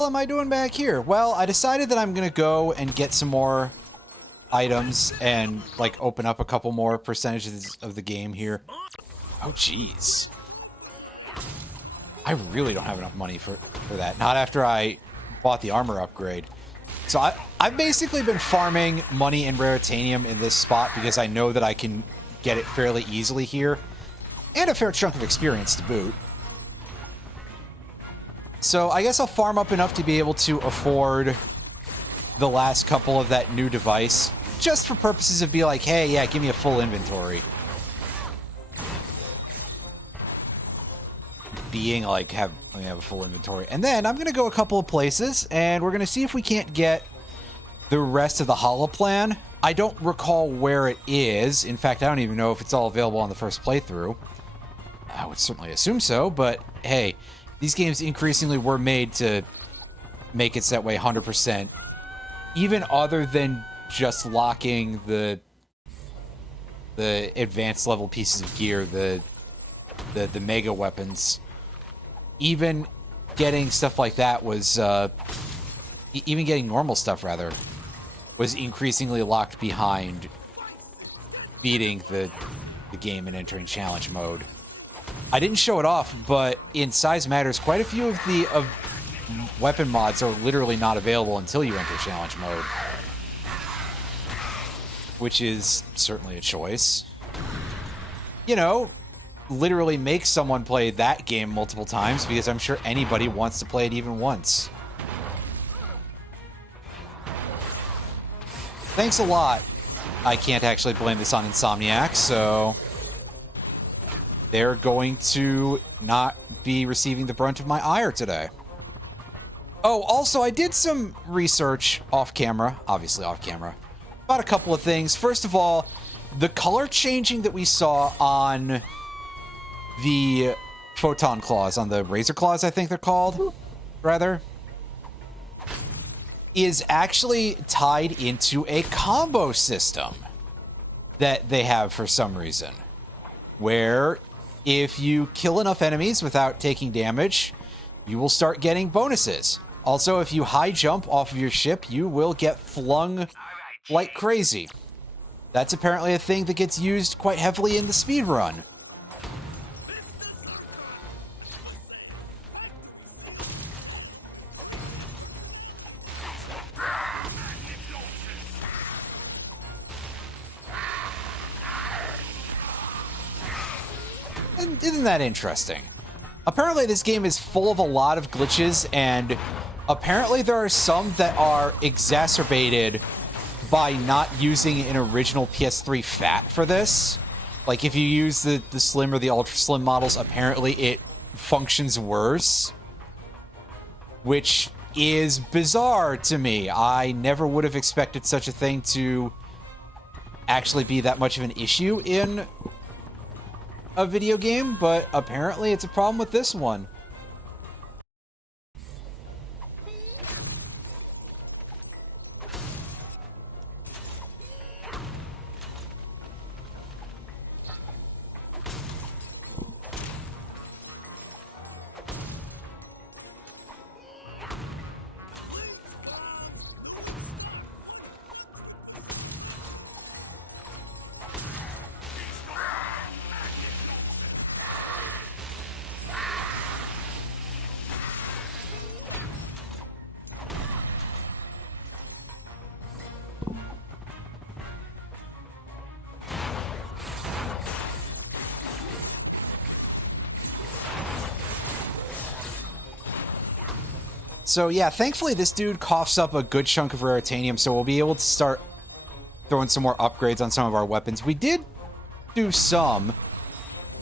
What am I doing back here? Well, I decided that I'm gonna go and get some more items and like open up a couple more percentages of the game here. Oh jeez. I really don't have enough money for that. Not after I bought the armor upgrade. So I've basically been farming money and raritanium in this spot because I know that I can get it fairly easily here. And a fair chunk of experience to boot. So I guess I'll farm up enough to be able to afford the last couple of that new device. Just for purposes of be like, hey, yeah, give me a full inventory. Being like, let me have a full inventory. And then I'm going to go a couple of places, and we're going to see if we can't get the rest of the holoplan. I don't recall where it is. In fact, I don't even know if it's all available on the first playthrough. I would certainly assume so, but hey, these games increasingly were made to make it that way 100%. Even other than just locking the advanced level pieces of gear, the mega weapons. Even getting stuff like that was, even getting normal stuff, rather, was increasingly locked behind beating the game and entering challenge mode. I didn't show it off, but in Size Matters, quite a few of the weapon mods are literally not available until you enter challenge mode. Which is certainly a choice. You know, literally make someone play that game multiple times, because I'm sure anybody wants to play it even once. Thanks a lot. I can't actually blame this on Insomniac, so they're going to not be receiving the brunt of my ire today. Oh, also, I did some research off camera, obviously off camera, about a couple of things. First of all, the color changing that we saw on the photon claws, on the razor claws, I think they're called, rather, is actually tied into a combo system that they have for some reason, where if you kill enough enemies without taking damage, you will start getting bonuses. Also, if you high jump off of your ship, you will get flung like crazy. That's apparently a thing that gets used quite heavily in the speedrun. Isn't that interesting? Apparently this game is full of a lot of glitches, and apparently there are some that are exacerbated by not using an original PS3 FAT for this. Like, if you use the slim or the ultra slim models, apparently it functions worse. Which is bizarre to me. I never would have expected such a thing to actually be that much of an issue in a video game, but apparently it's a problem with this one. So yeah, thankfully this dude coughs up a good chunk of raritanium, so we'll be able to start throwing some more upgrades on some of our weapons. We did do some.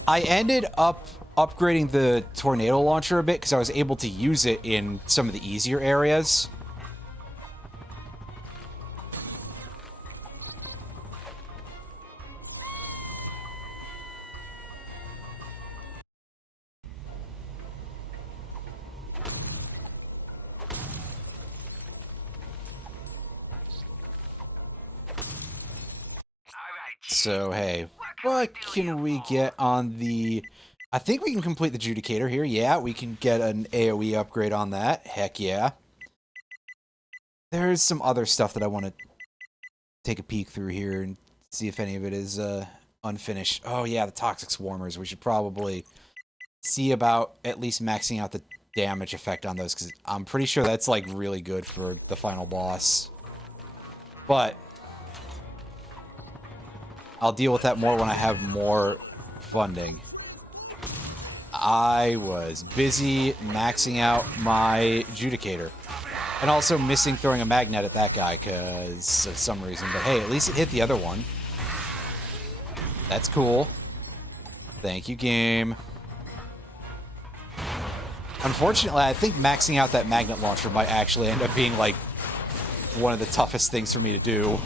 I ended up upgrading the tornado launcher a bit because I was able to use it in some of the easier areas. So, hey, what can we get on the... I think we can complete the Judicator here. Yeah, we can get an AoE upgrade on that. Heck yeah. There's some other stuff that I want to take a peek through here and see if any of it is unfinished. Oh yeah, the toxic swarmers. We should probably see about at least maxing out the damage effect on those, because I'm pretty sure that's like really good for the final boss. But I'll deal with that more when I have more funding. I was busy maxing out my Judicator. And also missing throwing a magnet at that guy because of some reason. But hey, at least it hit the other one. That's cool. Thank you, game. Unfortunately, I think maxing out that magnet launcher might actually end up being like one of the toughest things for me to do.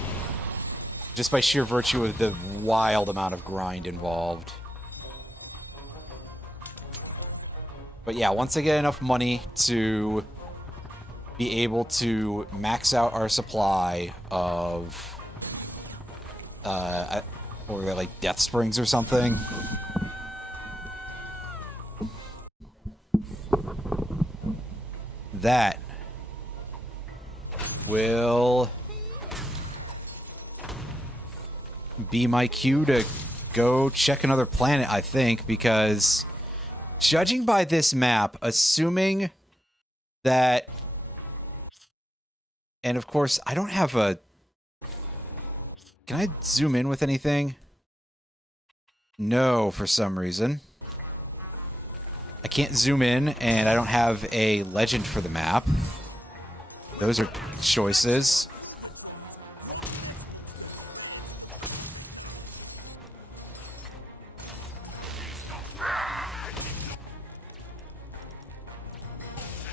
Just by sheer virtue of the wild amount of grind involved. But yeah, once I get enough money to be able to max out our supply of what were they, like death springs or something? That will be my cue to go check another planet, I think, because judging by this map, assuming that... And of course, I don't have a... Can I zoom in with anything? No, for some reason. I can't zoom in, and I don't have a legend for the map. Those are choices.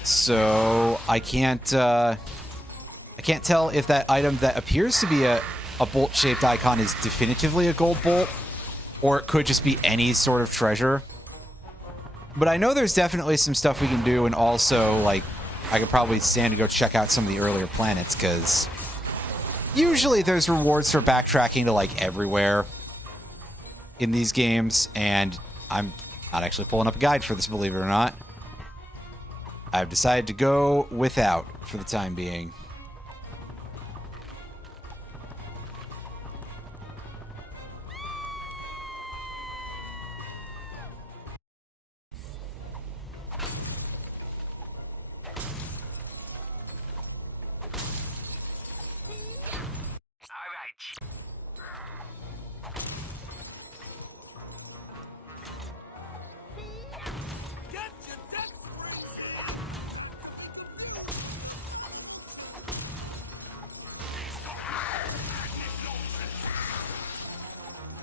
So, I can't tell if that item that appears to be a bolt-shaped icon is definitively a gold bolt, or it could just be any sort of treasure. But I know there's definitely some stuff we can do, and also, like, I could probably stand to go check out some of the earlier planets, because usually there's rewards for backtracking to, like, everywhere in these games, and I'm not actually pulling up a guide for this, believe it or not. I've decided to go without for the time being.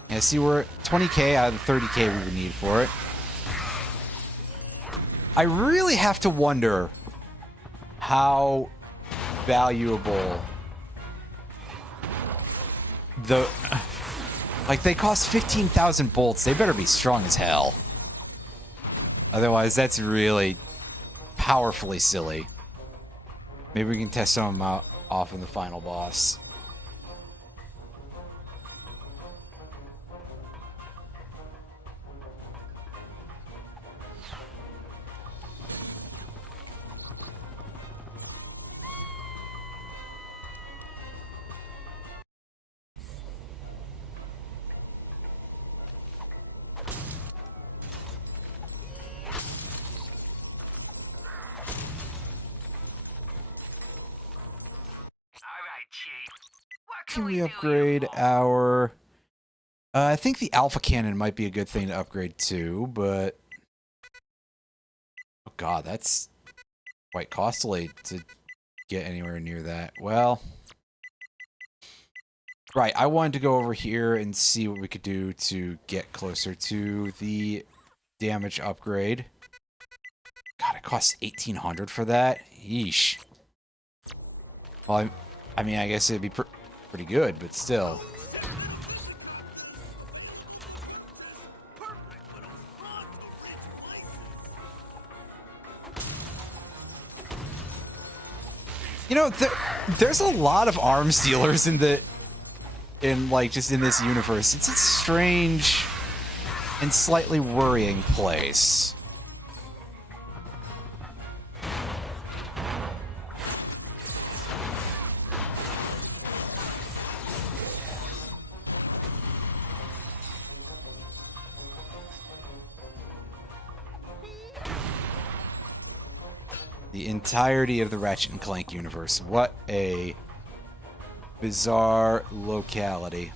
Yeah, see, we're at 20k out of the 30k we would need for it. I really have to wonder how valuable the... Like, they cost 15,000 bolts. They better be strong as hell. Otherwise, that's really powerfully silly. Maybe we can test some of them out off in the final boss. Can we upgrade our... I think the Alpha Cannon might be a good thing to upgrade to, but... Oh god, that's quite costly to get anywhere near that. Well... Right, I wanted to go over here and see what we could do to get closer to the damage upgrade. God, it costs 1,800 for that? Yeesh. Well, I mean, I guess it'd be pretty good, but still. You know, there's a lot of arms dealers in like, just in this universe. It's a strange and slightly worrying place. The entirety of the Ratchet and Clank universe. What a bizarre locality.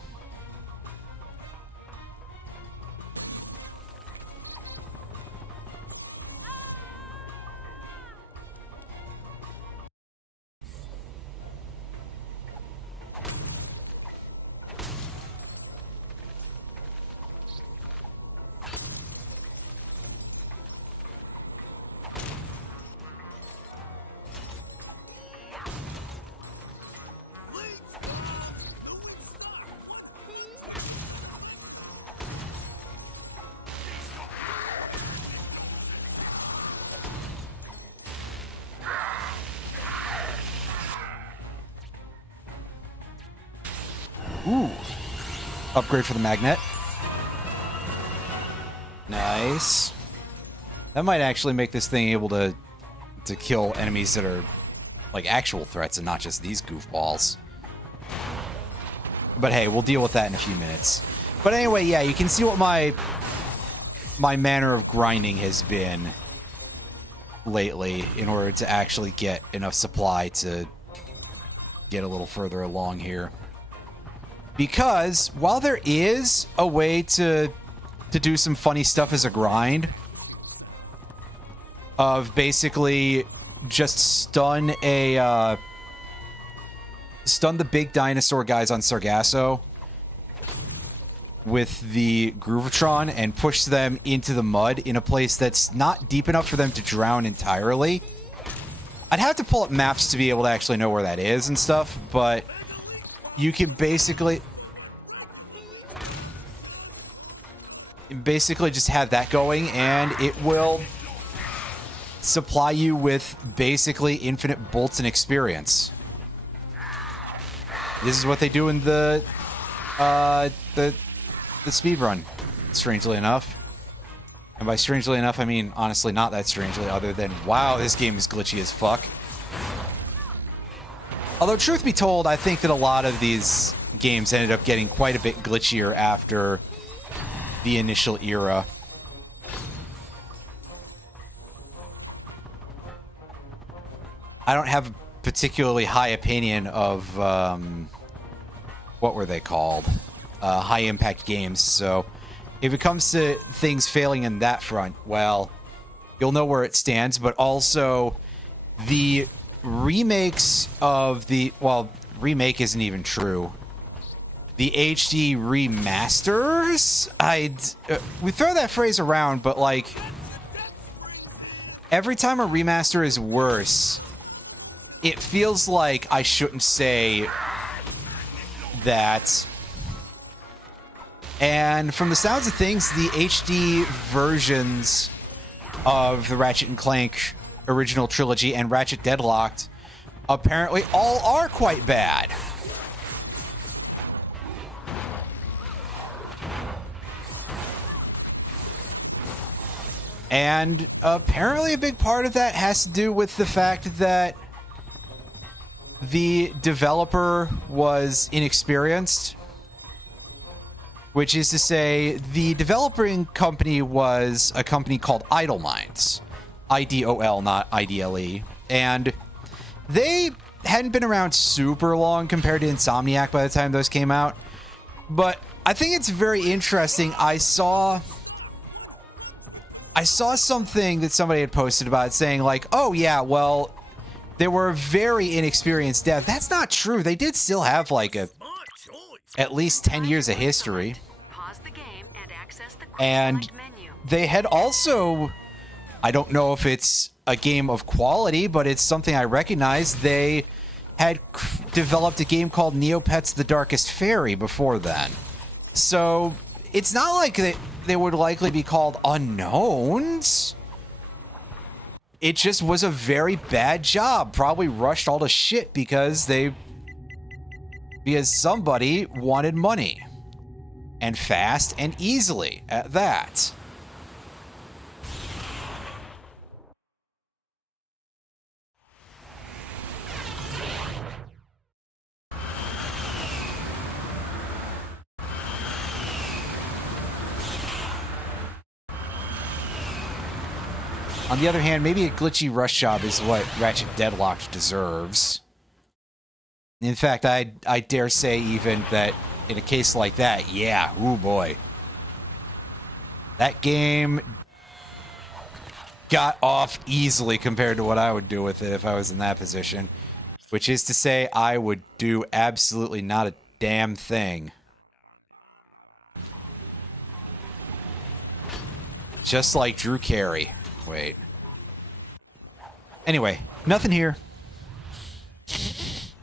Ooh. Upgrade for the magnet. Nice. That might actually make this thing able to kill enemies that are like actual threats and not just these goofballs. But hey, we'll deal with that in a few minutes. But anyway, yeah, you can see what my manner of grinding has been lately in order to actually get enough supply to get a little further along here. Because while there is a way to do some funny stuff as a grind, of basically just stun the big dinosaur guys on Sargasso with the Groovatron and push them into the mud in a place that's not deep enough for them to drown entirely. I'd have to pull up maps to be able to actually know where that is and stuff, but you can basically just have that going, and it will supply you with basically infinite bolts and experience. This is what they do in the speed run, strangely enough. And by strangely enough, I mean honestly not that strangely, other than wow, this game is glitchy as fuck. Although truth be told, I think that a lot of these games ended up getting quite a bit glitchier after the initial era. I don't have a particularly high opinion of what were they called? High impact games. So if it comes to things failing in that front, well, you'll know where it stands. But also the remakes of the, well, remake isn't even true. The HD remasters? We throw that phrase around, but like every time a remaster is worse, it feels like I shouldn't say that. And from the sounds of things, the HD versions of the Ratchet and Clank original trilogy and Ratchet Deadlocked apparently all are quite bad. And apparently a big part of that has to do with the fact that the developer was inexperienced. Which is to say, the developing company was a company called Idle Minds. IDOL, not IDLE. And they hadn't been around super long compared to Insomniac by the time those came out. But I think it's very interesting. I saw something that somebody had posted about it saying like, oh yeah, well, they were very inexperienced dev. That's not true. They did still have like at least 10 years of history. Pause the game and access the And menu. they had also, I don't know if it's a game of quality, but it's something I recognize. They had developed a game called Neopets: The Darkest Fairy before then. So it's not like they would likely be called unknowns. It just was a very bad job. Probably rushed all to shit because somebody wanted money. And fast and easily at that. On the other hand, maybe a glitchy rush job is what Ratchet Deadlocked deserves. In fact, I dare say even that in a case like that, yeah, ooh boy. That game got off easily compared to what I would do with it if I was in that position. Which is to say, I would do absolutely not a damn thing. Just like Drew Carey. Wait. Anyway, nothing here.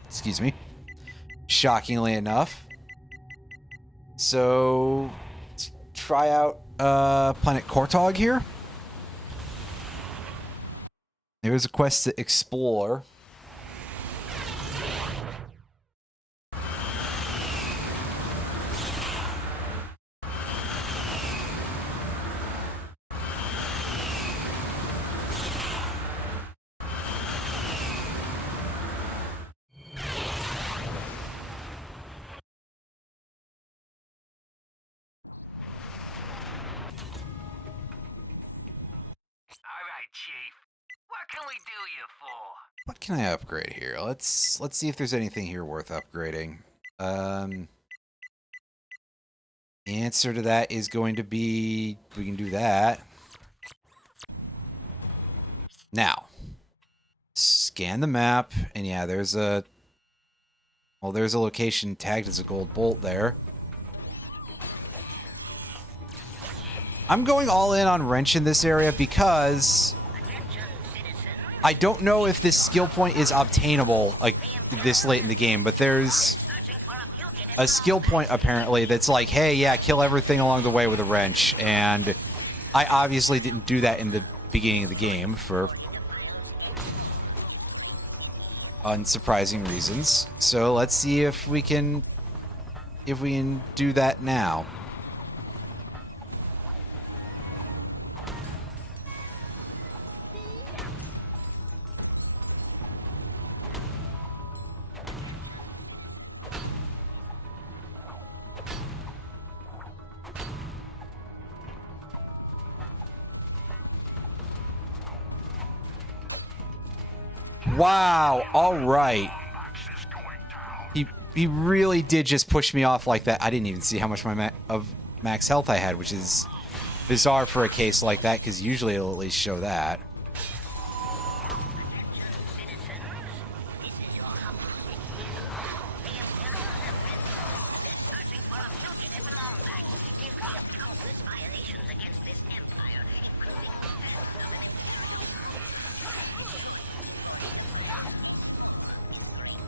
Excuse me. Shockingly enough. So, let's try out Planet Kortog here. There's a quest to explore. What can I upgrade here? Let's see if there's anything here worth upgrading. The answer to that is going to be we can do that. Now, scan the map, and yeah, there's a location tagged as a gold bolt there. I'm going all in on wrench in this area because I don't know if this skill point is obtainable like this late in the game, but there's a skill point apparently that's like, hey, yeah, kill everything along the way with a wrench, and I obviously didn't do that in the beginning of the game for unsurprising reasons. So let's see if we can do that now. Wow, all right. He really did just push me off like that. I didn't even see how much of max health I had, which is bizarre for a case like that, because usually it'll at least show that.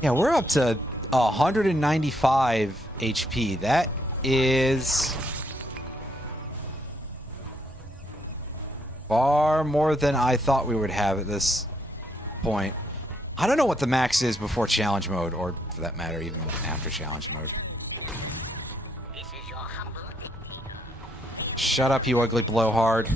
Yeah, we're up to 195 HP. That is far more than I thought we would have at this point. I don't know what the max is before challenge mode, or for that matter, even after challenge mode. Shut up, you ugly blowhard.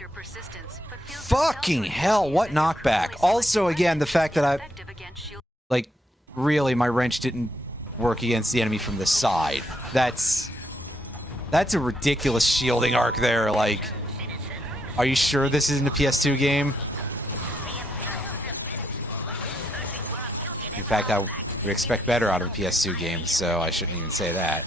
Your persistence, but feels Fucking hell, what knockback. Also, again, the fact that like, really, my wrench didn't work against the enemy from the side. That's a ridiculous shielding arc there. Like, are you sure this isn't a PS2 game? In fact, I would expect better out of a PS2 game, so I shouldn't even say that.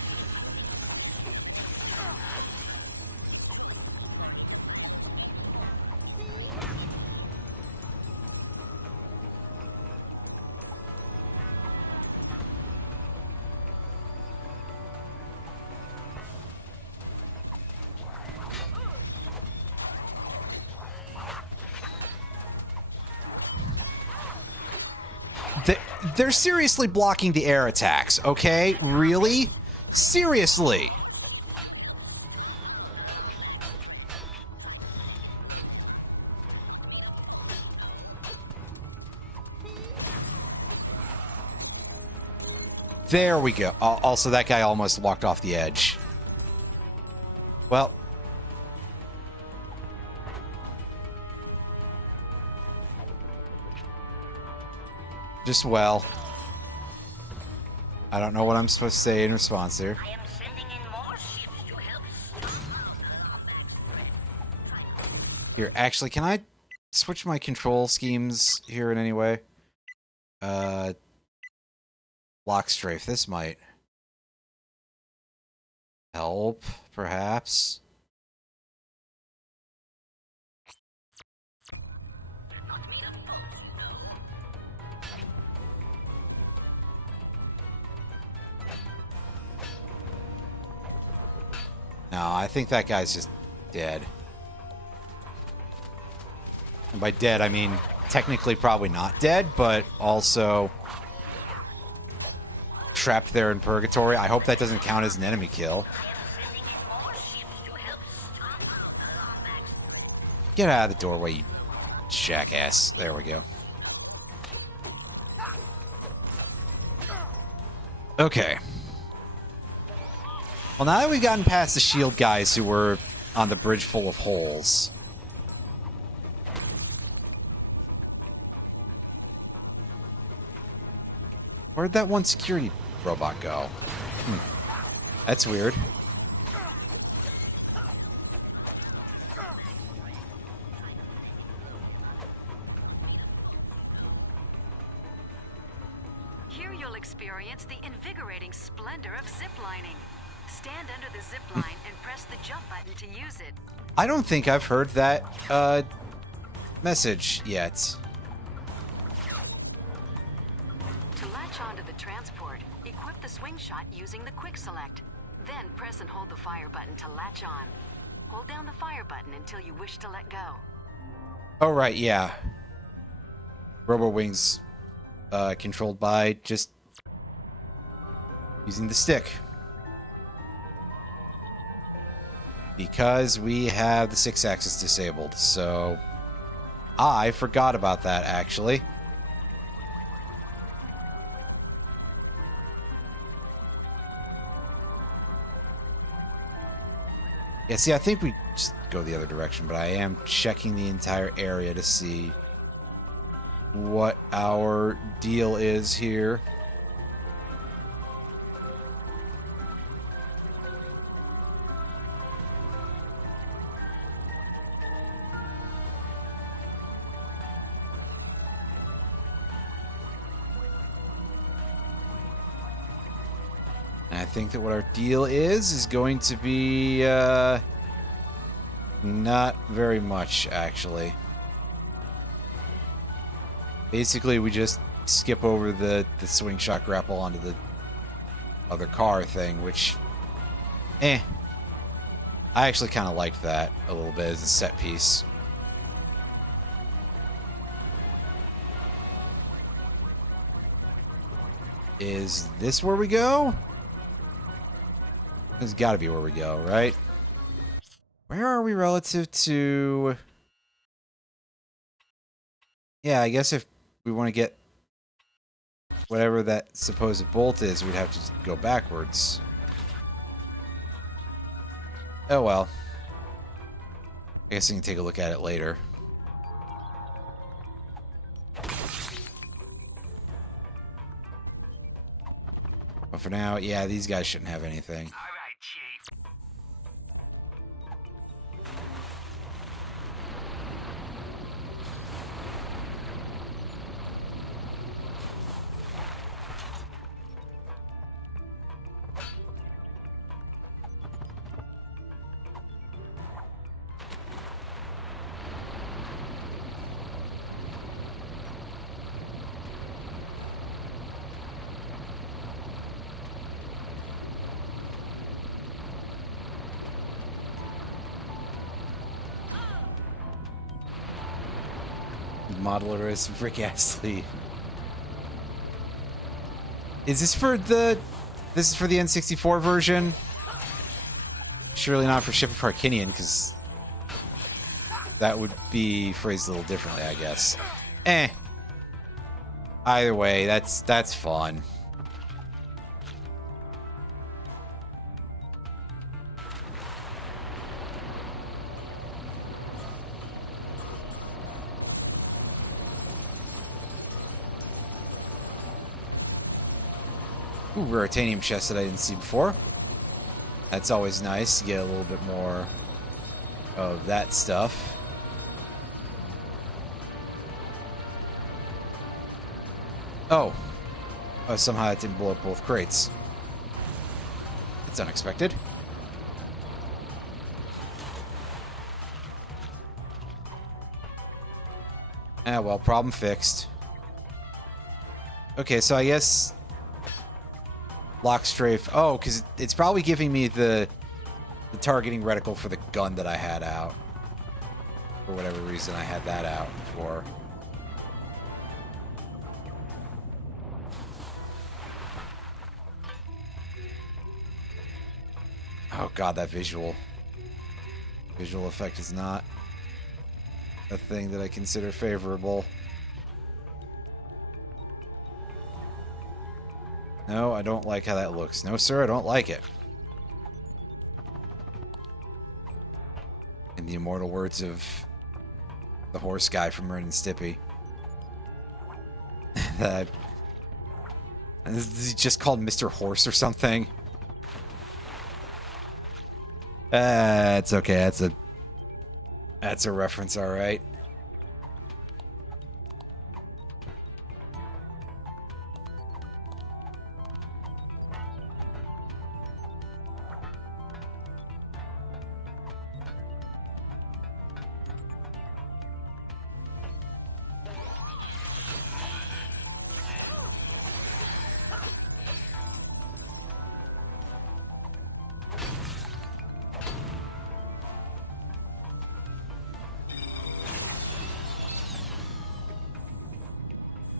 They're seriously blocking the air attacks, okay? Really? Seriously? There we go. Also, that guy almost walked off the edge. Well. Just well. I don't know what I'm supposed to say in response here. I am sending in more ships to help Here, actually, can I switch my control schemes here in any way? Block strafe. This might help, perhaps. No, I think that guy's just dead. And by dead, I mean technically probably not dead, but also trapped there in purgatory. I hope that doesn't count as an enemy kill. Get out of the doorway, you jackass. There we go. Okay. Well, now that we've gotten past the shield guys who were on the bridge full of holes. Where'd that one security robot go? That's weird. Here you'll experience the invigorating splendor of ziplining. Stand under the zip line and press the jump button to use it. I don't think I've heard that message yet. To latch onto the transport, equip the swing shot using the quick select. Then press and hold the fire button to latch on. Hold down the fire button until you wish to let go. Oh, right, yeah. Robo Wings controlled by just using the stick. Because we have the 6-axis disabled, so I forgot about that, actually. Yeah, see, I think we just go the other direction, but I am checking the entire area to see what our deal is here. And I think that what our deal is going to be not very much, actually. Basically, we just skip over the swing shot grapple onto the other car thing, which, I actually kind of liked that a little bit as a set piece. Is this where we go? This has got to be where we go, right? Where are we relative to... Yeah, I guess if we want to get whatever that supposed bolt is, we'd have to just go backwards. Oh well. I guess I can take a look at it later. But for now, yeah, these guys shouldn't have anything. Modeler is Rick Astley. Is this for the... This is for the N64 version? Surely not for Ship of Harkinian, because that would be phrased a little differently, I guess. Either way, that's fun. Ooh, Raritanium chest that I didn't see before. That's always nice to get a little bit more of that stuff. Oh. Oh, somehow it didn't blow up both crates. It's unexpected. Ah, well, problem fixed. Okay, so I guess lock strafe. Oh, because it's probably giving me the targeting reticle for the gun that I had out. For whatever reason, I had that out before. Oh god, that visual effect is not a thing that I consider favorable. No, I don't like how that looks. No, sir, I don't like it. In the immortal words of the horse guy from Ren and Stimpy. That is he just called Mr. Horse or something? It's okay. That's a reference, all right.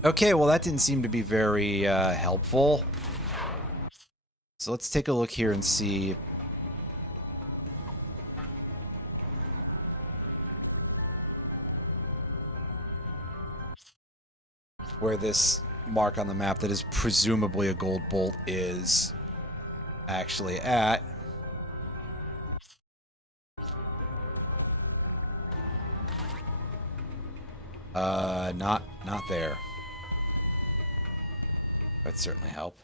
Okay, well that didn't seem to be very helpful. So let's take a look here and see. Where this mark on the map that is presumably a gold bolt is actually at. Not there. That'd certainly help.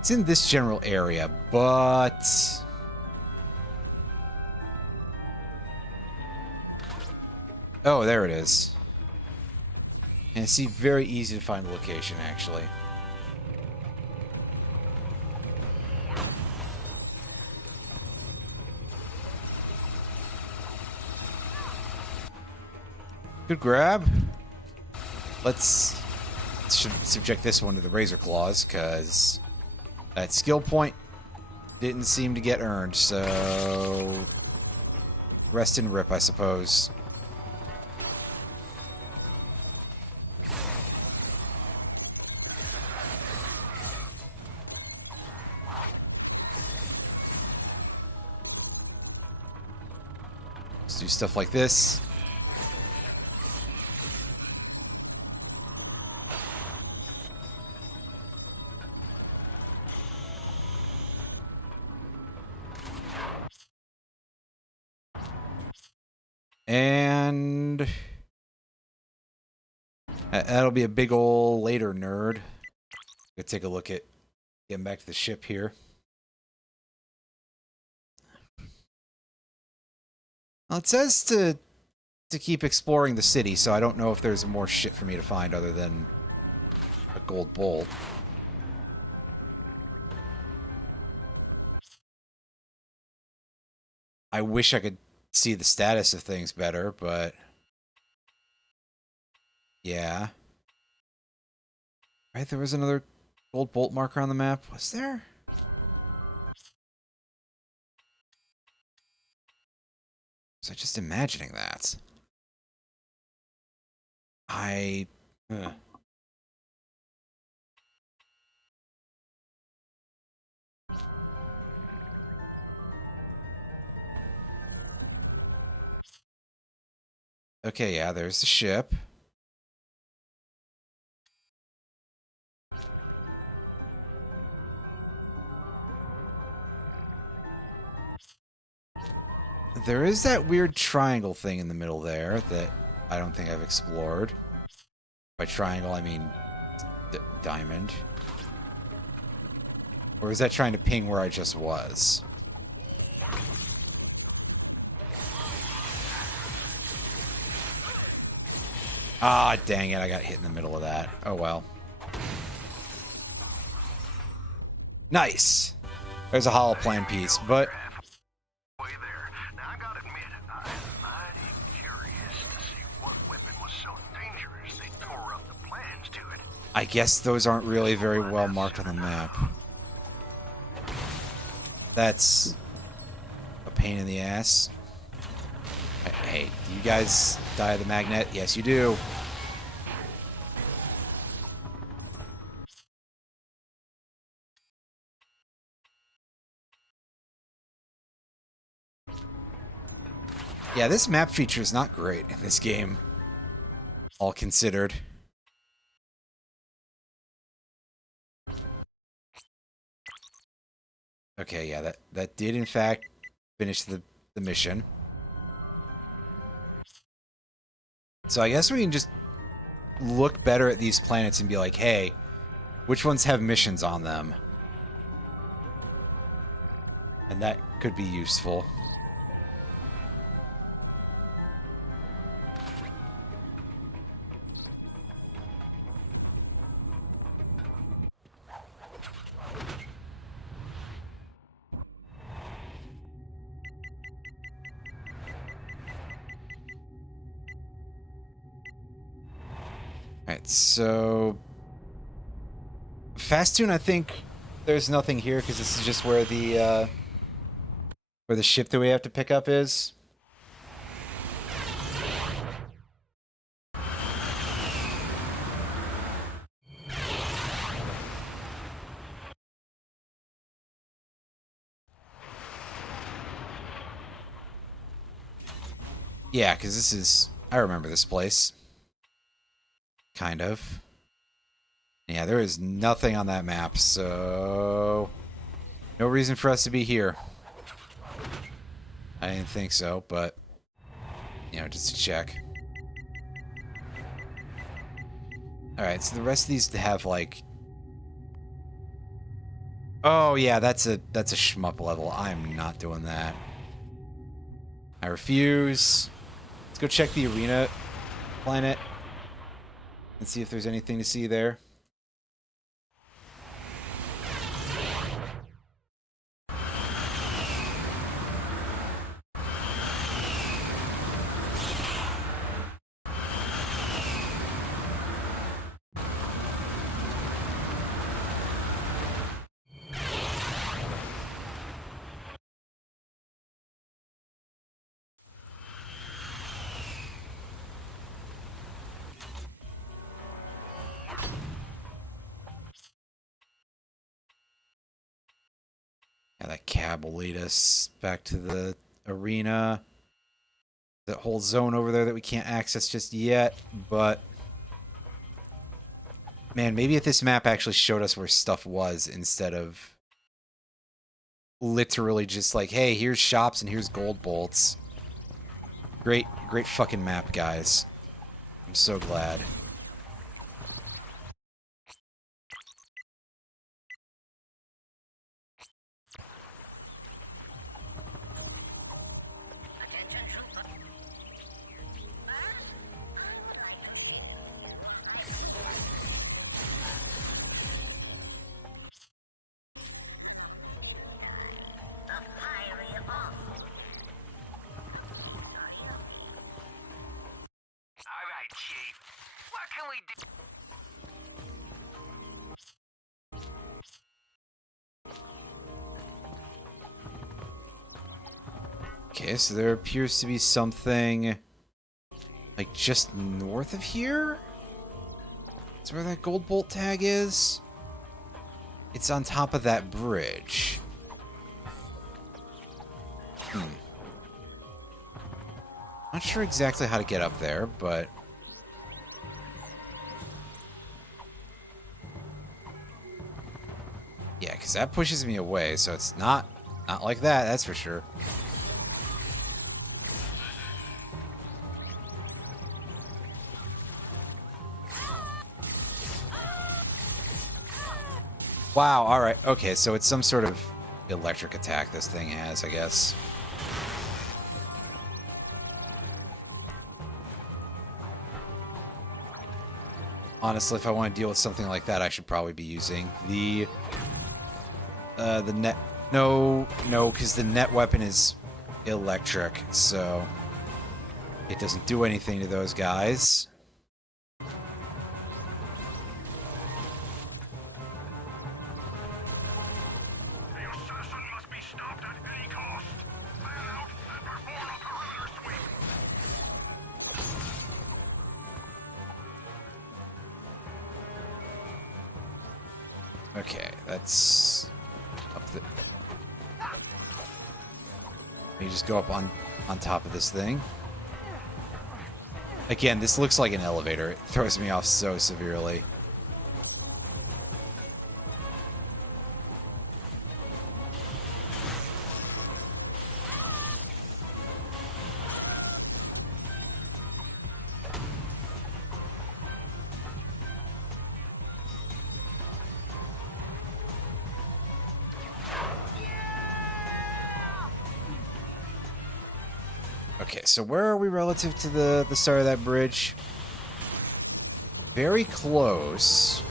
It's in this general area, but... Oh, there it is. And see, very easy to find the location, actually. Good grab. Let's subject this one to the Razor Claws, because that skill point didn't seem to get earned, so... Rest and rip, I suppose. Let's do stuff like this. And that'll be a big ol' later nerd. Gonna take a look at getting back to the ship here. Well, it says to keep exploring the city, so I don't know if there's more shit for me to find other than a gold bolt. I wish I could see the status of things better, but yeah. Right, there was another gold bolt marker on the map. Was there? Was I just imagining that? I... Okay, yeah, there's the ship. There is that weird triangle thing in the middle there that I don't think I've explored. By triangle, I mean diamond. Or is that trying to ping where I just was? Ah, dang it, I got hit in the middle of that. Oh well. Nice! There's a hollow plan piece, but... Way there. Now, I gotta admit, I'm mighty curious to see what weapon was so dangerous they tore up the plans to it. I guess those aren't really very well marked on the map. That's a pain in the ass. Hey, do you guys die of the magnet? Yes, you do. Yeah, this map feature is not great in this game, all considered. Okay, yeah, that did in fact finish the mission. So I guess we can just look better at these planets and be like, hey, which ones have missions on them? And that could be useful. Alright, so... Fastoon, I think there's nothing here because this is just where the ship that we have to pick up is. Yeah, because this is... I remember this place. Kind of. Yeah, there is nothing on that map, so... No reason for us to be here. I didn't think so, but... You know, just to check. Alright, so the rest of these have, like... Oh, yeah, that's a shmup level. I'm not doing that. I refuse. Let's go check the arena planet. And see if there's anything to see there. Yeah, that cab will lead us back to the arena. That whole zone over there that we can't access just yet, but... Man, maybe if this map actually showed us where stuff was instead of... Literally just like, hey, here's shops and here's gold bolts. Great fucking map, guys. I'm so glad. Alright, Chief. What can we do? Okay, so there appears to be something like just north of here? That's where that gold bolt tag is? It's on top of that bridge. Not sure exactly how to get up there, but... yeah, because that pushes me away, so it's not like that, that's for sure. Wow, alright, okay, so it's some sort of electric attack this thing has, I guess. Honestly, if I want to deal with something like that, I should probably be using the net... No, because the net weapon is electric, so it doesn't do anything to those guys. Okay, that's up the... you just go up on top of this thing. Again, this looks like an elevator. It throws me off so severely. Okay, so where are we relative to the start of that bridge? Very close.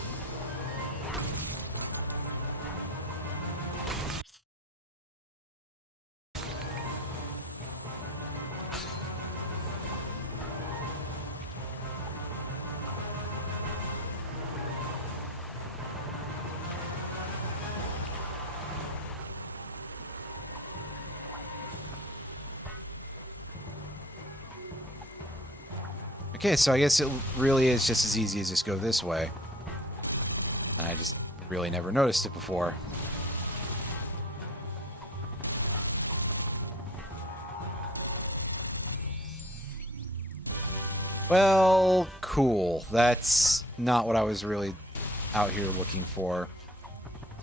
Okay, so I guess it really is just as easy as just go this way. And I just really never noticed it before. Well, cool. That's not what I was really out here looking for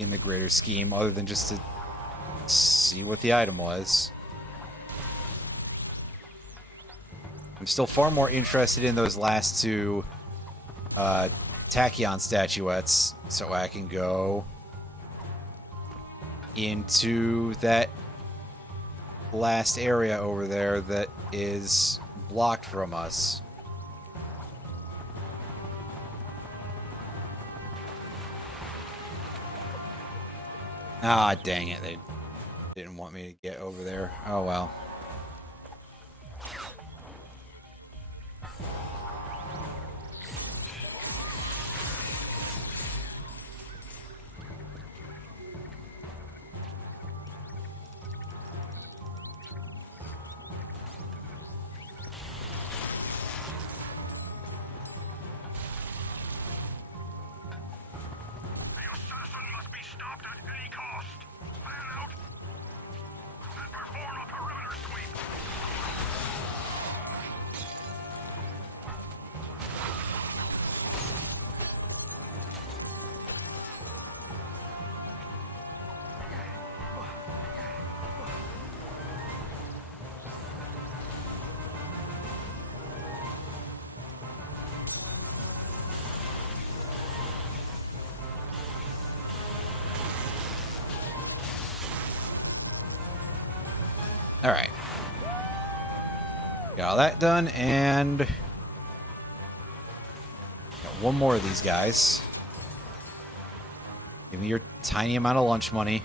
in the greater scheme, other than just to see what the item was. I'm still far more interested in those last two Tachyon statuettes, so I can go into that last area over there that is blocked from us. Ah, dang it. They didn't want me to get over there. Oh, well. Alright. Got all that done, and got one more of these guys. Give me your tiny amount of lunch money.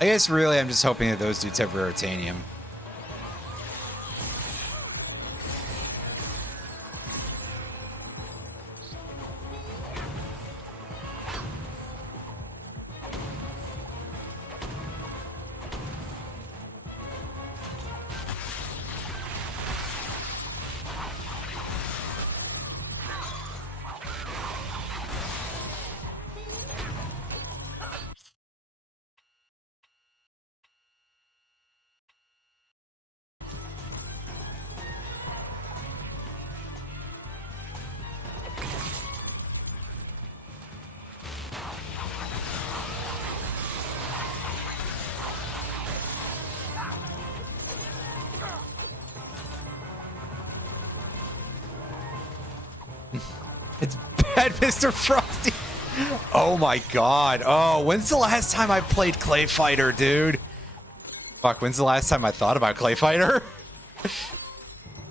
I guess really I'm just hoping that those dudes have raritanium. It's bad, Mr. Frosty. Oh my god. Oh, when's the last time I played Clay Fighter, dude? Fuck, when's the last time I thought about Clay Fighter?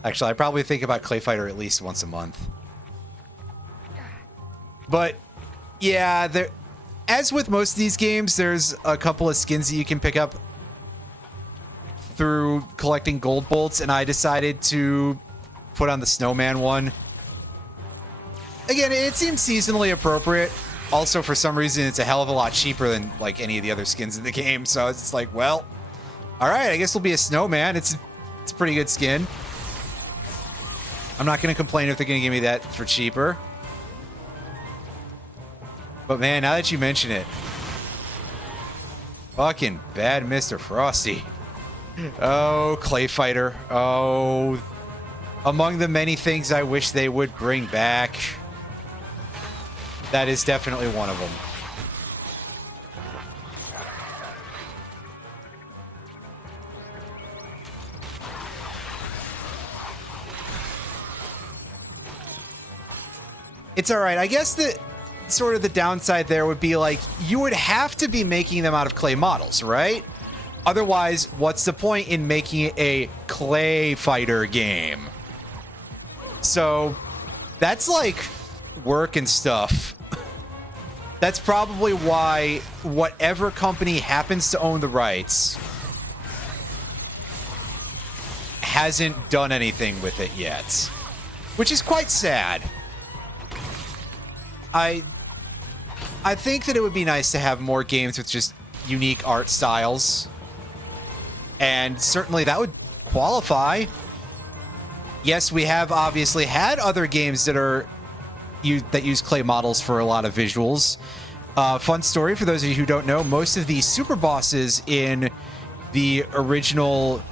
Actually, I probably think about Clay Fighter at least once a month. But, yeah, there, as with most of these games, there's a couple of skins that you can pick up through collecting gold bolts, and I decided to put on the snowman one. Again, it seems seasonally appropriate. Also, for some reason, it's a hell of a lot cheaper than like any of the other skins in the game. So it's like, well, all right, I guess we'll be a snowman. It's a pretty good skin. I'm not going to complain if they're going to give me that for cheaper. But man, now that you mention it, fucking bad Mr. Frosty. Oh, Clay Fighter. Oh, among the many things I wish they would bring back, that is definitely one of them. It's all right. I guess that sort of the downside there would be like you would have to be making them out of clay models, right? Otherwise, what's the point in making it a Clay Fighter game? So that's like work and stuff. That's probably why whatever company happens to own the rights hasn't done anything with it yet, which is quite sad. I think that it would be nice to have more games with just unique art styles, and certainly that would qualify. Yes, we have obviously had other games that use clay models for a lot of visuals. Fun story for those of you who don't know: most of the super bosses in the original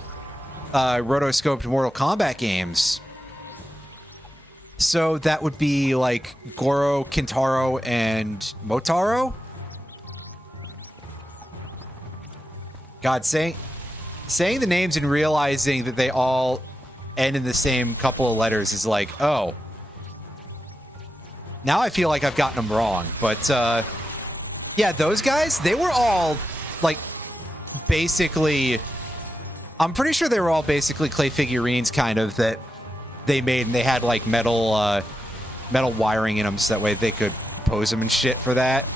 rotoscoped Mortal Kombat games. So that would be like Goro, Kintaro, and Motaro. God, saying the names and realizing that they all end in the same couple of letters is like, oh. Now I feel like I've gotten them wrong. But, yeah, those guys, they were all, like, basically... I'm pretty sure they were all basically clay figurines, kind of, that they made, and they had like metal wiring in them, so that way they could pose them and shit for that.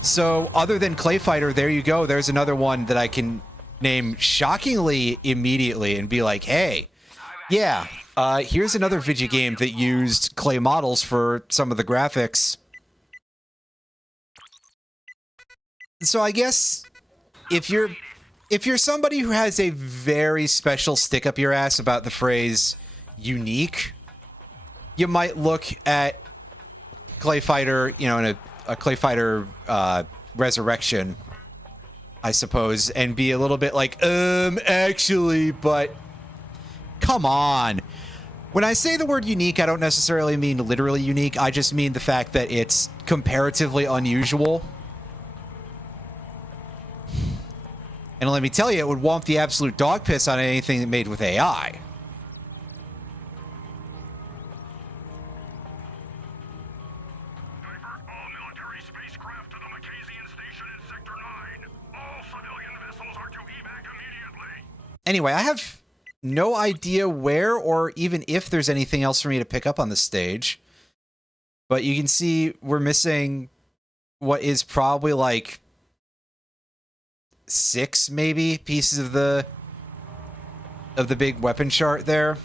So other than Clay Fighter, there you go. There's another one that I can name shockingly immediately and be like, hey, yeah, here's another video game that used clay models for some of the graphics. So I guess if you're somebody who has a very special stick up your ass about the phrase unique, you might look at Clay Fighter, you know, in a Clay Fighter Resurrection, I suppose, and be a little bit like, actually, but come on. When I say the word unique, I don't necessarily mean literally unique. I just mean the fact that it's comparatively unusual. And let me tell you, it would womp the absolute dog piss on anything made with AI. Divert all military spacecraft to the Macasian station in Sector 9. All civilian vessels are to evac immediately. Anyway, I have no idea where or even if there's anything else for me to pick up on the stage. But you can see we're missing what is probably like 6 maybe pieces of the big weapon chart there.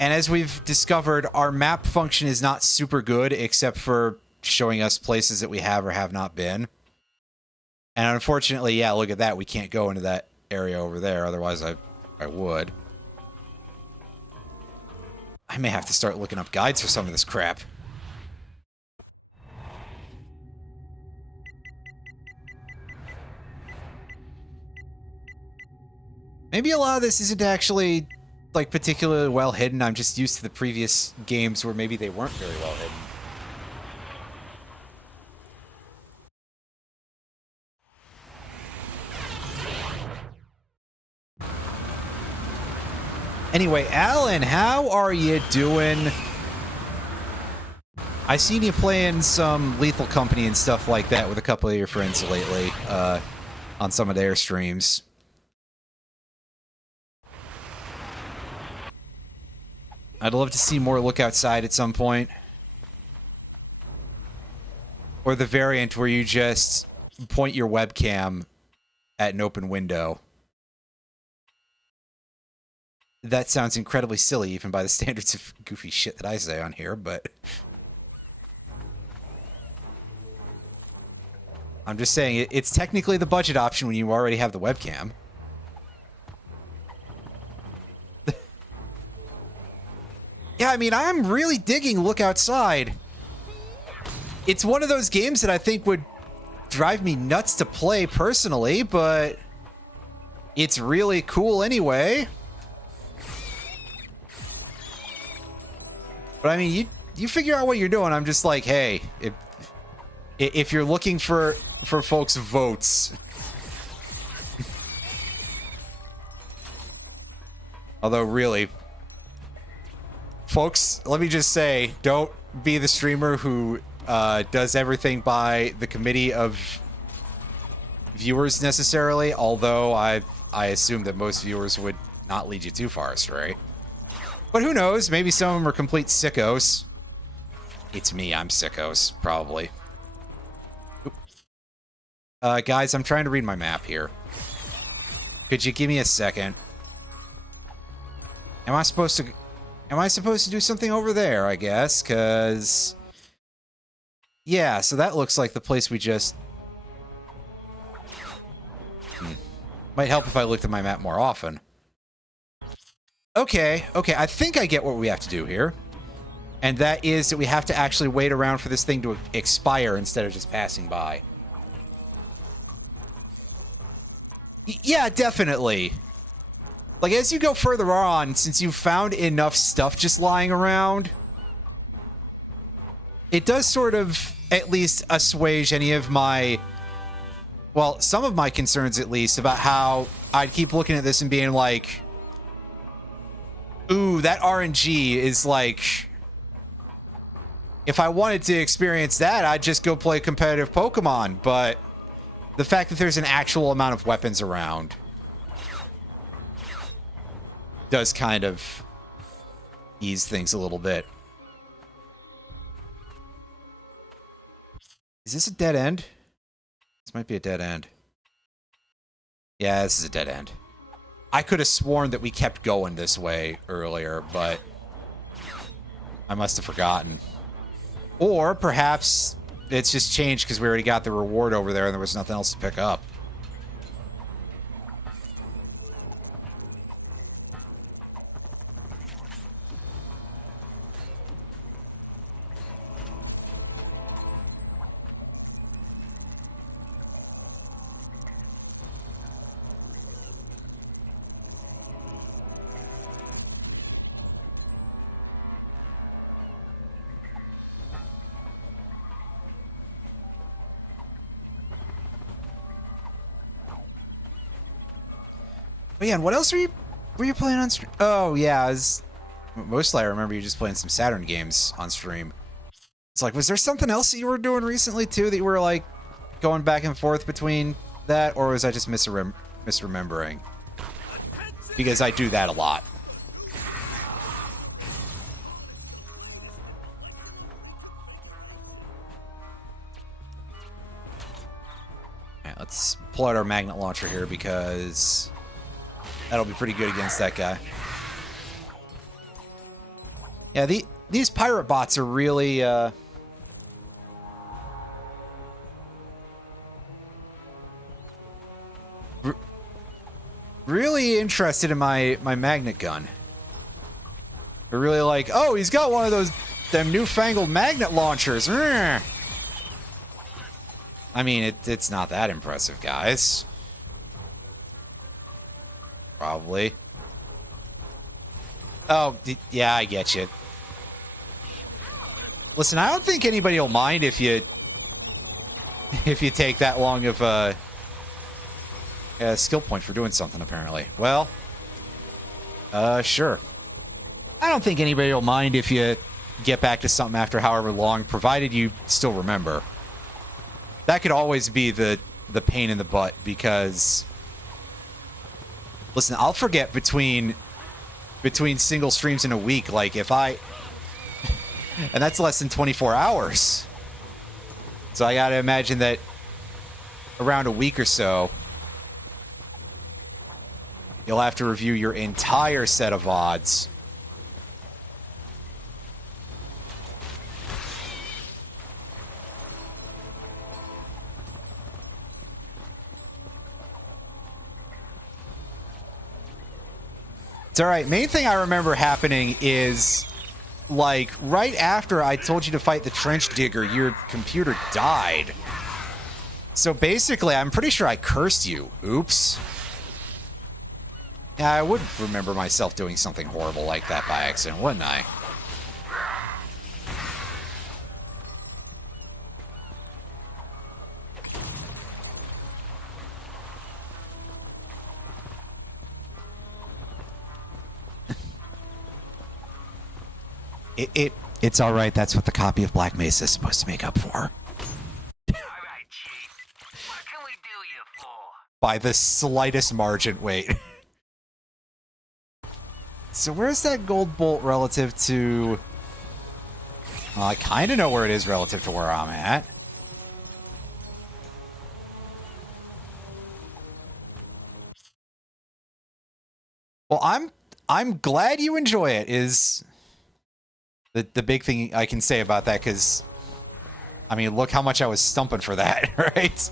And as we've discovered, our map function is not super good except for showing us places that we have or have not been. And unfortunately, yeah, look at that. We can't go into that area over there. Otherwise, I would. I may have to start looking up guides for some of this crap. Maybe a lot of this isn't actually, like, particularly well hidden. I'm just used to the previous games where maybe they weren't very well hidden. Anyway, Alan, how are you doing? I seen you playing some Lethal Company and stuff like that with a couple of your friends lately, on some of their streams. I'd love to see more Look Outside at some point. Or the variant where you just point your webcam at an open window. That sounds incredibly silly, even by the standards of goofy shit that I say on here, but... I'm just saying, it's technically the budget option when you already have the webcam. Yeah, I mean, I'm really digging Look Outside. It's one of those games that I think would drive me nuts to play personally, but it's really cool anyway. But I mean, you figure out what you're doing. I'm just like, hey, if you're looking for folks' votes. Although, really, folks, let me just say, don't be the streamer who does everything by the committee of viewers necessarily, although I assume that most viewers would not lead you too far astray. But who knows? Maybe some of them are complete sickos. It's me, I'm sickos, probably. Guys, I'm trying to read my map here. Could you give me a second? Am I supposed to do something over there, I guess? Because... yeah, so that looks like the place we just... might help if I looked at my map more often. Okay, I think I get what we have to do here. And that is that we have to actually wait around for this thing to expire instead of just passing by. Yeah, definitely. Like, as you go further on, since you've found enough stuff just lying around, it does sort of at least assuage any of my... well, some of my concerns at least about how I'd keep looking at this and being like... ooh, that RNG is like... if I wanted to experience that, I'd just go play competitive Pokemon, but the fact that there's an actual amount of weapons around does kind of ease things a little bit. Is this a dead end? This might be a dead end. Yeah, this is a dead end. I could have sworn that we kept going this way earlier, but I must have forgotten. Or perhaps it's just changed because we already got the reward over there and there was nothing else to pick up. Oh yeah, and what else were you playing on stream? Oh yeah, mostly I remember you just playing some Saturn games on stream. It's like, was there something else that you were doing recently too that you were like going back and forth between that, or was I just misremembering? Because I do that a lot. Yeah, let's pull out our magnet launcher here because that'll be pretty good against that guy. Yeah, these pirate bots are really really interested in my magnet gun. They're really like, oh, he's got one of them newfangled magnet launchers. I mean, it's not that impressive, guys. Probably. Oh, yeah, I get you. Listen, I don't think anybody will mind if you take that long of a skill point for doing something, apparently. Well, Sure. I don't think anybody will mind if you get back to something after however long, provided you still remember. That could always be the pain in the butt, because... Listen, I'll forget between single streams in a week, like if I... and that's less than 24 hours. So I gotta imagine that around a week or so, you'll have to review your entire set of VODs. It's alright. Main thing I remember happening is, like, right after I told you to fight the trench digger, your computer died. So basically, I'm pretty sure I cursed you. Oops. Yeah, I would remember myself doing something horrible like that by accident, wouldn't I? It's all right. That's what the copy of Black Mesa is supposed to make up for. All right, Chief. What can we do you for? By the slightest margin. Wait. So where's that gold bolt relative to... Well, I kind of know where it is relative to where I'm at. Well, I'm glad you enjoy it, is the big thing I can say about that, because, I mean, look how much I was stumping for that, right?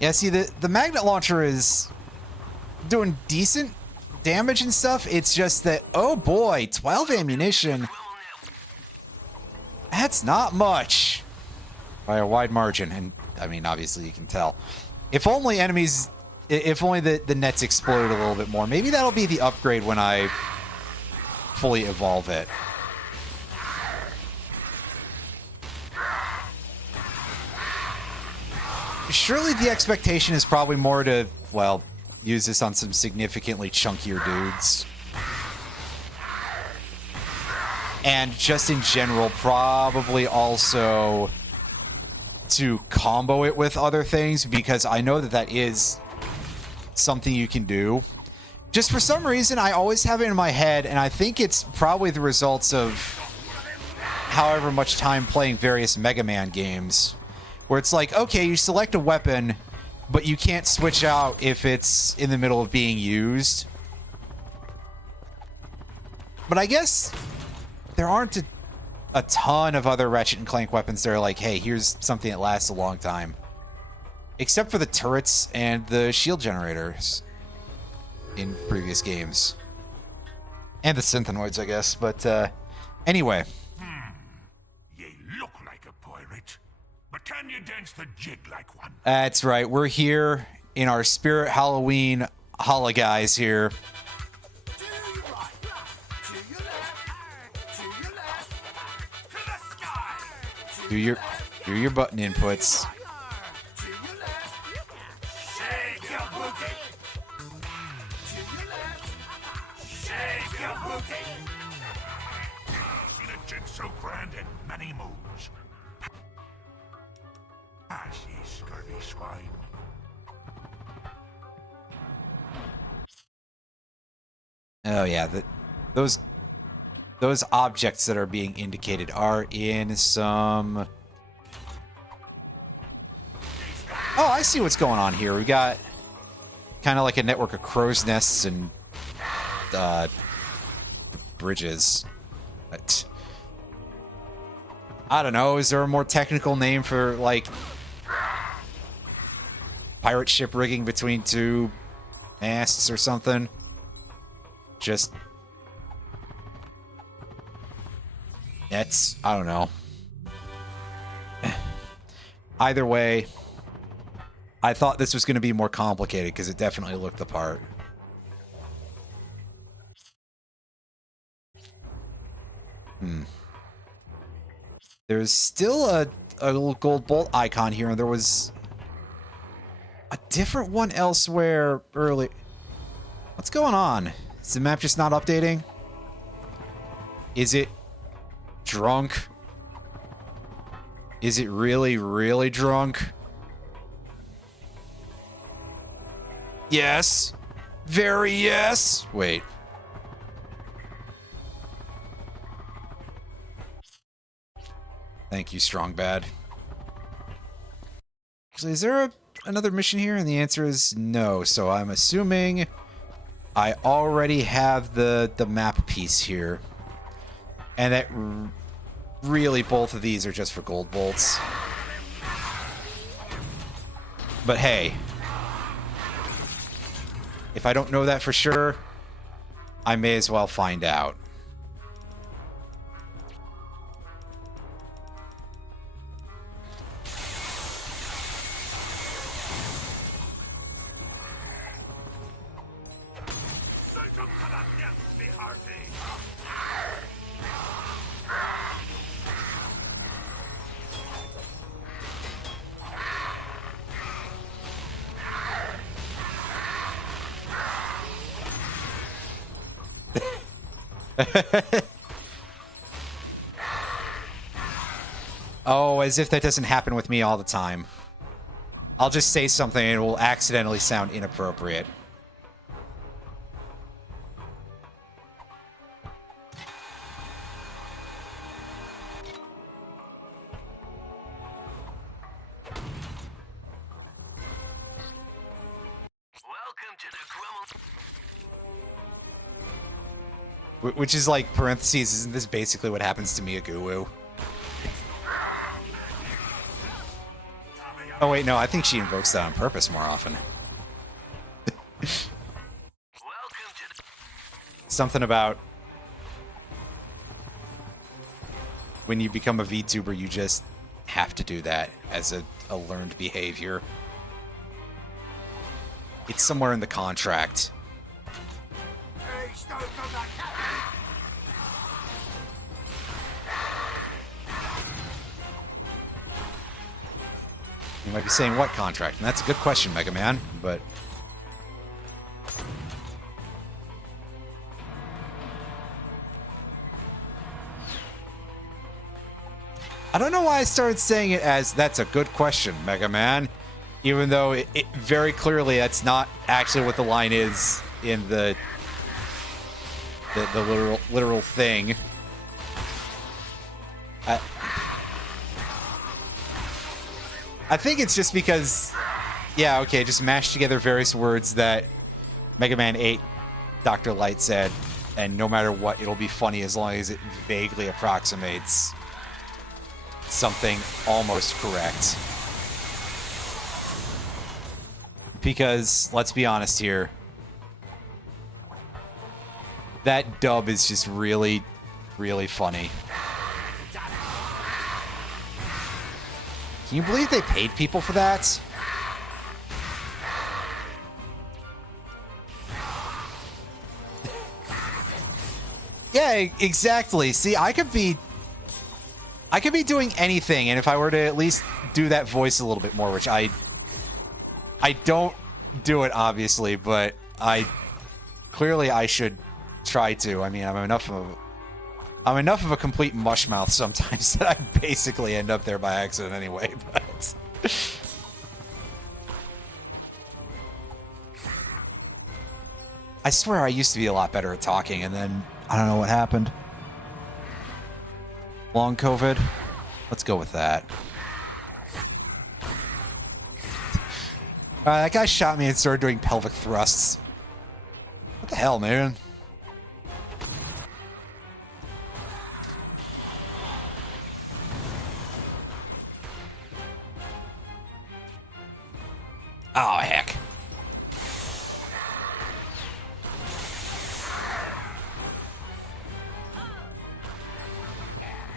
Yeah, see, the magnet launcher is doing decent damage and stuff. It's just that, oh boy, 12 ammunition. That's not much. By a wide margin. And, I mean, obviously you can tell. If only the nets exploded a little bit more. Maybe that'll be the upgrade when I fully evolve it. Surely the expectation is probably more to, well, use this on some significantly chunkier dudes. And just in general, probably also to combo it with other things, because I know that is something you can do. Just for some reason, I always have it in my head, and I think it's probably the results of however much time playing various Mega Man games. Where it's like, okay, you select a weapon, but you can't switch out if it's in the middle of being used. But I guess there aren't a ton of other Ratchet and Clank weapons that are like, hey, here's something that lasts a long time. Except for the turrets and the shield generators in previous games. And the synthenoids, I guess. But anyway. But can you dance the jig like one? That's right. We're here in our Spirit Halloween holla guys here. Do your button inputs. Shake your booty. Shake your booty. Seen a jig so grand and many moves. Pass, ye scurvy swine. Oh yeah, those objects that are being indicated are in some... Oh, I see what's going on here. We got kind of like a network of crow's nests and bridges. But I don't know. Is there a more technical name for, like, pirate ship rigging between two masts or something? Just... It's, I don't know. Either way, I thought this was going to be more complicated because it definitely looked the part. There's still a little gold bolt icon here, and there was a different one elsewhere early. What's going on? Is the map just not updating? Is it drunk? Is it really, really drunk? Yes. Very yes. Wait. Thank you, Strong Bad. Actually, is there another mission here? And the answer is no. So I'm assuming I already have the map piece here. And that really both of these are just for gold bolts. But hey, if I don't know that for sure, I may as well find out. Oh, as if that doesn't happen with me all the time. I'll just say something and it will accidentally sound inappropriate. Welcome to the Grumble. Which is like, parentheses, isn't this basically what happens to Miyaguwu? Oh wait, no, I think she invokes that on purpose more often. Something about when you become a VTuber, you just have to do that as a learned behavior. It's somewhere in the contract. You might be saying, what contract? And that's a good question, Mega Man, but... I don't know why I started saying it as, that's a good question, Mega Man. Even though it very clearly that's not actually what the line is in the literal thing. I think it's just because, yeah, okay, just mash together various words that Mega Man 8 Dr. Light said, and no matter what, it'll be funny as long as it vaguely approximates something almost correct. Because, let's be honest here, that dub is just really, really funny. Can you believe they paid people for that? Yeah, exactly. See, I could be doing anything, and if I were to at least do that voice a little bit more, which I don't do it obviously, but clearly I should try to. I mean, I'm enough of a complete mushmouth sometimes that I basically end up there by accident anyway, but... I swear I used to be a lot better at talking, and then I don't know what happened. Long COVID? Let's go with that. That guy shot me and started doing pelvic thrusts. What the hell, man? Oh, heck.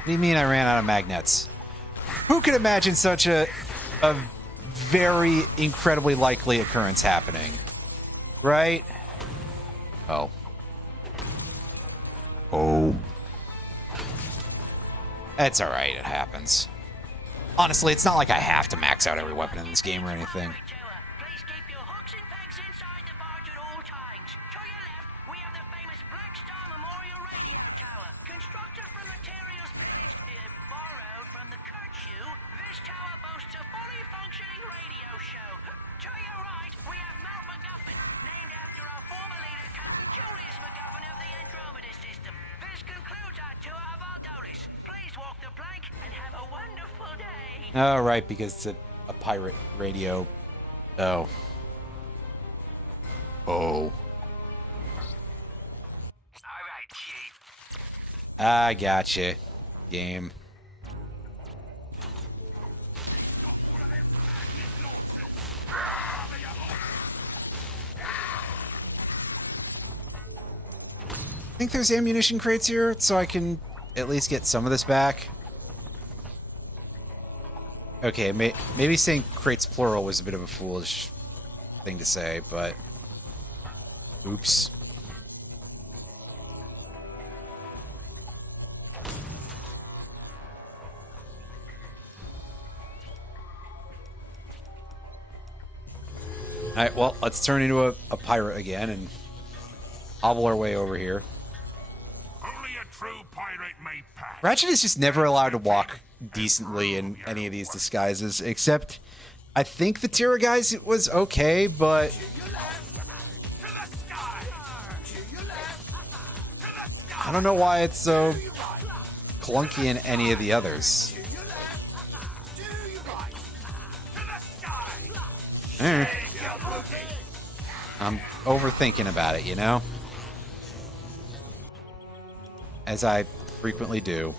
What do you mean I ran out of magnets? Who could imagine such a very incredibly likely occurrence happening? Right? Oh. Oh. That's alright, it happens. Honestly, it's not like I have to max out every weapon in this game or anything. Please keep your hooks and pegs inside the barge at all times. To your left, we have the famous Black Star Memorial Radio Tower. Constructed from materials pillaged, borrowed from the Kurtzu, this tower boasts a fully functioning radio show. To your right, we have Mount MacGuffin, named after our former leader, Captain Julius MacGuffin of the Andromeda System. This concludes our tour of Aldonis. Please walk the plank and have a wonderful day. Oh, right, because it's a pirate radio. Oh. Oh. Alright, Chief. I gotcha. Game. I think there's ammunition crates here, so I can at least get some of this back. Okay, maybe saying crates plural was a bit of a foolish thing to say, but... Oops. Alright, well, let's turn into a pirate again and hobble our way over here. Only a true pirate may pass. Ratchet is just never allowed to walk decently in any of these disguises, except I think the Tira guys was okay, but I don't know why it's so clunky in any of the others. I'm overthinking about it, you know? As I frequently do.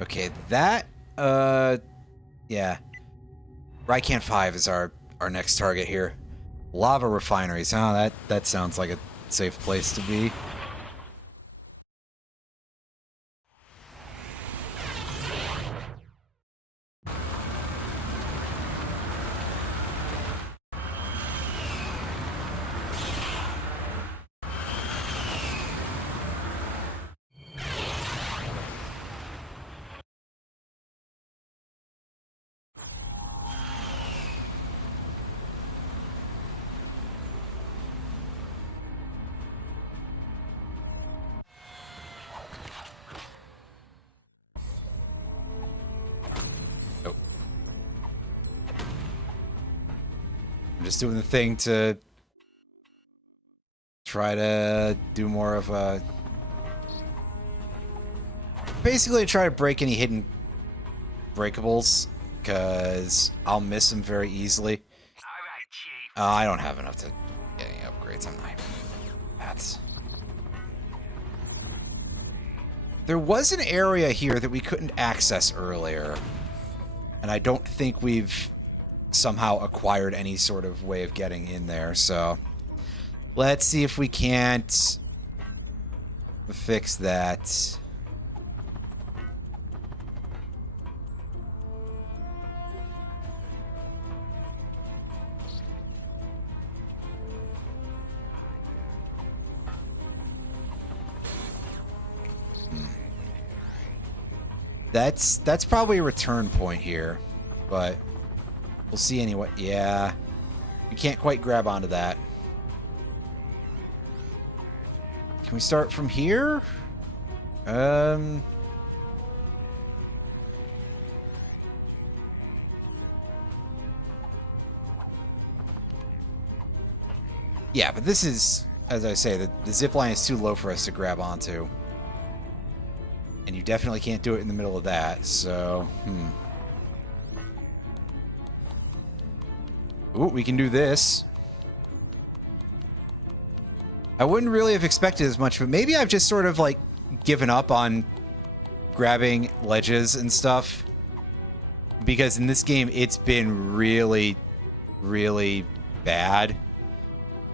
Okay, that, yeah. Rycan 5 is our next target here. Lava refineries, huh? That sounds like a safe place to be. I'm just doing the thing to try to do more of a... Basically try to break any hidden breakables, because I'll miss them very easily. Alright, Chief. I don't have enough to get any upgrades on my... That's... There was an area here that we couldn't access earlier, and I don't think we've somehow acquired any sort of way of getting in there, so let's see if we can't fix that. That's probably a return point here, but we'll see anyway. Yeah, we can't quite grab onto that. Can we start from here? Yeah, but this is, as I say, the zip line is too low for us to grab onto. And you definitely can't do it in the middle of that, so... Ooh, we can do this. I wouldn't really have expected as much, but maybe I've just sort of, like, given up on grabbing ledges and stuff. Because in this game, it's been really, really bad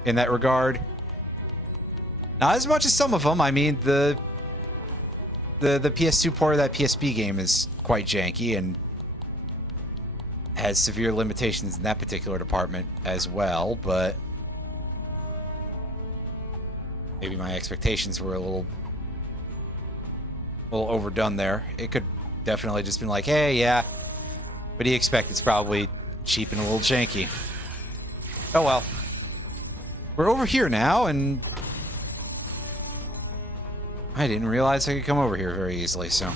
in that regard. Not as much as some of them. I mean, the PS2 port of that PSP game is quite janky and has severe limitations in that particular department as well, but maybe my expectations were a little overdone there. It could definitely just been like, hey, yeah, what do you expect? It's probably cheap and a little janky. Oh well. We're over here now, and I didn't realize I could come over here very easily, so...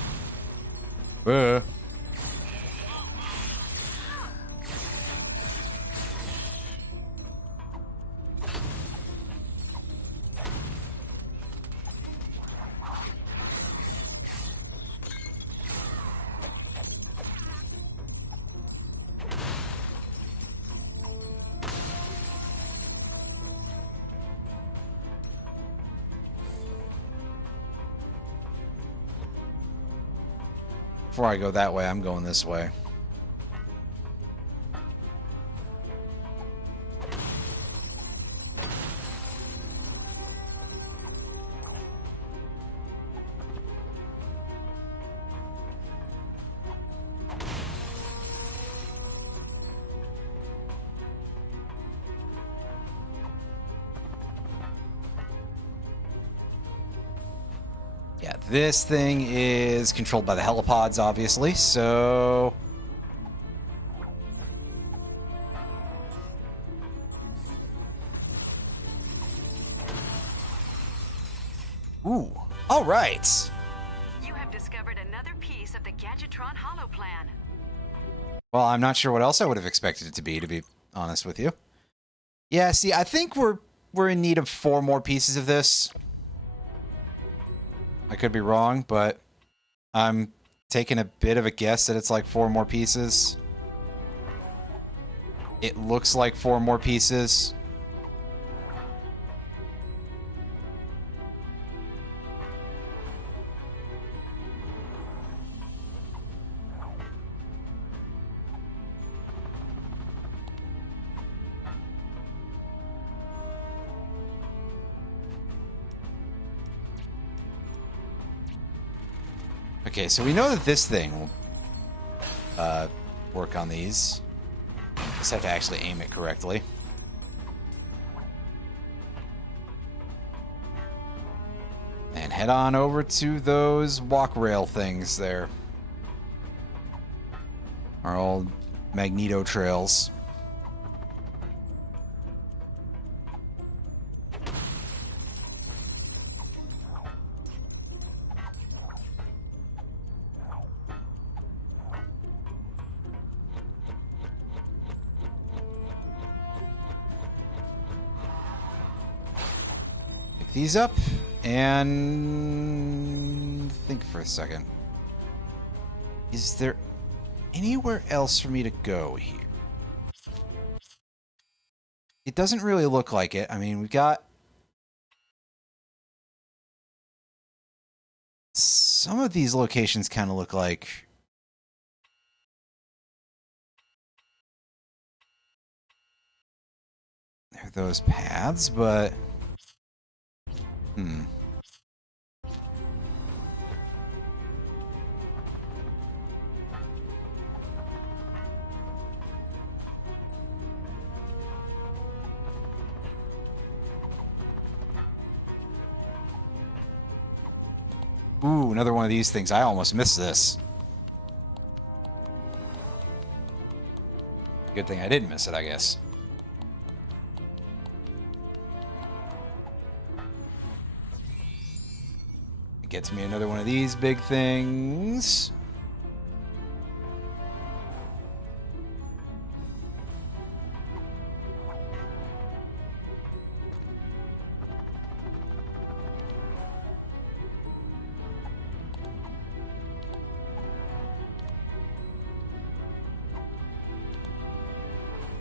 Before I go that way, I'm going this way. Yeah, this thing is controlled by the helipods, obviously, so... Ooh, alright! You have discovered another piece of the Gadgetron Hollow Plan. Well, I'm not sure what else I would have expected it to be honest with you. Yeah, see, I think we're in need of 4 more pieces of this. I could be wrong, but I'm taking a bit of a guess that it's like 4 more pieces. It looks like 4 more pieces. Okay, so we know that this thing will work on these. Just have to actually aim it correctly. And head on over to those walk rail things there. Our old Magneto trails. These up and think for a second. Is there anywhere else for me to go here? It doesn't really look like it. I mean, we've got some of these locations kind of look like they're those paths, but ooh, another one of these things. I almost missed this. Good thing I didn't miss it, I guess. It gets me another one of these big things.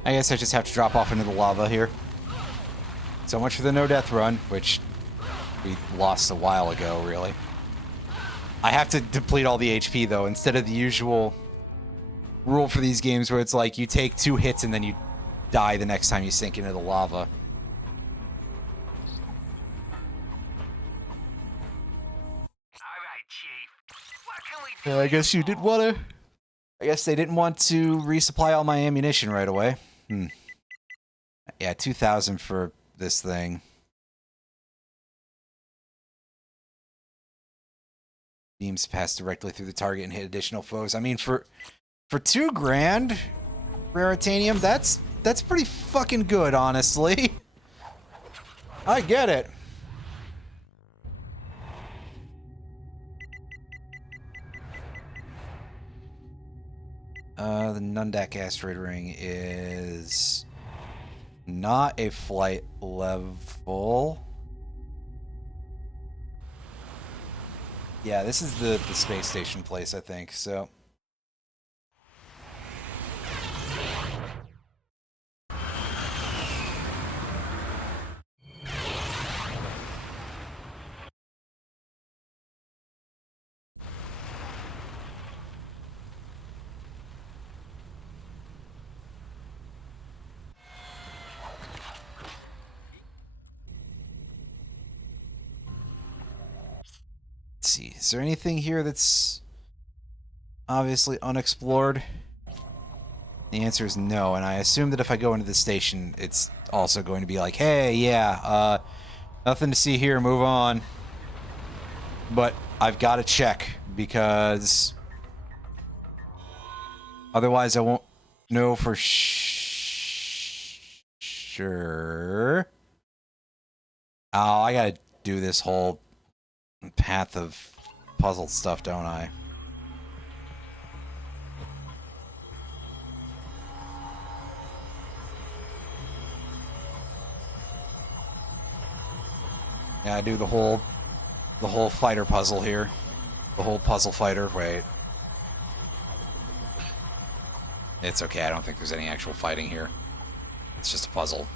I guess I just have to drop off into the lava here. So much for the no-death run, which we lost a while ago, really. I have to deplete all the HP, though, instead of the usual rule for these games where it's like you take 2 hits and then you die the next time you sink into the lava. Alright, Chief. What can we do? I guess you didn't want to... I guess they didn't want to resupply all my ammunition right away. Yeah, 2,000 for this thing. Beams pass directly through the target and hit additional foes. I mean, for $2 grand, Raritanium, that's pretty fucking good, honestly. I get it. The Nundak asteroid ring is not a flight level. Yeah, this is the space station place, I think, so. Let's see, is there anything here that's obviously unexplored? The answer is no, and I assume that if I go into the station, it's also going to be like, hey, yeah, nothing to see here, move on. But I've got to check, because otherwise I won't know for sure. Oh, I gotta do this whole path of puzzle stuff, don't I? Yeah, I do the whole fighter puzzle here. The whole puzzle fighter. Wait. It's okay, I don't think there's any actual fighting here. It's just a puzzle.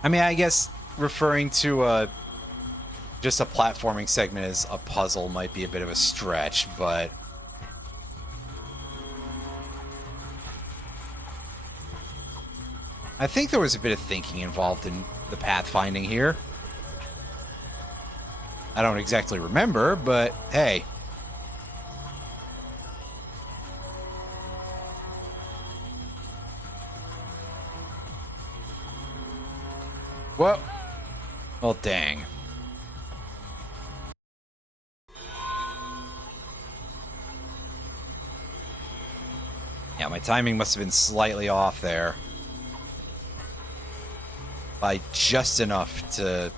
I mean, I guess referring to just a platforming segment as a puzzle might be a bit of a stretch, but I think there was a bit of thinking involved in the pathfinding here. I don't exactly remember, but hey. Well, dang. Yeah, my timing must have been slightly off there. By just enough to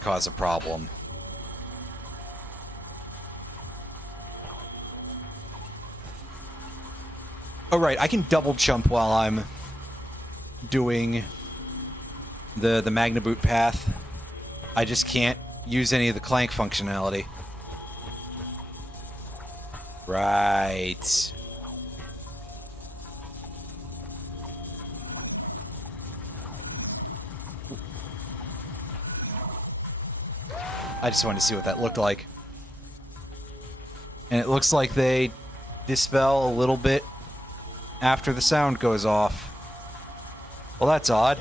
cause a problem. Oh, right, I can double jump while I'm doing the Magna Boot path. I just can't use any of the Clank functionality. Right. I just wanted to see what that looked like. And it looks like they dispel a little bit after the sound goes off. Well, that's odd.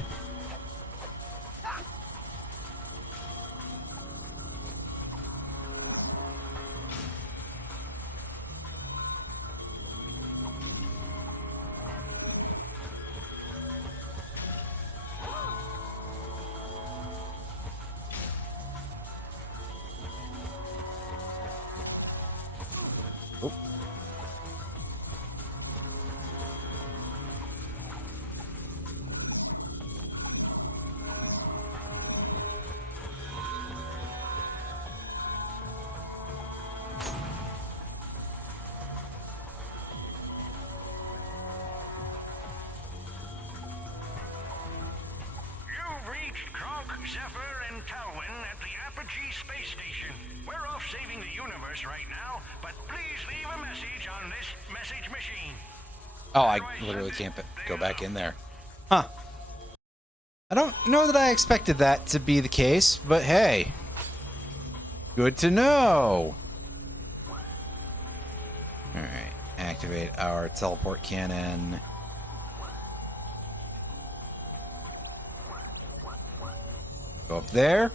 Zephyr and Talwyn at the Apogee Space Station. We're off saving the universe right now, but please leave a message on this message machine. Oh, I literally can't go back in there. Huh. I don't know that I expected that to be the case, but hey. Good to know. Alright, activate our teleport cannon. Go up there.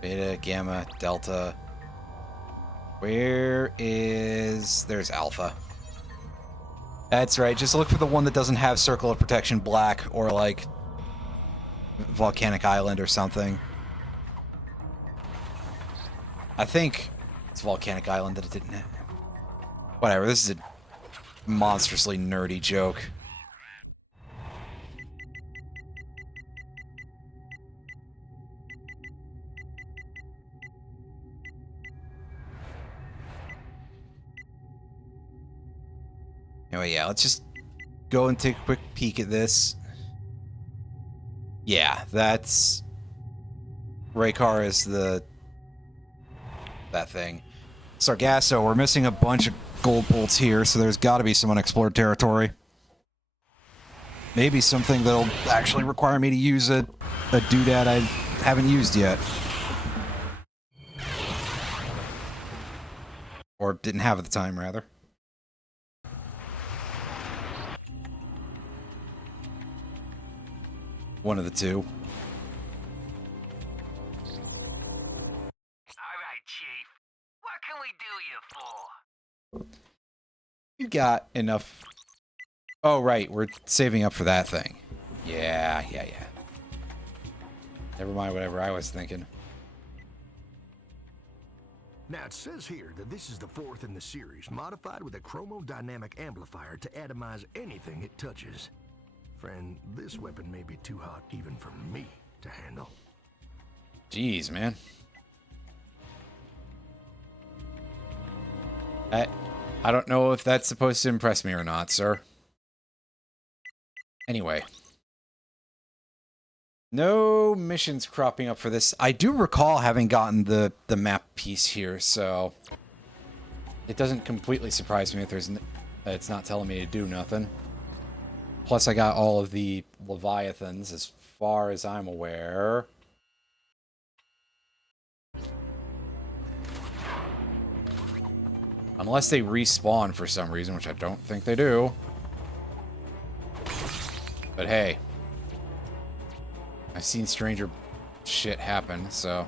Beta, gamma, delta. Where is... There's alpha. That's right, just look for the one that doesn't have Circle of Protection black or like Volcanic Island or something. I think it's Volcanic Island that it didn't have. Whatever, this is a monstrously nerdy joke. Anyway, yeah, let's just go and take a quick peek at this. Yeah, that's... Raykar is that thing. Sargasso, we're missing a bunch of gold bolts here, so there's got to be some unexplored territory. Maybe something that'll actually require me to use a doodad I haven't used yet. Or didn't have at the time, rather. One of the two. All right, Chief. What can we do you for? You got enough... Oh, right. We're saving up for that thing. Yeah. Never mind whatever I was thinking. Now, it says here that this is the fourth in the series, modified with a chromodynamic amplifier to atomize anything it touches. Friend, this weapon may be too hot even for me to handle. Jeez, man. I don't know if that's supposed to impress me or not, sir. Anyway. No missions cropping up for this. I do recall having gotten the map piece here, so... It doesn't completely surprise me if it's not telling me to do nothing. Plus, I got all of the Leviathans, as far as I'm aware. Unless they respawn for some reason, which I don't think they do. But hey. I've seen stranger shit happen, so...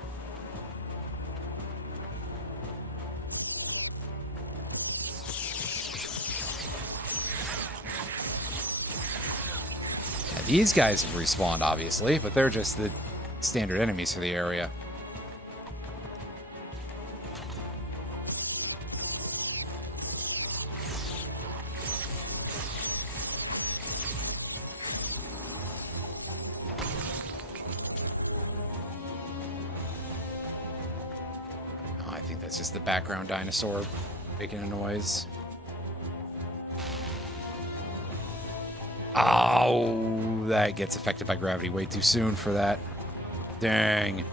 These guys have respawned, obviously, but they're just the standard enemies for the area. Oh, I think that's just the background dinosaur making a noise. Oh, that gets affected by gravity way too soon for that. Dang.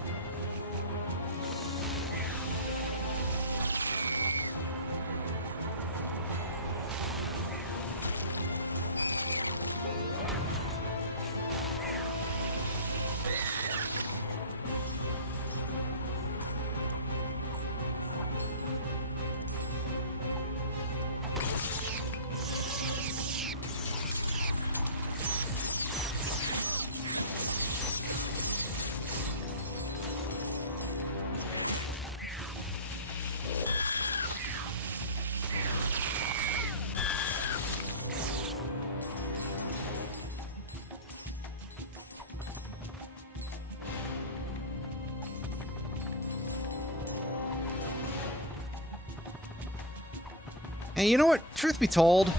And you know what? Truth be told,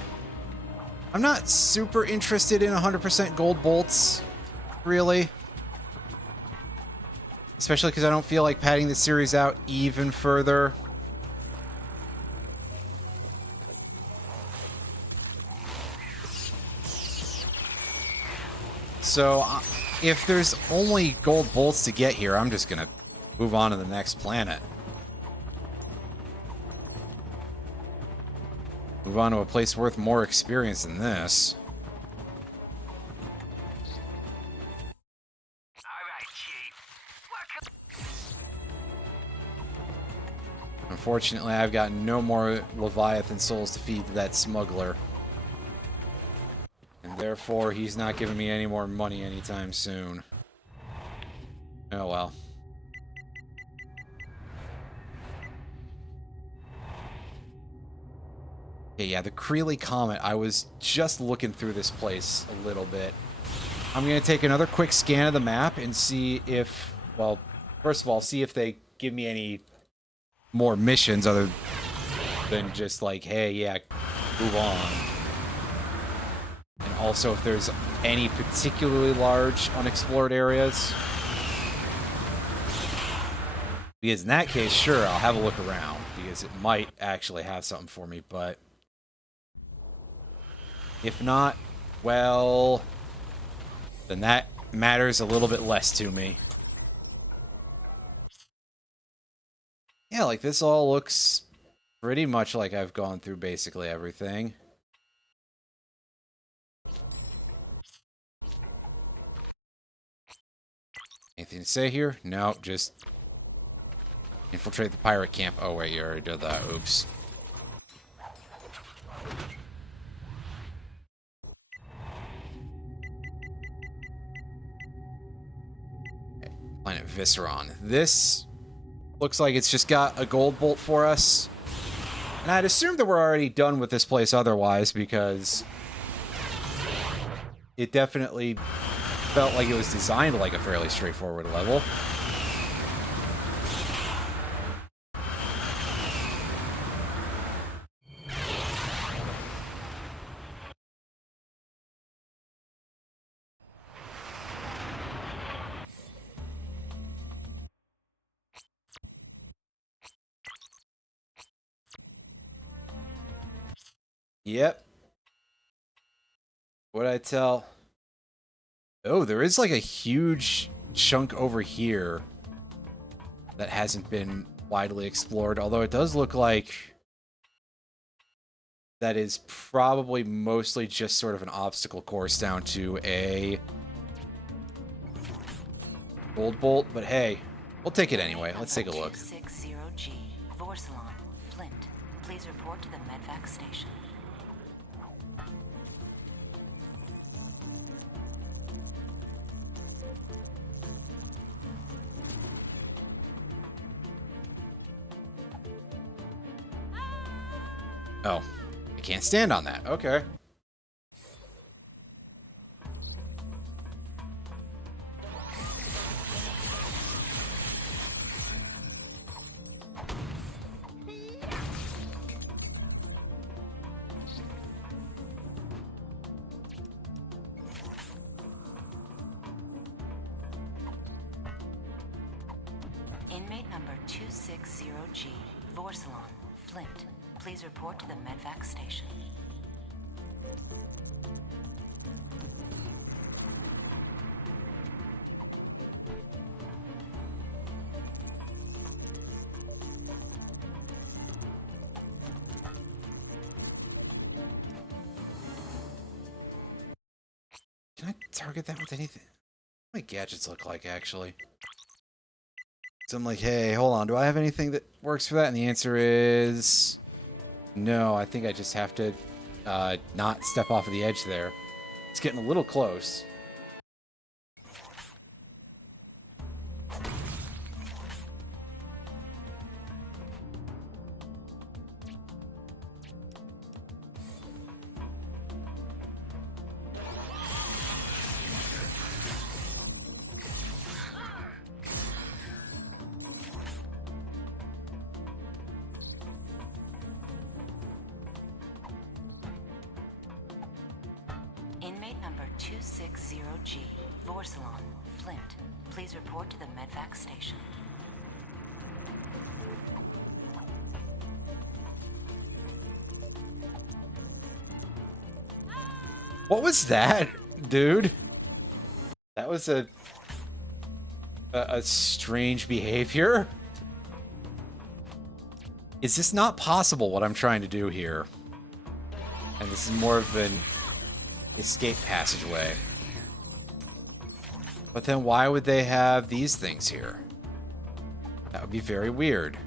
I'm not super interested in 100% gold bolts, really. Especially because I don't feel like padding the series out even further. So, if there's only gold bolts to get here, I'm just gonna move on to the next planet. Move on to a place worth more experience than this. Alright, Chief. Unfortunately, I've got no more Leviathan souls to feed to that smuggler. And therefore, he's not giving me any more money anytime soon. Oh well. Okay, yeah, the Creeley Comet. I was just looking through this place a little bit. I'm going to take another quick scan of the map and see if, well, first of all, see if they give me any more missions other than just like, hey, yeah, move on. And also if there's any particularly large unexplored areas. Because in that case, sure, I'll have a look around, because it might actually have something for me, but if not, well, then that matters a little bit less to me. Yeah, like this all looks pretty much like I've gone through basically everything. Anything to say here? No, just infiltrate the pirate camp. Oh wait, you already did that. Oops. Planet Visceron. This looks like it's just got a gold bolt for us. And I'd assume that we're already done with this place otherwise, because it definitely felt like it was designed like a fairly straightforward level. Yep. What'd I tell? Oh, there is like a huge chunk over here that hasn't been widely explored, although it does look like that is probably mostly just sort of an obstacle course down to a gold bolt, but hey, we'll take it anyway. Let's take a look. 260G, Vorsalon, Flint. Please report to the medvac station. Oh, I can't stand on that. Okay. Inmate number 260G, Vorsalon, Flint. Please report to the medvac station. Can I target that with anything? What do my gadgets look like, actually? So I'm like, hey, hold on. Do I have anything that works for that? And the answer is no. I think I just have to not step off of the edge there. It's getting a little close. Inmate number 260G, Vorsalon, Flint. Please report to the medvac station. What was that, dude? That was a strange behavior. Is this not possible, what I'm trying to do here? And this is more of an escape passageway. But then why would they have these things here? That would be very weird.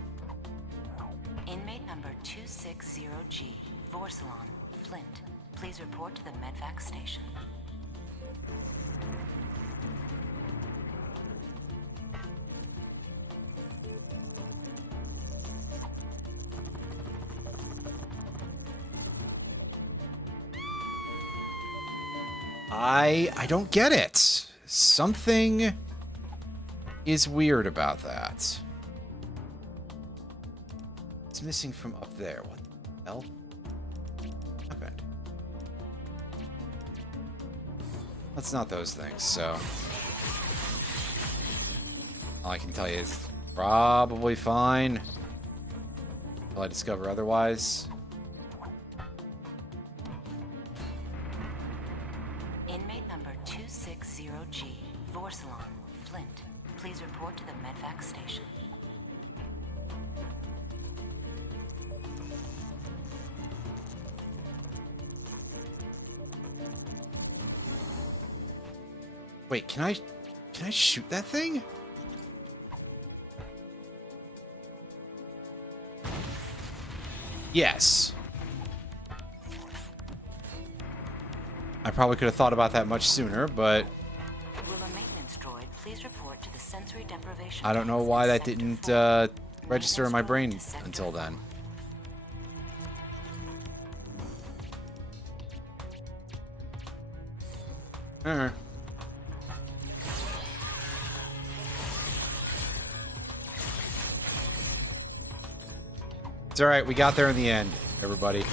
Inmate number 260G, Vorsalon, Flint. Please report to the medvac station. I don't get it. Something is weird about that. It's missing from up there. What the hell happened? That's not those things, so all I can tell you is probably fine until I discover otherwise. Inmate number 260G, Vorsalon, Flint. Please report to the medvac station. Wait, can I shoot that thing? Yes. I probably could have thought about that much sooner, but Will a maintenance droid please report to the sensory deprivation? I don't know tanks why in that Sector didn't 4. register in my Maintenance droid brain to Sector until 4. then. It's alright, we got there in the end, everybody.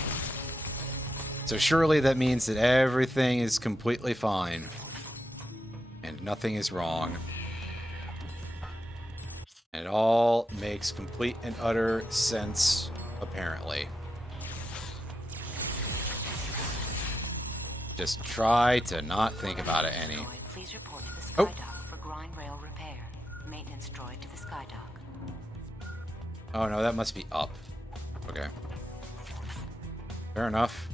So surely that means that everything is completely fine. And nothing is wrong. And it all makes complete and utter sense, apparently. Just try to not think about it any. Droid, please report to the Oh. Skydock for grind rail repair. Maintenance droid to the Skydock. Oh no, that must be up. Okay. Fair enough.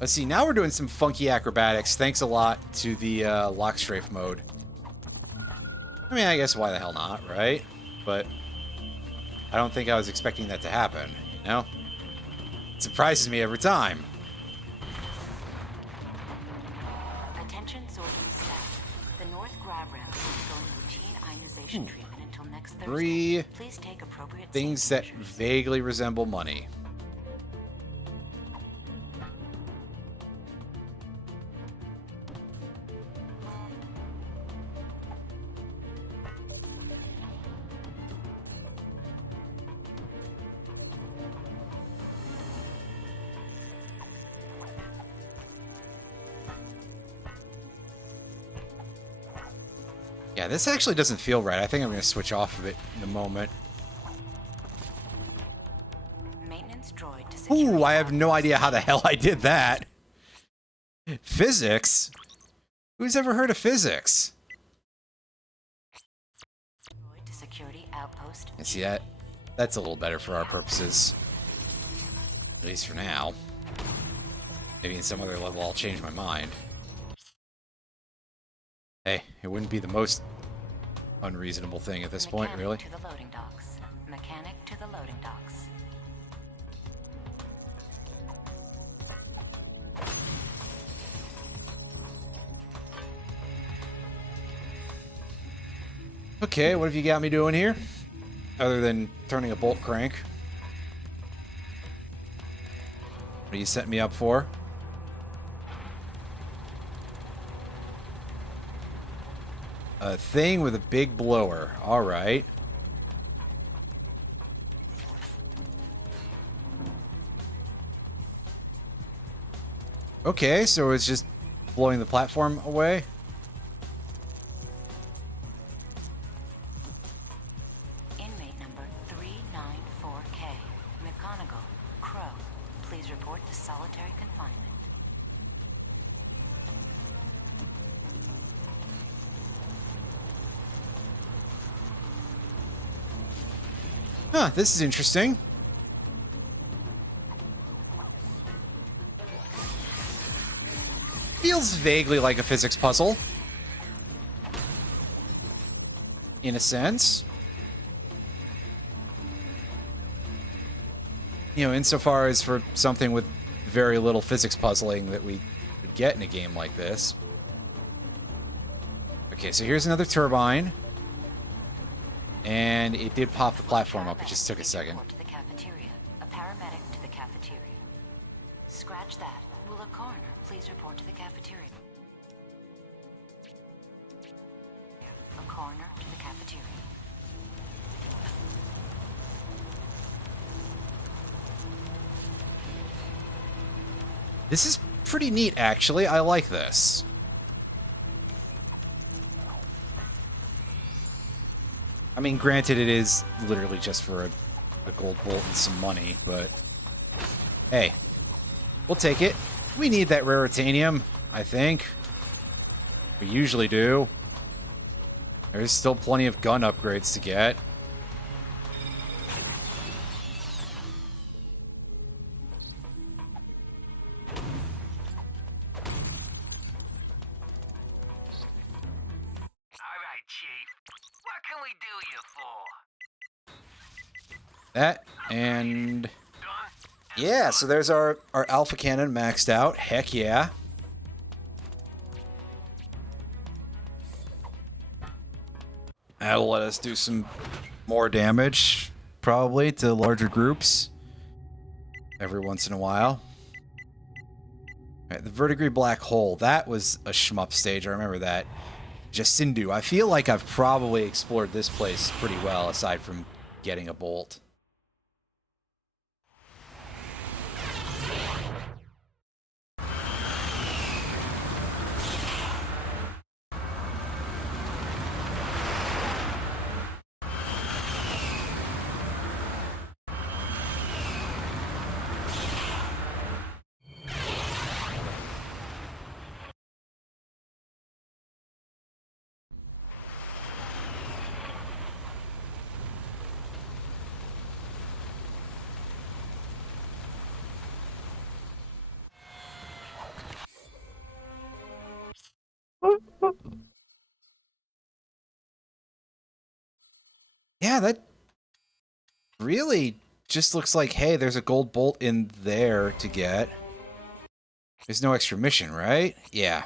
Let's see, now we're doing some funky acrobatics. Thanks a lot to the lock strafe mode. I mean, I guess why the hell not, right? But I don't think I was expecting that to happen, you know? It surprises me every time. Attention sorting staff. The North Grav ramp is undergoing routine ionization treatment until next Thursday. 3 Please take appropriate things safety that measures. vaguely resemble money. Yeah, this actually doesn't feel right. I think I'm going to switch off of it in a moment. Maintenance droid to security Ooh, I have no outpost. idea how the hell I did that. Physics? Who's ever heard of physics? Droid to security outpost. And see that? That's a little better for our purposes. At least for now. Maybe in some other level I'll change my mind. Hey, it wouldn't be the most unreasonable thing at this point, Mechanic really. to the loading docks. Mechanic to the loading docks. Okay, what have you got me doing here? Other than turning a bolt crank. What are you setting me up for? A thing with a big blower. Alright. Okay, so it's just blowing the platform away. Inmate number 394K. McGonagall. Crow. Please report to solitary confinement. Huh, this is interesting. Feels vaguely like a physics puzzle. In a sense. You know, insofar as for something with very little physics puzzling that we would get in a game like this. Okay, so here's another turbine. And it did pop the platform up. It just took a second. To the cafeteria. A paramedic to the cafeteria. Scratch that. Will a coroner please report to the cafeteria? A coroner to the cafeteria. This is pretty neat, actually. I like this. I mean, granted, it is literally just for a gold bolt and some money, but hey, we'll take it. We need that raritanium, I think. We usually do. There's still plenty of gun upgrades to get. Alright, Chief. What can we do you for? That, and yeah, so there's our alpha cannon maxed out. Heck yeah. That'll let us do some more damage, probably, to larger groups every once in a while. Alright, the verdigris black hole. That was a shmup stage. I remember that. Jacindu. I feel like I've probably explored this place pretty well, aside from getting a bolt. Yeah, that really just looks like, hey, there's a gold bolt in there to get. There's no extra mission, right? Yeah.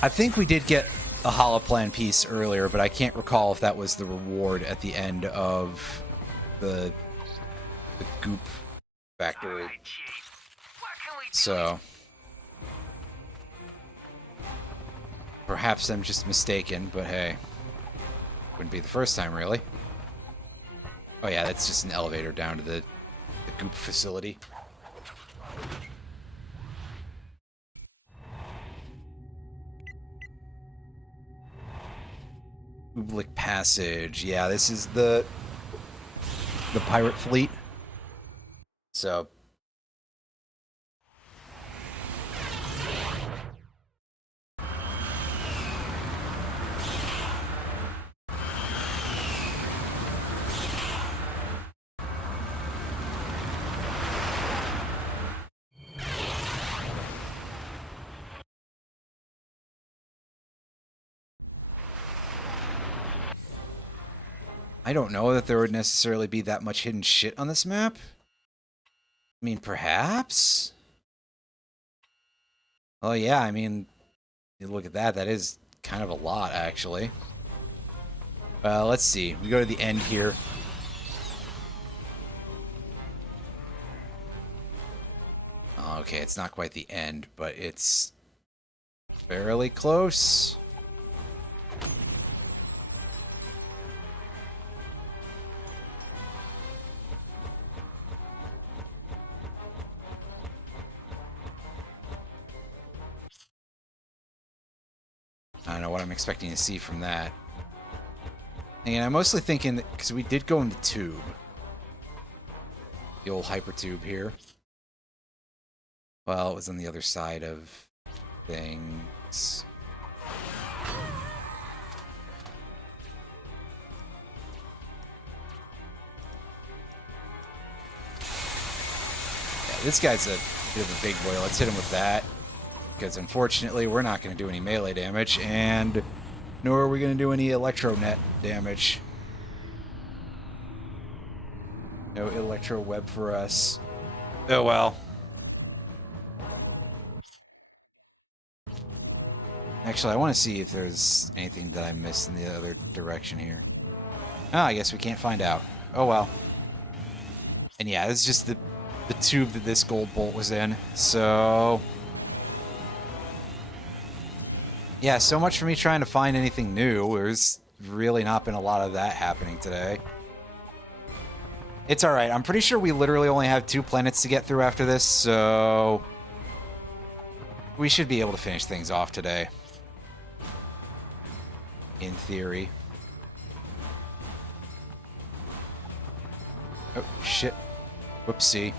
I think we did get a holoplan piece earlier, but I can't recall if that was the reward at the end of the goop factory. Alright, Chief. What can we do? So perhaps I'm just mistaken, but hey, wouldn't be the first time, really. Oh yeah, that's just an elevator down to the goop facility. Ooblik Passage. Yeah, this is the pirate fleet. So I don't know that there would necessarily be that much hidden shit on this map. I mean, perhaps? Oh yeah, I mean, you look at that, that is kind of a lot, actually. Let's see. We go to the end here. Okay, it's not quite the end, but it's fairly close. I don't know what I'm expecting to see from that. And I'm mostly thinking, because we did go in the tube. The old hyper tube here. Well, it was on the other side of things. Yeah, this guy's a bit of a big boy. Let's hit him with that. Because unfortunately, we're not going to do any melee damage, and nor are we going to do any electro net damage. No electro web for us. Oh well. Actually, I want to see if there's anything that I missed in the other direction here. Oh, I guess we can't find out. Oh well. And yeah, this is just the tube that this gold bolt was in. So yeah, so much for me trying to find anything new. There's really not been a lot of that happening today. It's alright. I'm pretty sure we literally only have 2 planets to get through after this, so we should be able to finish things off today. In theory. Oh, shit. Whoopsie.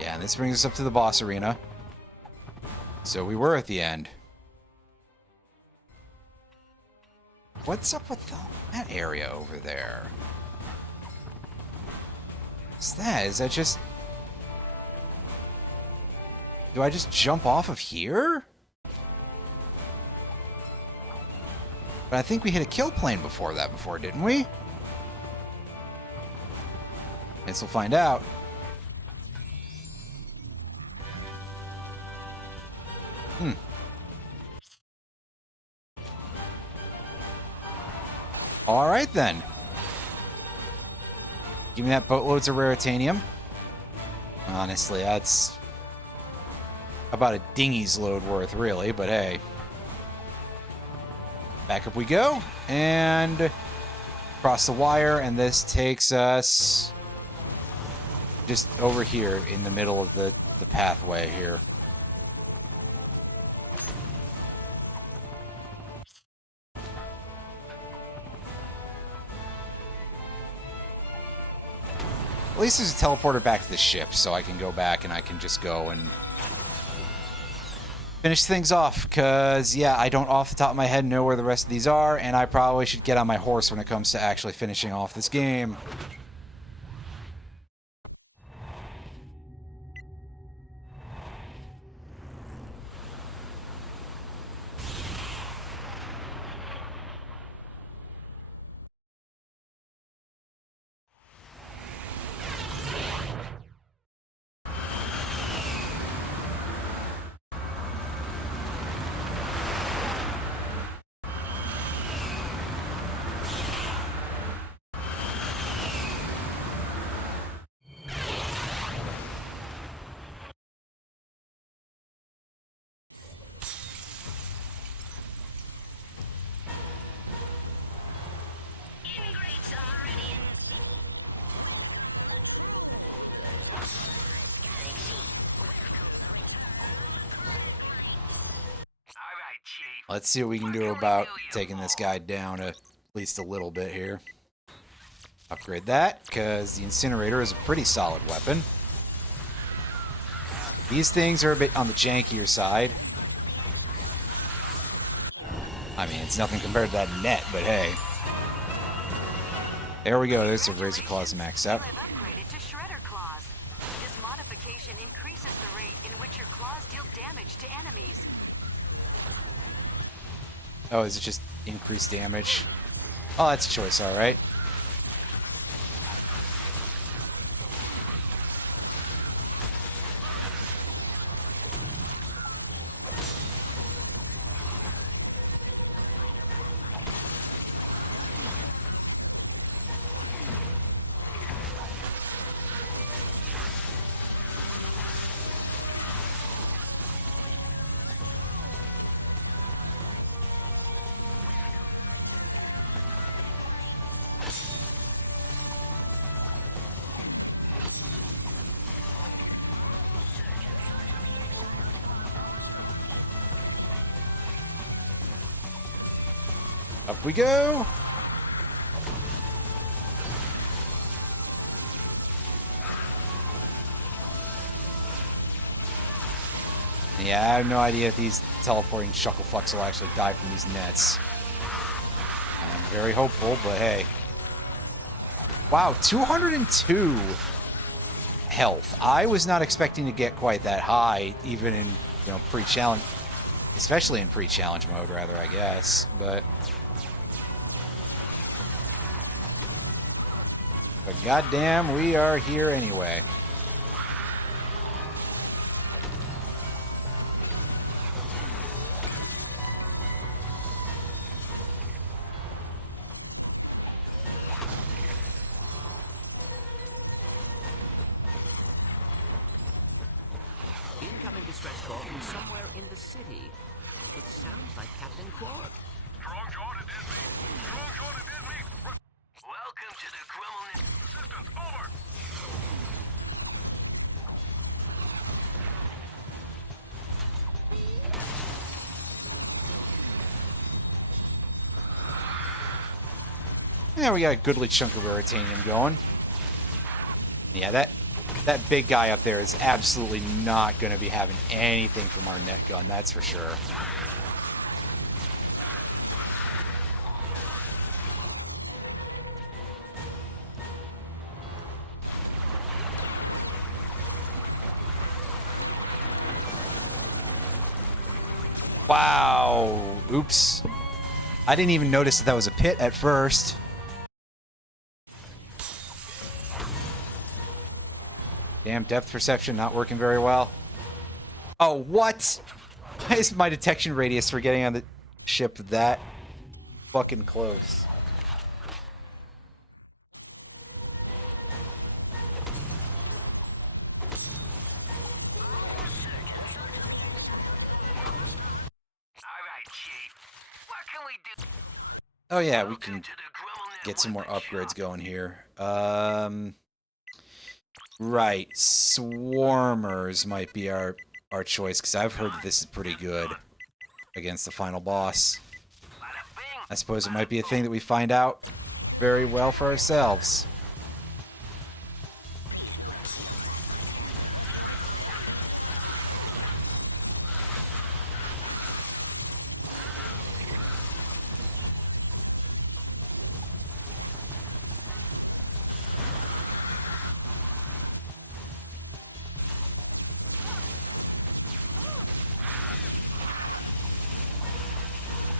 Yeah, and this brings us up to the boss arena. So we were at the end. What's up with that area over there? What's that? Is that just... Do I just jump off of here? But I think we hit a kill plane before that, didn't we? Guess we'll find out. Alright then. Give me that boatloads of raritanium. Honestly, that's about a dinghy's load worth, really, but hey. Back up we go, and cross the wire, and this takes us just over here in the middle of the pathway here. At least there's a teleporter back to the ship, so I can go back and I can just go and finish things off. Because, yeah, I don't off the top of my head know where the rest of these are, and I probably should get on my horse when it comes to actually finishing off this game. Let's see what we can do about taking this guy down at least a little bit here. Upgrade that, because the incinerator is a pretty solid weapon. These things are a bit on the jankier side. I mean, it's nothing compared to that net, but hey. There we go, there's the Razor Claws maxed out. Upgraded to Shredder Claws. This modification increases the rate in which your claws deal damage to enemies. Oh, is it just increased damage? Oh, that's a choice, alright. Up we go! Yeah, I have no idea if these teleporting shucklefucks will actually die from these nets. I'm very hopeful, but hey. Wow, 202 health. I was not expecting to get quite that high, even in, pre-challenge, especially in pre-challenge mode, rather, I guess. But goddamn, we are here anyway. Incoming distress call from somewhere in the city. It sounds like Captain Quark. Strong shot, it is me. Strong shot, it is me. Welcome to the Grummelnet. Assistance, over. Yeah, we got a goodly chunk of Veritanium going. Yeah, that big guy up there is absolutely not going to be having anything from our net gun, that's for sure. Wow. Oops. I didn't even notice that was a pit at first. Damn, depth perception not working very well. Oh, what? Why is my detection radius for getting on the ship that fucking close? Alright, Chief. What can we do? Oh yeah, we can Welcome to the Grummelnet get some more weapon upgrades shop. going here. Right, Swarmers might be our choice, because I've heard that this is pretty good against the final boss. Bada bing, I suppose it might be a thing that we find out very well for ourselves.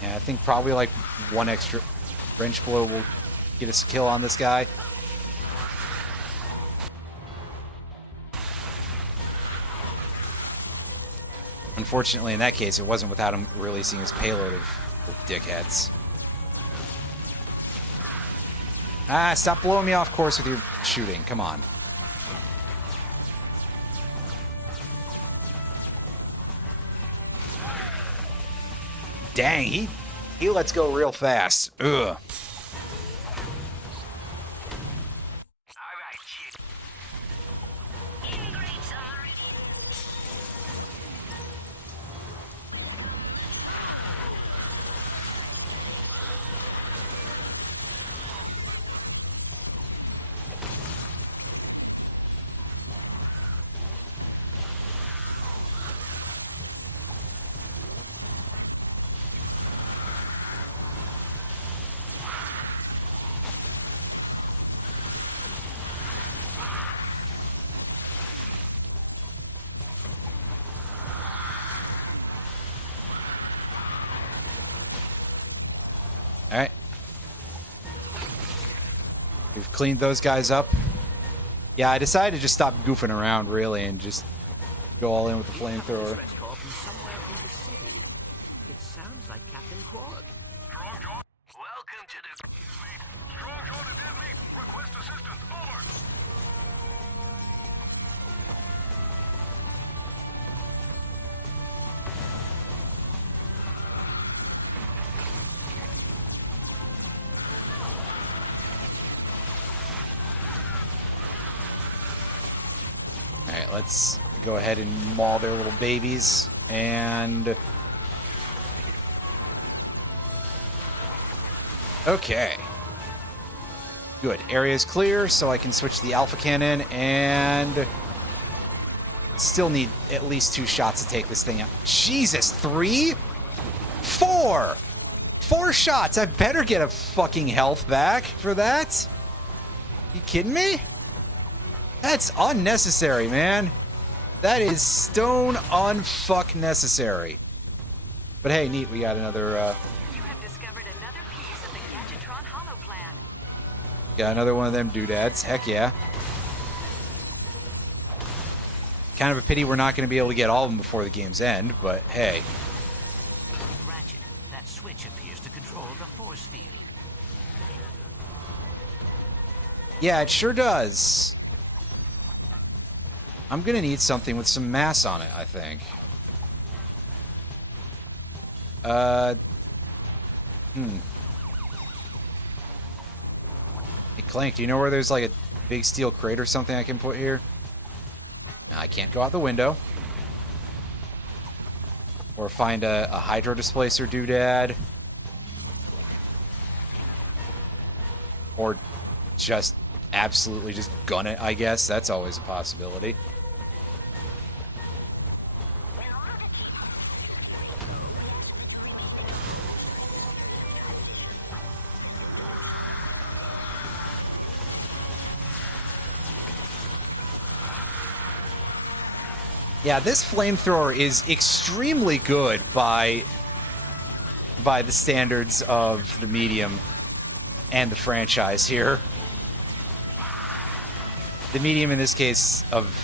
Yeah, I think probably like one extra wrench blow will get us a kill on this guy. Unfortunately, in that case, it wasn't without him releasing his payload of dickheads. Ah, stop blowing me off course with your shooting. Come on. Dang, he lets go real fast. Ugh. Alright, Chief. Ingrates are ready. Alright. We've cleaned those guys up. Yeah, I decided to just stop goofing around, really, and just go all in with the Incoming flamethrower. distress call from somewhere in the city. It sounds like Captain Quark. Strong shot. Welcome to the... Strong shot, it is me. Request assistance, over. Alright, let's go ahead and maul their little babies. And Okay. Good. Area is clear, so I can switch the alpha cannon, and still need at least 2 shots to take this thing out. Jesus, 3? 4! 4 shots! I better get a fucking health back for that. You kidding me? That's unnecessary, man. That is stone unfuck necessary. But hey, neat, we got another, You have discovered another piece of the Gadgetron Hollow Plan. got another one of them doodads. Heck yeah. Kind of a pity we're not going to be able to get all of them before the game's end, but hey. Ratchet, that switch appears to control the force field. Yeah, it sure does. I'm going to need something with some mass on it, I think. Hey, Clank, do you know where there's like a big steel crate or something I can put here? I can't go out the window. Or find a hydro displacer doodad. Or just absolutely just gun it, I guess. That's always a possibility. Yeah, this flamethrower is extremely good by the standards of the medium and the franchise here. The medium in this case of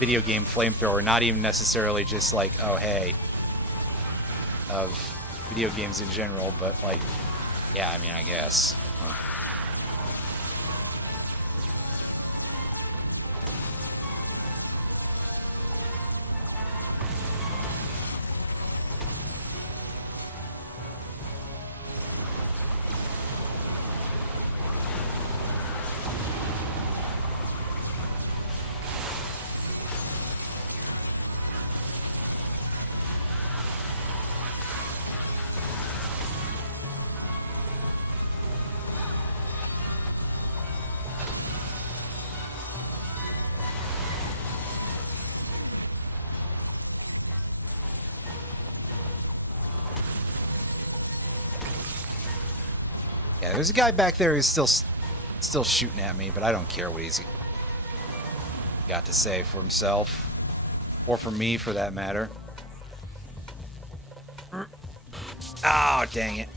video game flamethrower, not even necessarily just like, oh hey, of video games in general, but like, yeah, I mean, I guess. Huh. Yeah, there's a guy back there who's still shooting at me, but I don't care what he's got to say for himself. Or for me, for that matter. Oh, dang it.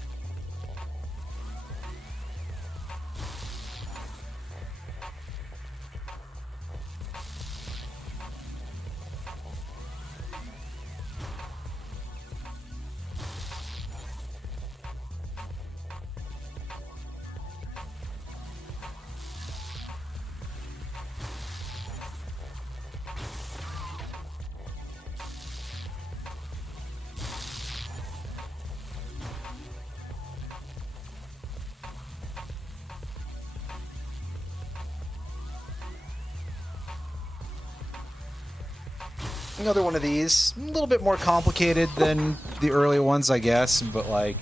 Another one of these. A little bit more complicated than the earlier ones, I guess, but like...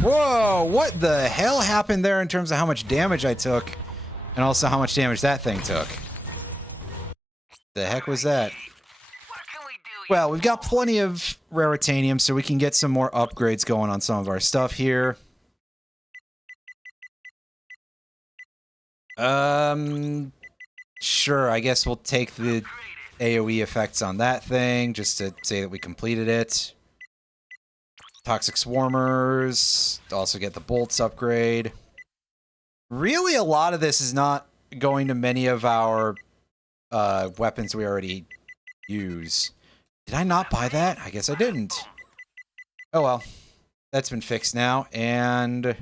Whoa, what the hell happened there in terms of how much damage I took? And also how much damage that thing took. The heck was that? Well, we've got plenty of raritanium, so we can get some more upgrades going on some of our stuff here. Sure, I guess we'll take the AoE effects on that thing, just to say that we completed it. Toxic Swarmers, also get the bolts upgrade. Really, a lot of this is not going to many of our weapons we already use. Did I not buy that? I guess I didn't. Oh well. That's been fixed now, and...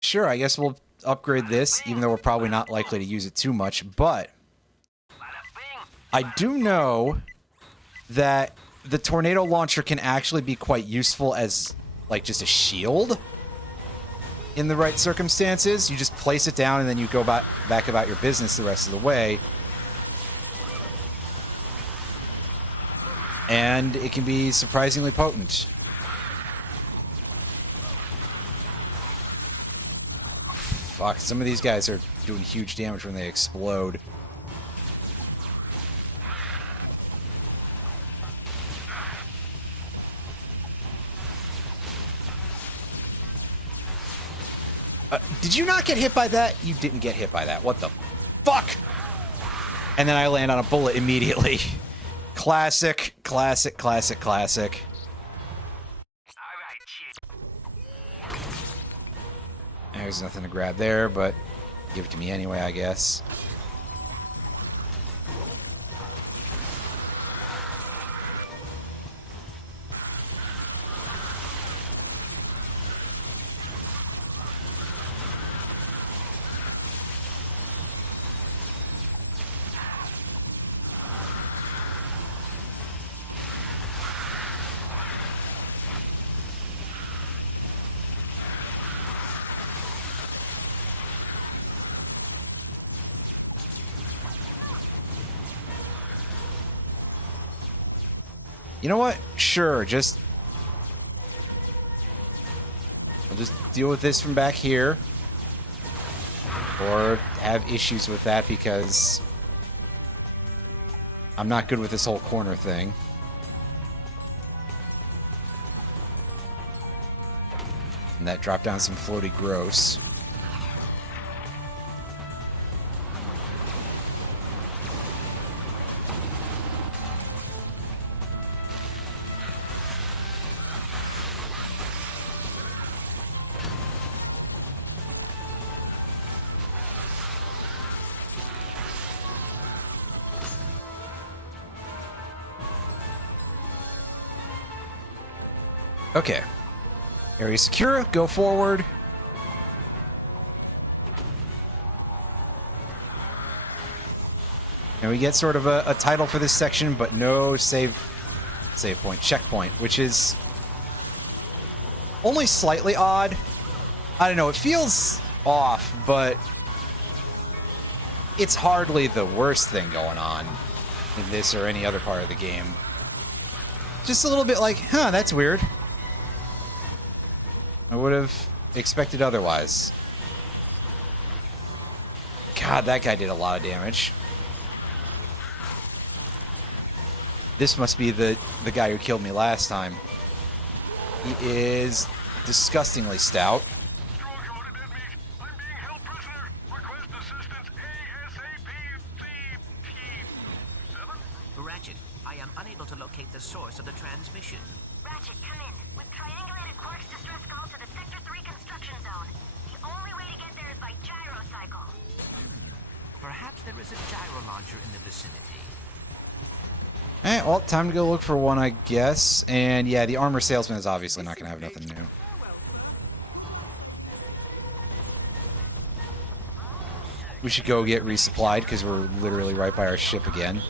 Sure, I guess we'll upgrade this, even though we're probably not likely to use it too much, but... I do know that the tornado launcher can actually be quite useful as, like, just a shield in the right circumstances. You just place it down and then you go back about your business the rest of the way. And it can be surprisingly potent. Fuck, some of these guys are doing huge damage when they explode. Did you not get hit by that? You didn't get hit by that. What the fuck? And then I land on a bullet immediately. Classic, classic, classic, classic. There's nothing to grab there, but give it to me anyway, I guess. You know what? Sure, I'll just deal with this from back here. Or have issues with that because I'm not good with this whole corner thing. And that dropped down some floaty gross. Okay. Area secure, go forward. And we get sort of a title for this section, but no save point, checkpoint, which is only slightly odd. I don't know, it feels off, but it's hardly the worst thing going on in this or any other part of the game. Just a little bit like, huh, that's weird. I would have expected otherwise. God, that guy did a lot of damage. This must be the guy who killed me last time. He is disgustingly stout. Ratchet, I am unable to locate the source of the transmission. Ratchet, come in. We've triangulated Quark's distress call to the Sector 3 construction zone. The only way to get there is by gyrocycle. Perhaps there is a gyro launcher in the vicinity. Alright, well, time to go look for one, I guess. And yeah, the armor salesman is obviously not going to have nothing new. We should go get resupplied because we're literally right by our ship again.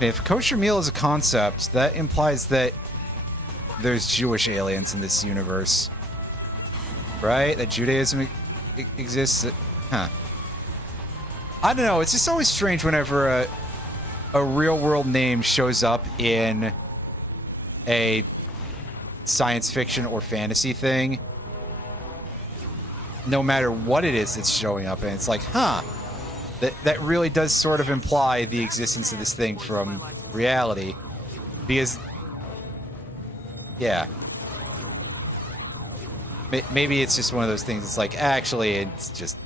If kosher meal is a concept, that implies that there's Jewish aliens in this universe. Right? That Judaism exists? Huh. I don't know, it's just always strange whenever a real-world name shows up in a science fiction or fantasy thing. No matter what it is that's showing up, and it's like, huh. That really does sort of imply the existence of this thing from reality. Because, yeah. Maybe it's just one of those things, it's like, actually, it's just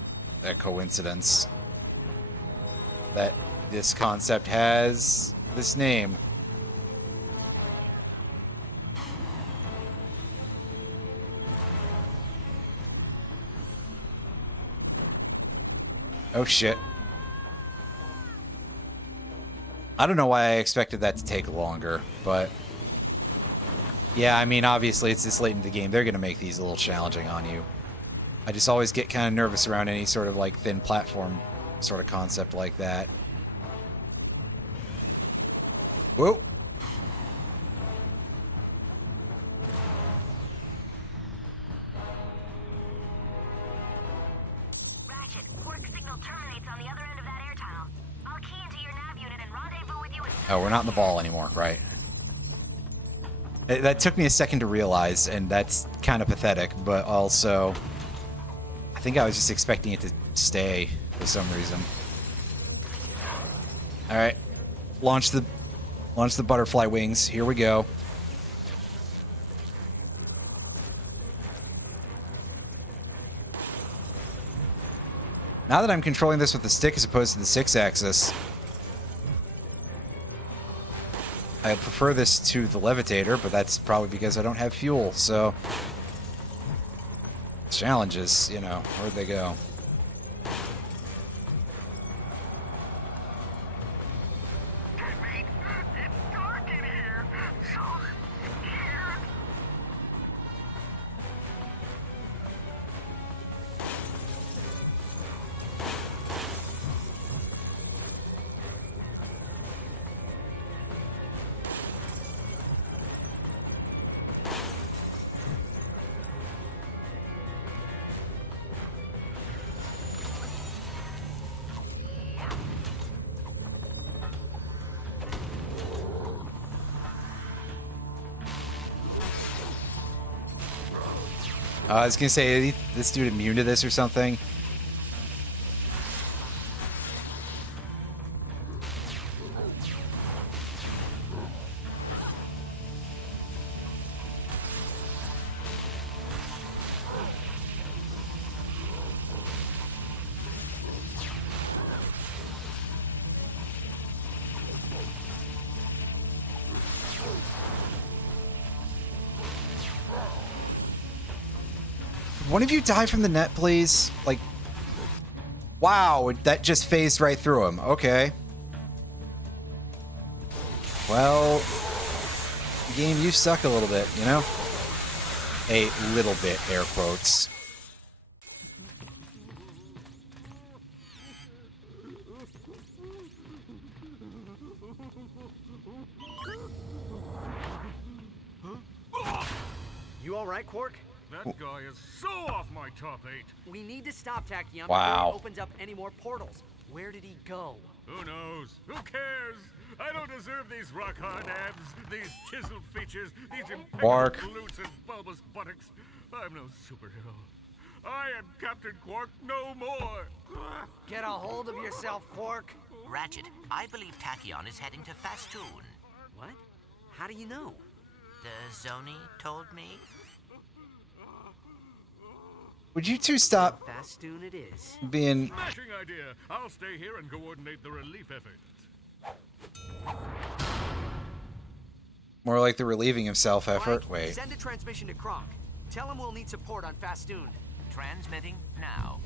a coincidence that this concept has this name. Oh, shit. I don't know why I expected that to take longer, but... Yeah, I mean, obviously, it's this late in the game. They're going to make these a little challenging on you. I just always get kind of nervous around any sort of, like, thin platform sort of concept like that. Whoa! Ratchet, Quark signal terminates on the other end of that air tunnel. I'll key into your nav unit and rendezvous with you as Oh, we're not in the ball anymore, right? That took me a second to realize, and that's kind of pathetic, but also... I think I was just expecting it to stay for some reason. Alright. Launch the butterfly wings. Here we go. Now that I'm controlling this with the stick as opposed to the 6-axis, I prefer this to the levitator, but that's probably because I don't have fuel, so... Challenges, you know, where'd they go? It's dark in here. So scared. I was gonna say, is this dude immune to this or something? One of you die from the net, please? Like, wow, that just phased right through him. Okay. Well, game, you suck a little bit, you know? A little bit, air quotes. You all right, Quark? That guy is so off my top 8. We need to stop Tachyon Wow. before he opens up any more portals. Where did he go? Who knows? Who cares? I don't deserve these rock-hard abs, these chiseled features, these Quark. impeccable glutes and bulbous buttocks. I'm no superhero. I am Captain Quark no more. Get a hold of yourself, Quark. Ratchet, I believe Tachyon is heading to Fastoon. What? How do you know? The Zoni told me. Would you two stop Fastoon it is. being... Smashing idea. I'll stay here and coordinate the relief effort. more like the relieving himself effort? Clank, Wait. send a transmission to Kronk. Tell him we'll need support on Fastoon. Transmitting now.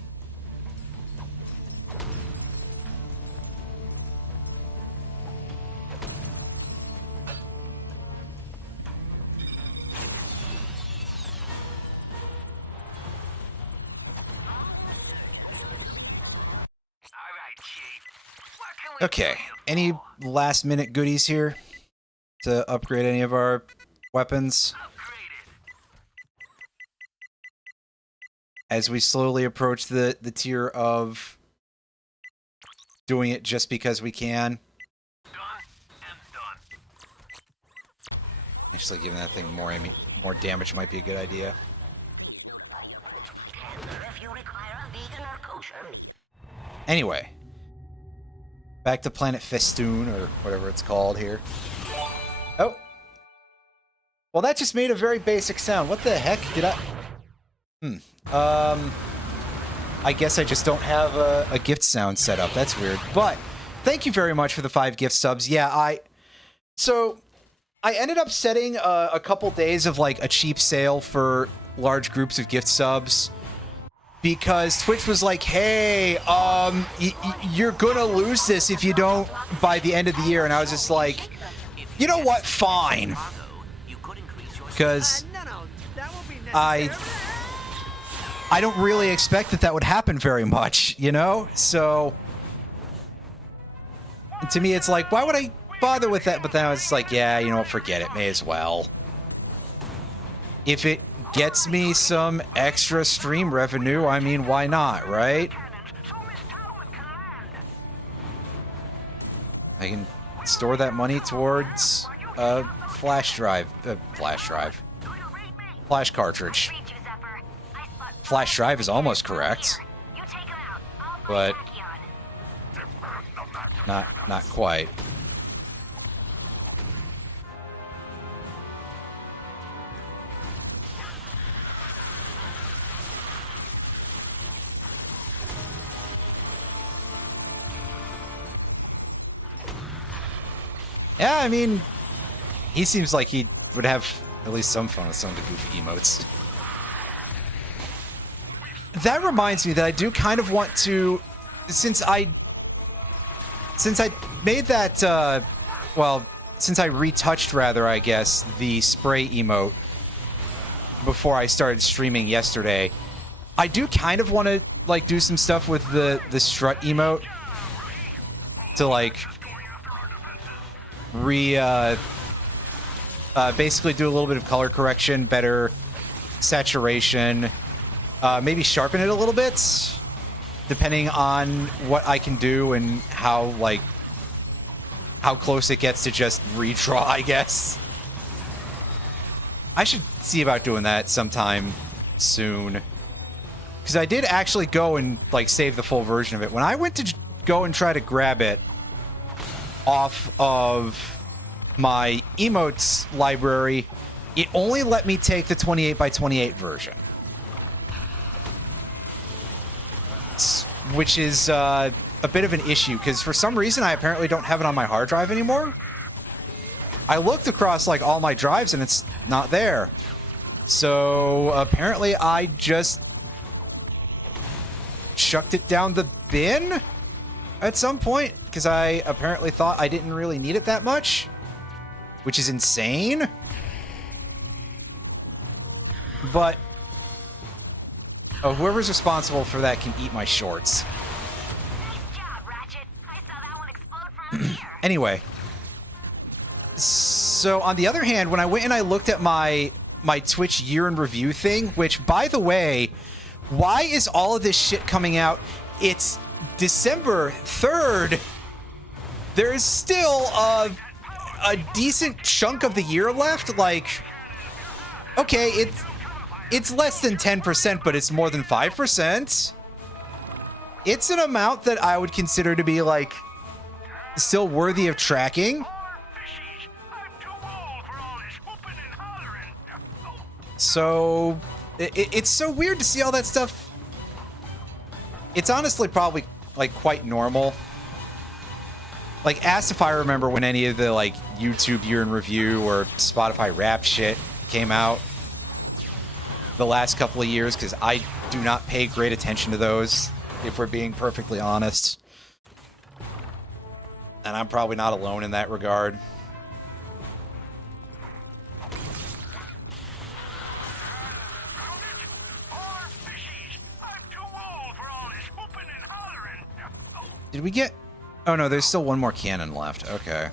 Okay, any last minute goodies here to upgrade any of our weapons? As we slowly approach the tier of doing it just because we can. Actually, giving that thing more damage might be a good idea. Anyway. Back to Planet Festoon, or whatever it's called here. Oh. Well, that just made a very basic sound. What the heck did I... I guess I just don't have a gift sound set up. That's weird. But, thank you very much for the 5 gift subs. Yeah, So, I ended up setting a couple days of, like, a cheap sale for large groups of gift subs. because Twitch was like, hey, you're gonna lose this if you don't by the end of the year. And I was just like, you know what? Fine. Because that won't be necessary. I don't really expect that would happen very much, you know? So to me, it's like, why would I bother with that? But then I was just like, yeah, you know what? Forget it. May as well. If it gets me some extra stream revenue, I mean, why not, right? I can store that money towards a flash cartridge. Flash drive is almost correct, but not quite. Yeah, I mean, he seems like he would have at least some fun with some of the goofy emotes. That reminds me that I do kind of want to, since I made that, since I retouched, rather, I guess, the spray emote before I started streaming yesterday, I do kind of want to, like, do some stuff with the strut emote to, like, basically do a little bit of color correction, better saturation, maybe sharpen it a little bit, depending on what I can do and how close it gets to just redraw, I guess. I should see about doing that sometime soon. Because I did actually go and, like, save the full version of it. When I went to go and try to grab it off of my emotes library, it only let me take the 28x28 version. Which is a bit of an issue, because for some reason I apparently don't have it on my hard drive anymore. I looked across, like, all my drives and it's not there. So apparently I just chucked it down the bin at some point, because I apparently thought I didn't really need it that much, which is insane. But whoever's responsible for that can eat my shorts. Nice job, Ratchet. I saw that one explode from here. Anyway, so on the other hand, when I went and I looked at my Twitch year in review thing, which, by the way, why is all of this shit coming out? It's December 3rd. There's still a decent chunk of the year left. Like, okay, it's less than 10%, but it's more than 5%. It's an amount that I would consider to be, like, still worthy of tracking. So it's so weird to see all that stuff. It's honestly probably, like, quite normal. Like, ask if I remember when any of the, like, YouTube year in review or Spotify rap shit came out the last couple of years, because I do not pay great attention to those, if we're being perfectly honest. And I'm probably not alone in that regard. Did we get... Oh, no, there's still one more cannon left. Okay.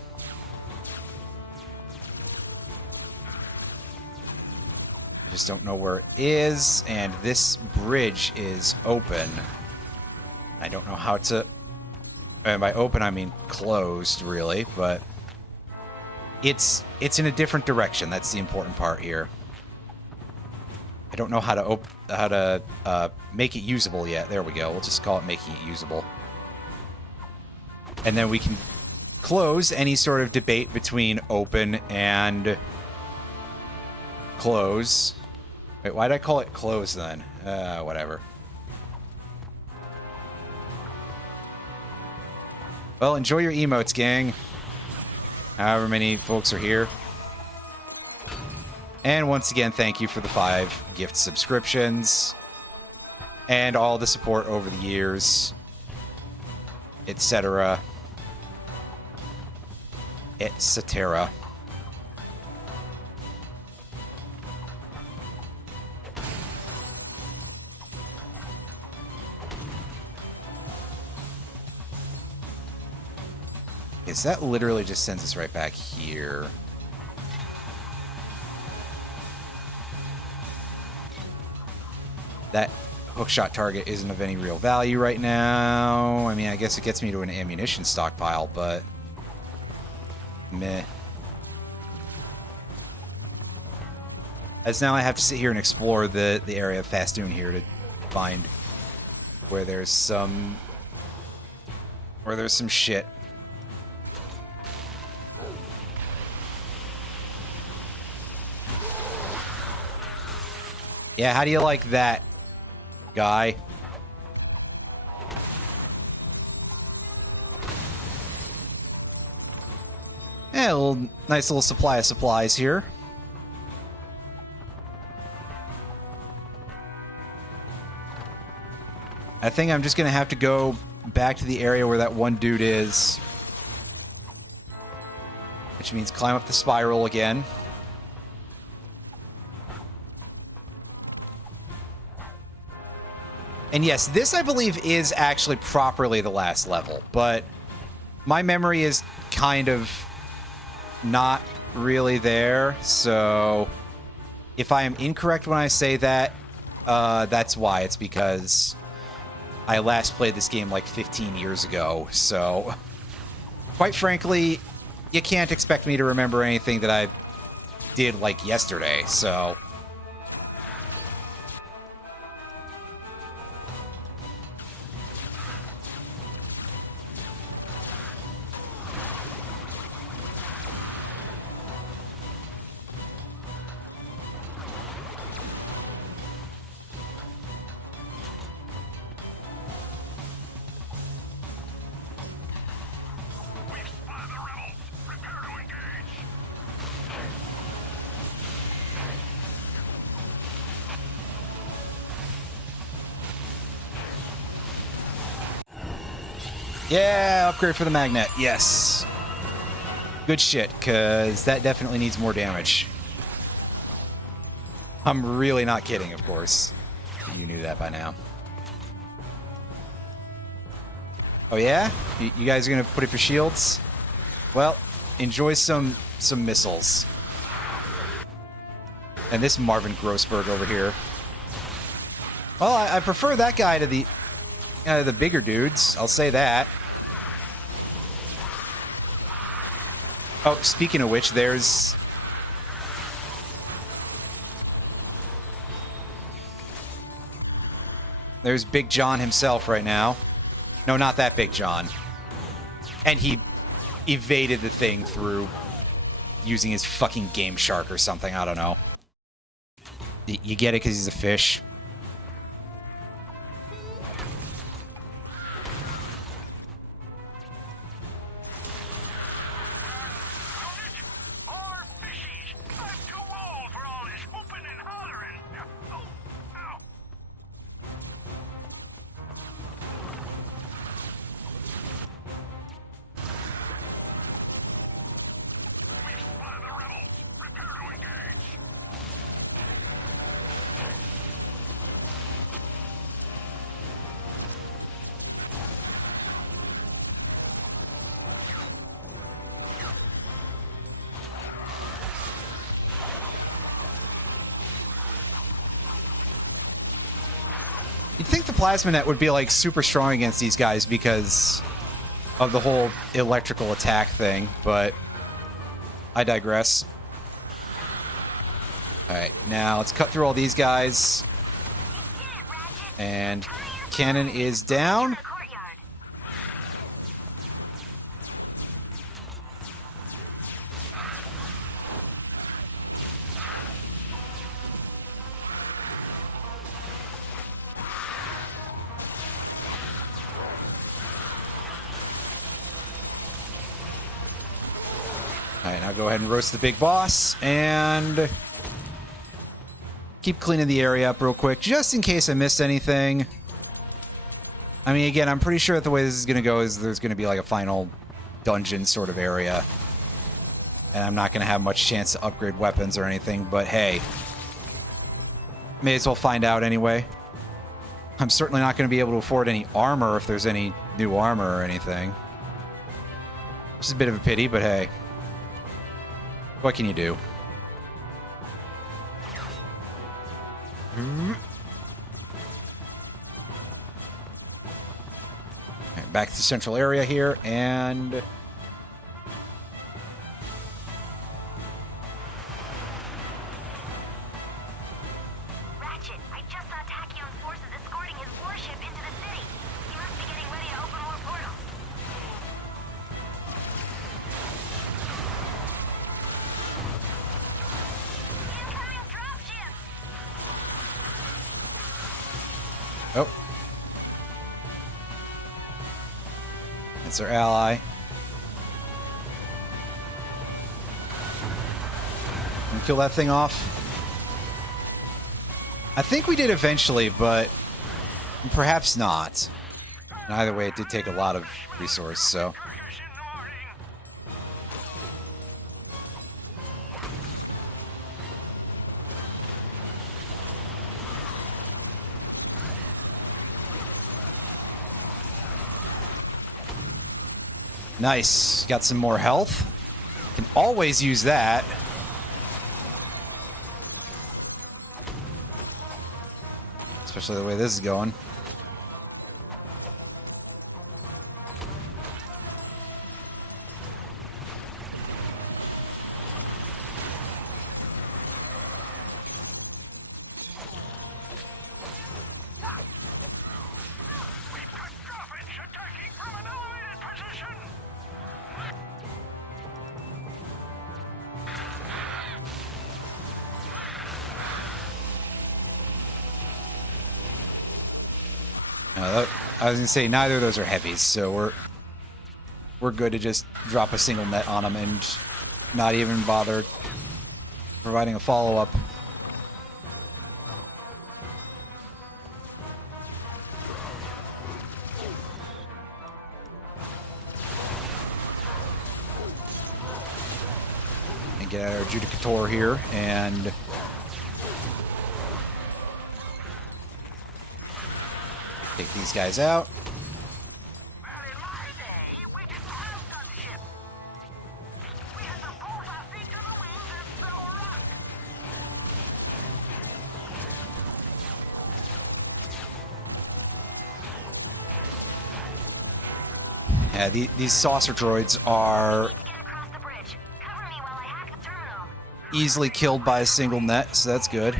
I just don't know where it is, and this bridge is open. I don't know how to... And by open, I mean closed, really, but... It's in a different direction. That's the important part here. I don't know how to make it usable yet. There we go. We'll just call it making it usable. And then we can close any sort of debate between open and close. Wait, why did I call it close then? Whatever. Well, enjoy your emotes, gang. However many folks are here. And once again, thank you for the 5 gift subscriptions. And all the support over the years, etc. Etc. Yes, that literally just sends us right back here. That hookshot target isn't of any real value right now. I mean, I guess it gets me to an ammunition stockpile, but meh. As now I have to sit here and explore the area of Fastoon here to find where there's some shit. Yeah, how do you like that, guy? Yeah, nice little supply of supplies here. I think I'm just gonna have to go back to the area where that one dude is. Which means climb up the spiral again. And yes, this, I believe, is actually properly the last level, but my memory is kind of not really there, so if I am incorrect when I say that, that's why. It's because I last played this game like 15 years ago, so quite frankly, you can't expect me to remember anything that I did like yesterday, so... Yeah, upgrade for the magnet. Yes. Good shit, because that definitely needs more damage. I'm really not kidding, of course. You knew that by now. Oh yeah? You guys are going to put up your shields? Well, enjoy some missiles. And this Marvin Grossberg over here. Well, I prefer that guy to the bigger dudes. I'll say that. Oh, speaking of which, there's Big John himself right now. No, not that Big John. And he evaded the thing through using his fucking Game Shark or something. I don't know. You get it because he's a fish. You'd think the plasma net would be like super strong against these guys because of the whole electrical attack thing, but I digress. Alright, now let's cut through all these guys. And cannon is down. Alright, now go ahead and roast the big boss, and keep cleaning the area up real quick, just in case I missed anything. I mean, again, I'm pretty sure that the way this is going to go is there's going to be like a final dungeon sort of area. And I'm not going to have much chance to upgrade weapons or anything, but hey. May as well find out anyway. I'm certainly not going to be able to afford any armor if there's any new armor or anything. Which is a bit of a pity, but hey. What can you do? Okay, back to the central area here, and... Ratchet, I just saw Tachyon's forces escorting his warship into the city. He must be getting ready to open more portals. Incoming dropship! Oh. That's our ally. And kill that thing off. I think we did eventually, but perhaps not. And either way, it did take a lot of resource, so... Nice. Got some more health. Can always use that. Especially the way this is going. I was gonna say neither of those are heavies, so we're good to just drop a single net on them and not even bother providing a follow-up. And get our Judicator here and take these guys out. Yeah, these saucer droids are easily killed by a single net, so that's good.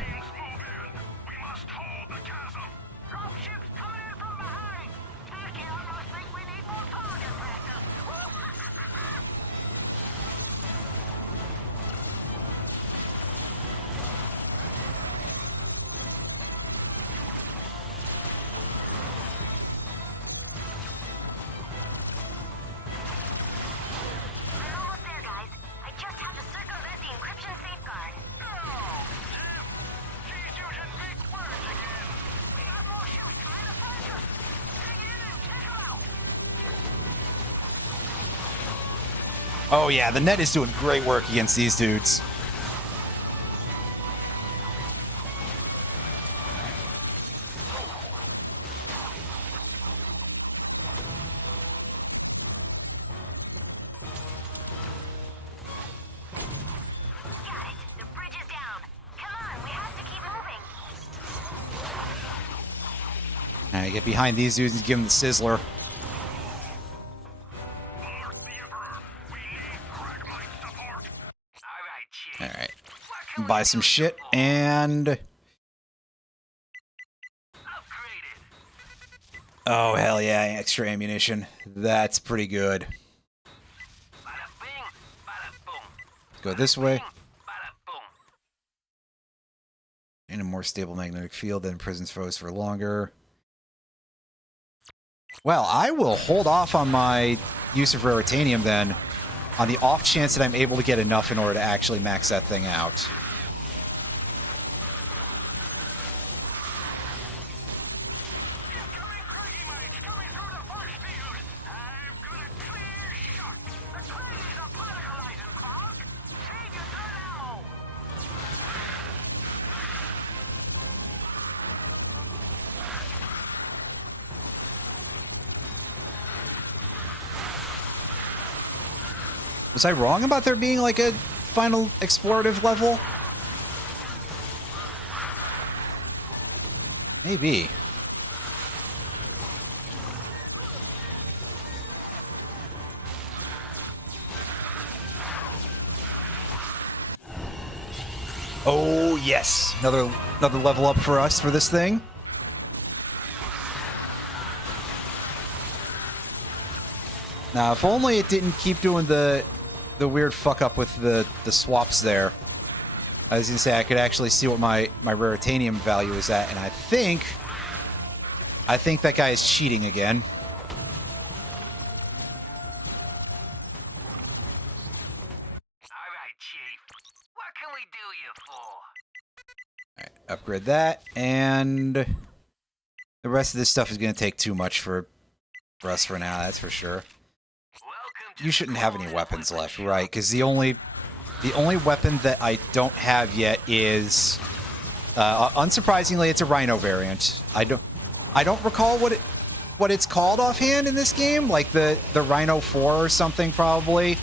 Oh yeah, the net is doing great work against these dudes. Alright, get behind these dudes and give them the sizzler. Alright. Buy some shit and... Oh, hell yeah, extra ammunition. That's pretty good. Go this way. In a more stable magnetic field than prison's foes for longer. Well, I will hold off on my use of Raritanium then, on the off chance that I'm able to get enough in order to actually max that thing out. Was I wrong about there being like a final explorative level? Maybe. Oh yes, another level up for us for this thing. Now, if only it didn't keep doing the weird fuck up with the swaps there. I was gonna say I could actually see what my raritanium value is at, and I think that guy is cheating again. All right, Chief. What can we do you for? Alright, upgrade that, and the rest of this stuff is gonna take too much for us for now, that's for sure. You shouldn't have any weapons left, right? Because the only weapon that I don't have yet is, unsurprisingly, it's a Rhino variant. I don't recall what it's called offhand in this game, like the Rhino 4 or something probably.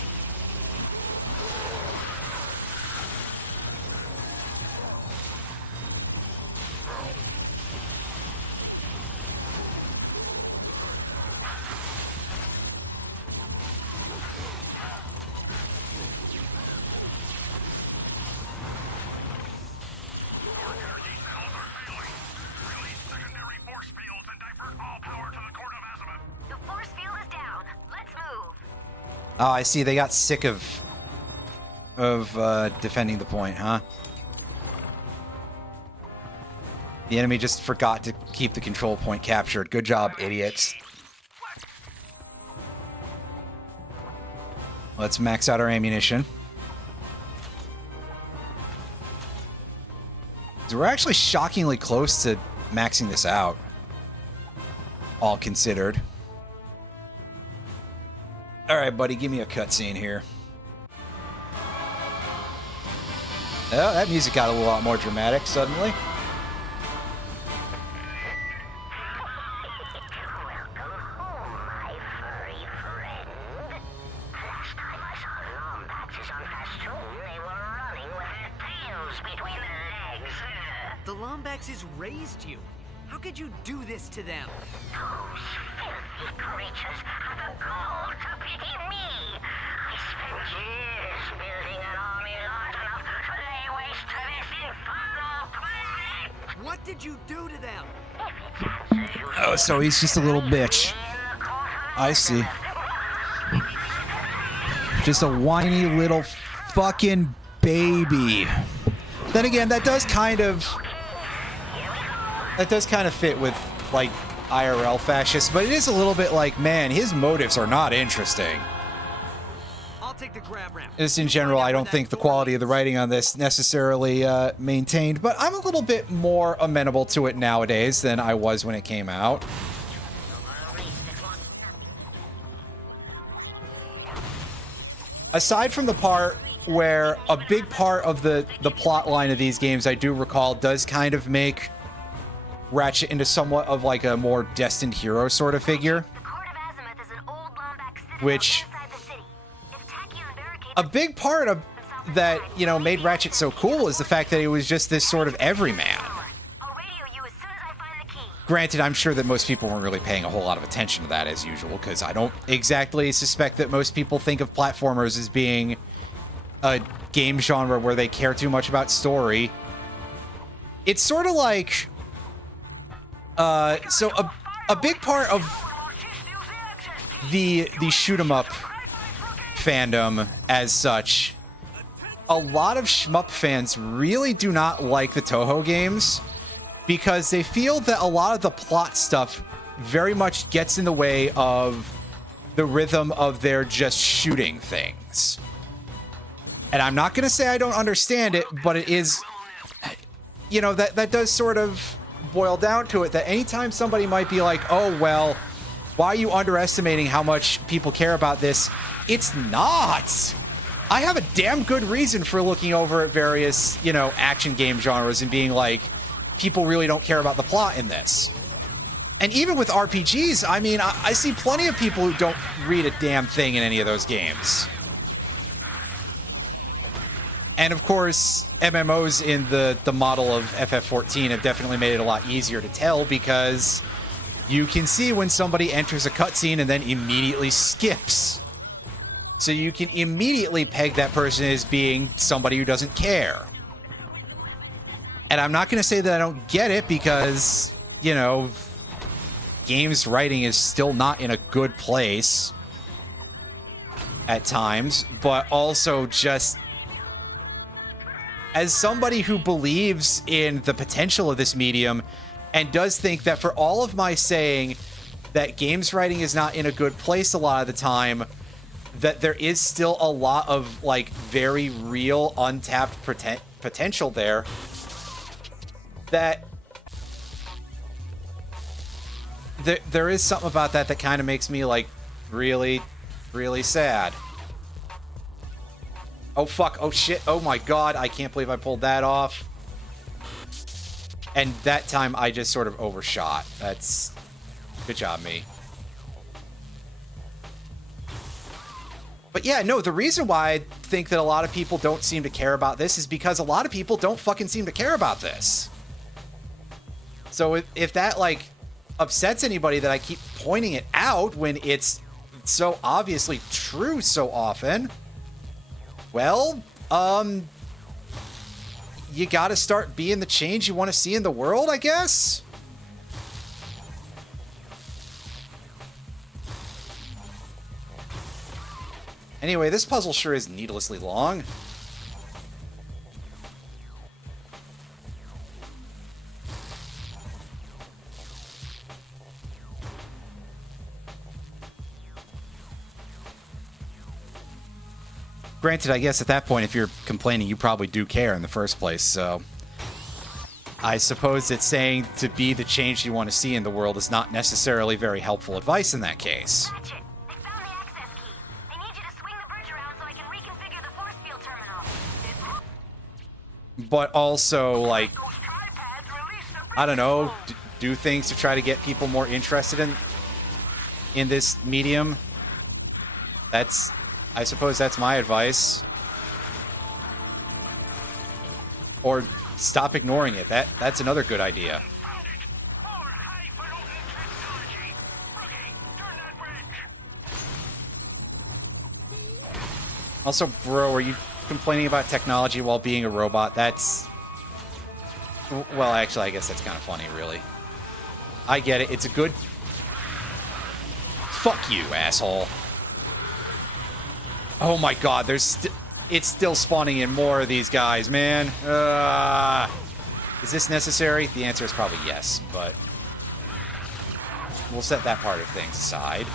Oh, I see. They got sick of defending the point, huh? The enemy just forgot to keep the control point captured. Good job, idiots. Let's max out our ammunition. So we're actually shockingly close to maxing this out, all considered. All right, buddy, give me a cutscene here. Oh, that music got a lot more dramatic suddenly. Welcome home, my furry friend. Last time I saw Lombaxes on Festoon, they were running with their tails between their legs. The Lombaxes raised you. How could you do this to them? Those filthy creatures have the gall to pity me. I spent years building an army large enough to lay waste to this infernal planet. What did you do to them? Oh, so he's just a little bitch. I see. Just a whiny little fucking baby. Then again, that does kind of fit with, like, IRL fascists, but it is a little bit like, man, his motives are not interesting. I'll take the grab ramp. Just in general, I don't think the quality of the writing on this necessarily maintained, but I'm a little bit more amenable to it nowadays than I was when it came out. Aside from the part where a big part of the plot line of these games, I do recall, does kind of make Ratchet into somewhat of like a more destined hero sort of figure. Which, a big part of that, you know, made Ratchet so cool is the fact that he was just this sort of everyman. Granted, I'm sure that most people weren't really paying a whole lot of attention to that as usual, because I don't exactly suspect that most people think of platformers as being a game genre where they care too much about story. It's sort of like... so a big part of the shoot 'em up fandom as such, a lot of shmup fans really do not like the Toho games because they feel that a lot of the plot stuff very much gets in the way of the rhythm of their just shooting things. And I'm not gonna say I don't understand it, but it is, you know, that does sort of boil down to it, that anytime somebody might be like, oh, well, why are you underestimating how much people care about this? It's not. I have a damn good reason for looking over at various, you know, action game genres and being like, people really don't care about the plot in this. And even with RPGs, I mean, I see plenty of people who don't read a damn thing in any of those games. And of course, MMOs in the model of FF14 have definitely made it a lot easier to tell because you can see when somebody enters a cutscene and then immediately skips. So you can immediately peg that person as being somebody who doesn't care. And I'm not going to say that I don't get it because, you know, games writing is still not in a good place at times, but also just as somebody who believes in the potential of this medium and does think that for all of my saying that games writing is not in a good place a lot of the time, that there is still a lot of like very real untapped potential there that there is something about that that kind of makes me like really sad. Oh fuck, oh shit, oh my god, I can't believe I pulled that off. And that time I just sort of overshot. That's good job, me. But yeah, no, the reason why I think that a lot of people don't seem to care about this is because a lot of people don't fucking seem to care about this. So if that, like, upsets anybody that I keep pointing it out when it's so obviously true so often, well, you gotta start being the change you want to see in the world, I guess? Anyway, this puzzle sure is needlessly long. Granted, I guess at that point, if you're complaining, you probably do care in the first place, so I suppose that saying to be the change you want to see in the world is not necessarily very helpful advice in that case. Ratchet, I found the access key. I need you to swing the bridge around so I can reconfigure the force field terminal. But also, like, I don't know, do things to try to get people more interested in this medium. I suppose that's my advice. Or stop ignoring it. That's another good idea. Also, bro, are you complaining about technology while being a robot? That's... Well, actually, I guess that's kind of funny, really. I get it. It's a good... Fuck you, asshole. Oh my god, it's still spawning in more of these guys, man. Is this necessary? The answer is probably yes, but we'll set that part of things aside.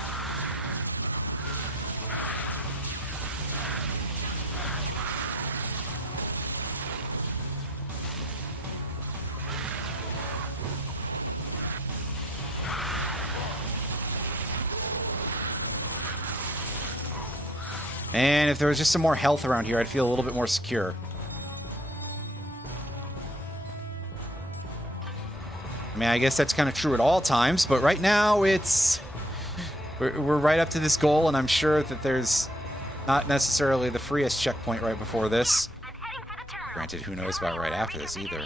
And if there was just some more health around here, I'd feel a little bit more secure. I mean, I guess that's kind of true at all times, but right now it's... We're right up to this goal, and I'm sure that there's not necessarily the freest checkpoint right before this. Granted, who knows about right after this either.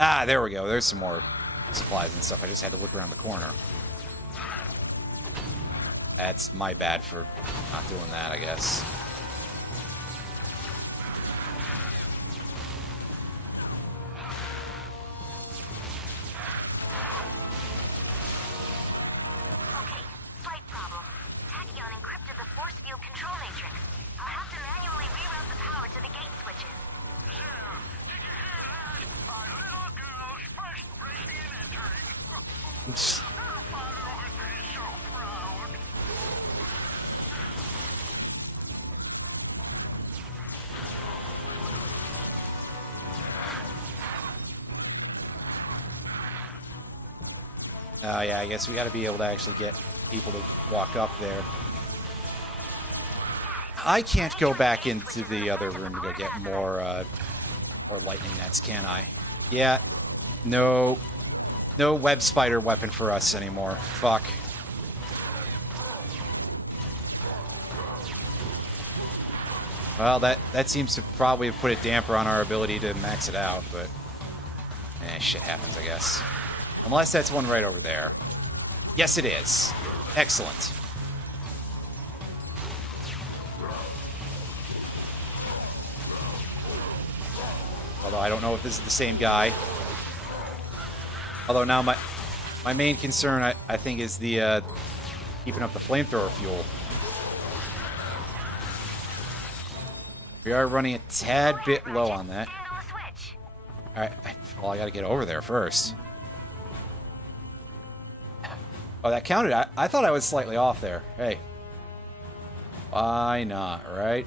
Ah, there we go. There's some more supplies and stuff. I just had to look around the corner. That's my bad for not doing that, I guess. Okay, slight problem. Tachyon encrypted the force field control matrix. I'll have to manually reroute the power to the gate switches. Sam, did you hear that? Our little girl's first Radiant entering. Her father would be so proud. Oh, yeah, I guess we gotta be able to actually get people to walk up there. I can't go back into the other room to go get more lightning nets, can I? Yeah. No web spider weapon for us anymore. Fuck. Well, that seems to probably have put a damper on our ability to max it out, but... shit happens, I guess. Unless that's one right over there. Yes, it is. Excellent. Although I don't know if this is the same guy. Although now my main concern, I think, is the keeping up the flamethrower fuel. We are running a tad bit low on that. Alright, well, I gotta get over there first. Oh, that counted. I thought I was slightly off there. Hey. Why not, right?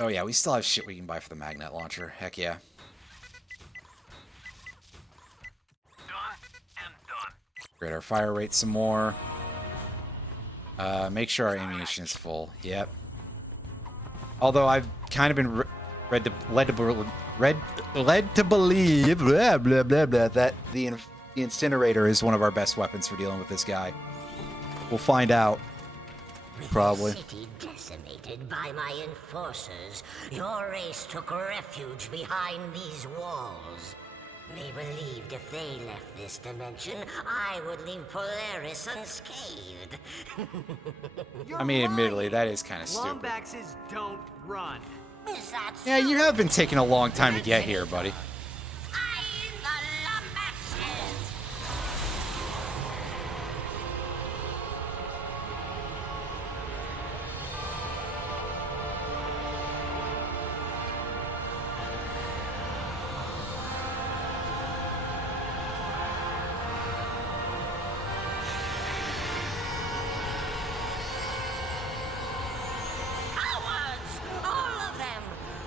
Oh yeah, we still have shit we can buy for the magnet launcher. Heck yeah. Upgrade our fire rate some more. Make sure our ammunition is full. Yep. Although I've kind of been led to believe blah, blah, blah, blah, that the incinerator is one of our best weapons for dealing with this guy. We'll find out. Probably. With the city decimated by my enforcers, your race took refuge behind these walls. They believed if they left this dimension, I would leave Polaris unscathed. I mean, admittedly, that is kind of stupid. Lombaxes don't run. Is that so? Yeah, you have been taking a long time to get here, buddy.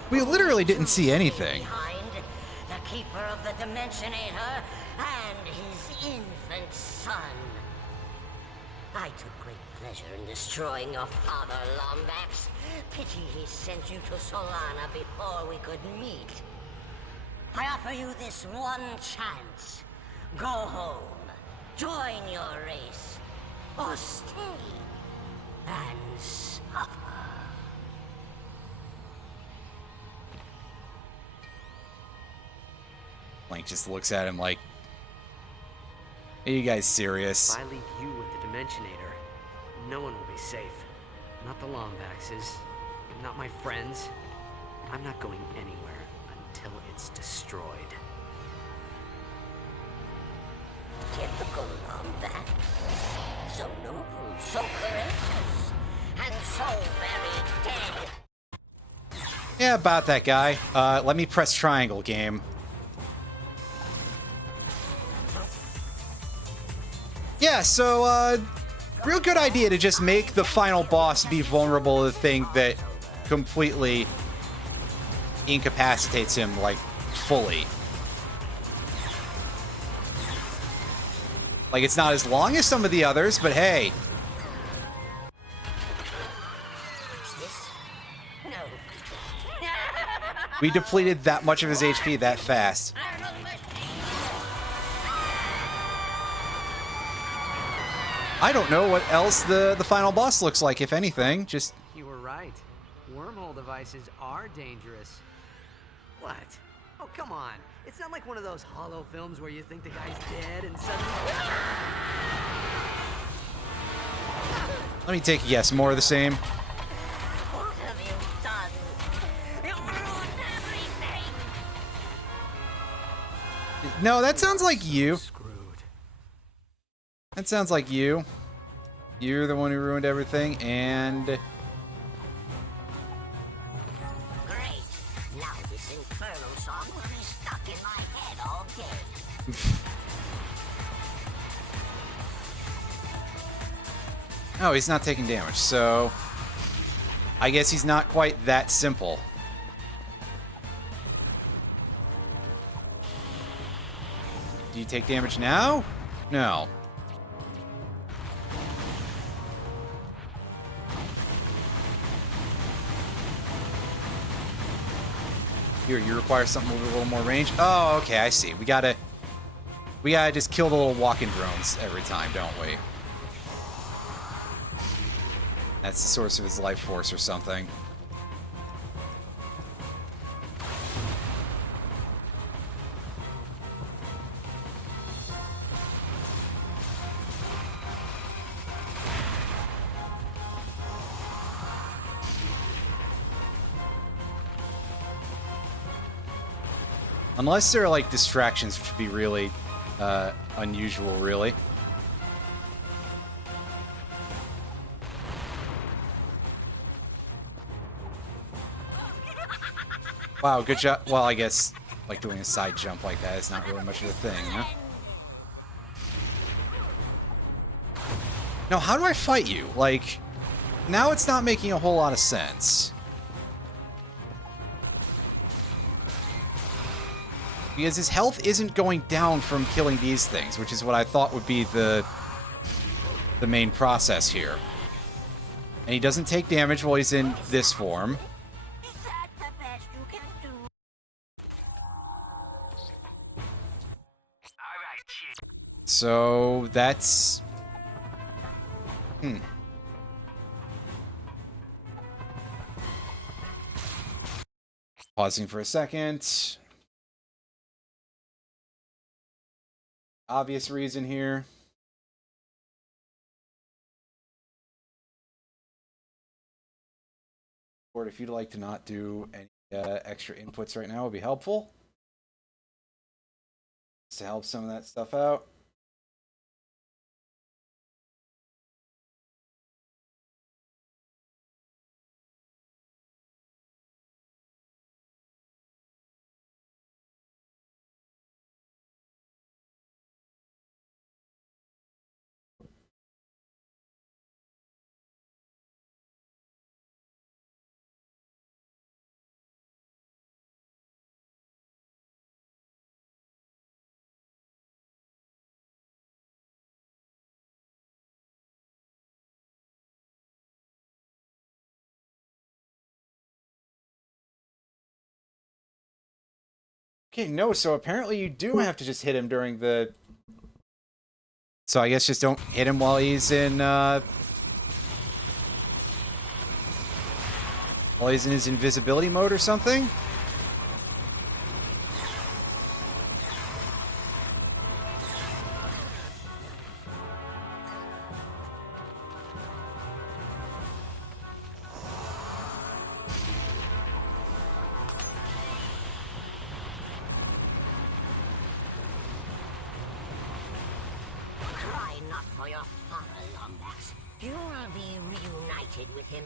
We literally didn't see anything. The keeper of the Dimensionator and his infant son. I took great pleasure in destroying your father, Lombax. Pity he sent you to Solana before we could meet. I offer you this one chance. Go home, join your race, or stay and suffer. Clank just looks at him like, are you guys serious? If I leave you with the Dimensionator, no one will be safe. Not the Lombaxes, not my friends. I'm not going anywhere until it's destroyed. Typical Lombax. So noble, so courageous, and so very dead. Yeah, about that guy. Let me press triangle, game. Yeah, so, real good idea to just make the final boss be vulnerable to the thing that completely incapacitates him, like, fully. Like, it's not as long as some of the others, but hey. We depleted that much of his HP that fast. I don't know what else the final boss looks like, if anything. Just... You were right. Wormhole devices are dangerous. What? Oh, come on. It's not like one of those hollow films where you think the guy's dead and suddenly... Let me take a guess. More of the same? What have you done? You ruined everything! No, that sounds like you. Screwed. That sounds like you. You're the one who ruined everything, and... Great. Now this Inferno song will be stuck in my head all day. Oh, he's not taking damage, so... I guess he's not quite that simple. Do you take damage now? No. Here, you require something with a little more range. Oh, okay, I see. We gotta just kill the little walking drones every time, don't we? That's the source of his life force or something. Unless there are, like, distractions, which would be really unusual, really. Wow, good job. Well, I guess, like, doing a side jump like that is not really much of a thing, huh? Now, how do I fight you? Like, now it's not making a whole lot of sense. Because his health isn't going down from killing these things, which is what I thought would be the main process here. And he doesn't take damage while he's in this form. So that's... Pausing for a second. Obvious reason here. Or if you'd like to not do any extra inputs right now, would be helpful. Just to help some of that stuff out. Okay, no, so apparently you do have to just hit him during the... So I guess just don't hit him while he's in, while he's in his invisibility mode or something?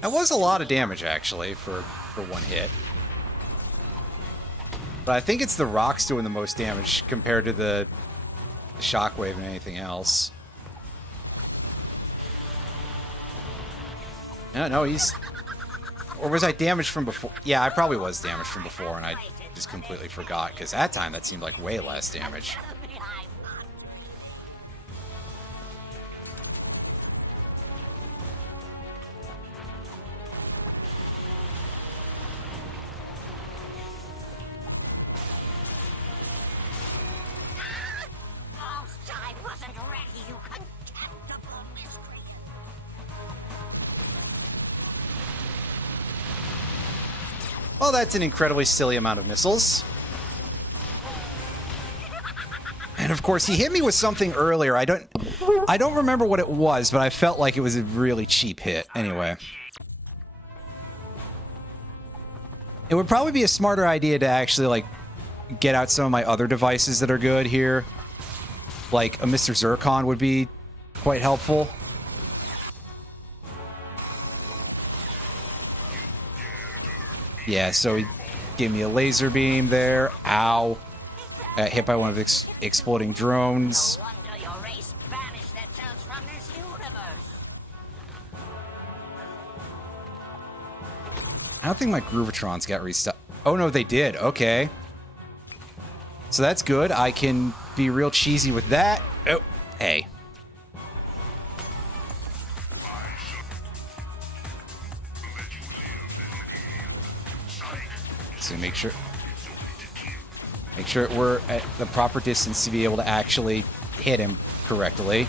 That was a lot of damage, actually, for one hit. But I think it's the rocks doing the most damage compared to the shockwave and anything else. No, he's... Or was I damaged from before? Yeah, I probably was damaged from before, and I just completely forgot, because that time that seemed like way less damage. Well, that's an incredibly silly amount of missiles. And of course, he hit me with something earlier. I don't remember what it was, but I felt like it was a really cheap hit. Anyway. It would probably be a smarter idea to actually, like, get out some of my other devices that are good here. Like, a Mr. Zircon would be quite helpful. Yeah, so he gave me a laser beam there. Ow. Got hit by one of the exploding drones. I don't think my Groovatrons got restocked. Oh, no, they did. Okay. So that's good. I can be real cheesy with that. Oh, hey. So make sure we're at the proper distance to be able to actually hit him correctly.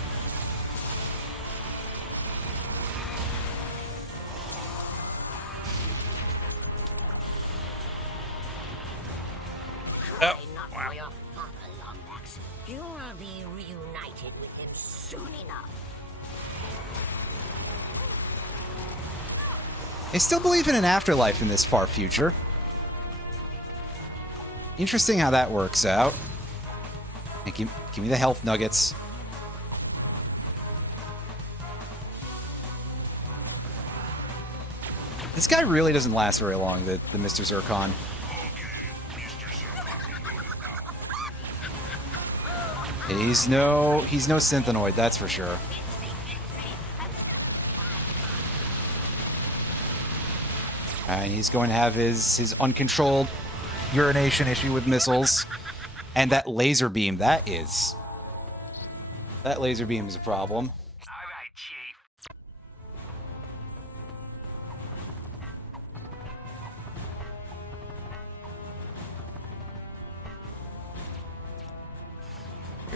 Cry not for your father, Lombax. You will be reunited with him soon enough. I still believe in an afterlife in this far future. Interesting how that works out. And give me the health nuggets. This guy really doesn't last very long, the Mr. Zircon. He's no synthenoid, that's for sure. And he's going to have his uncontrolled urination issue with missiles. And that laser beam, that laser beam is a problem. All right, Chief.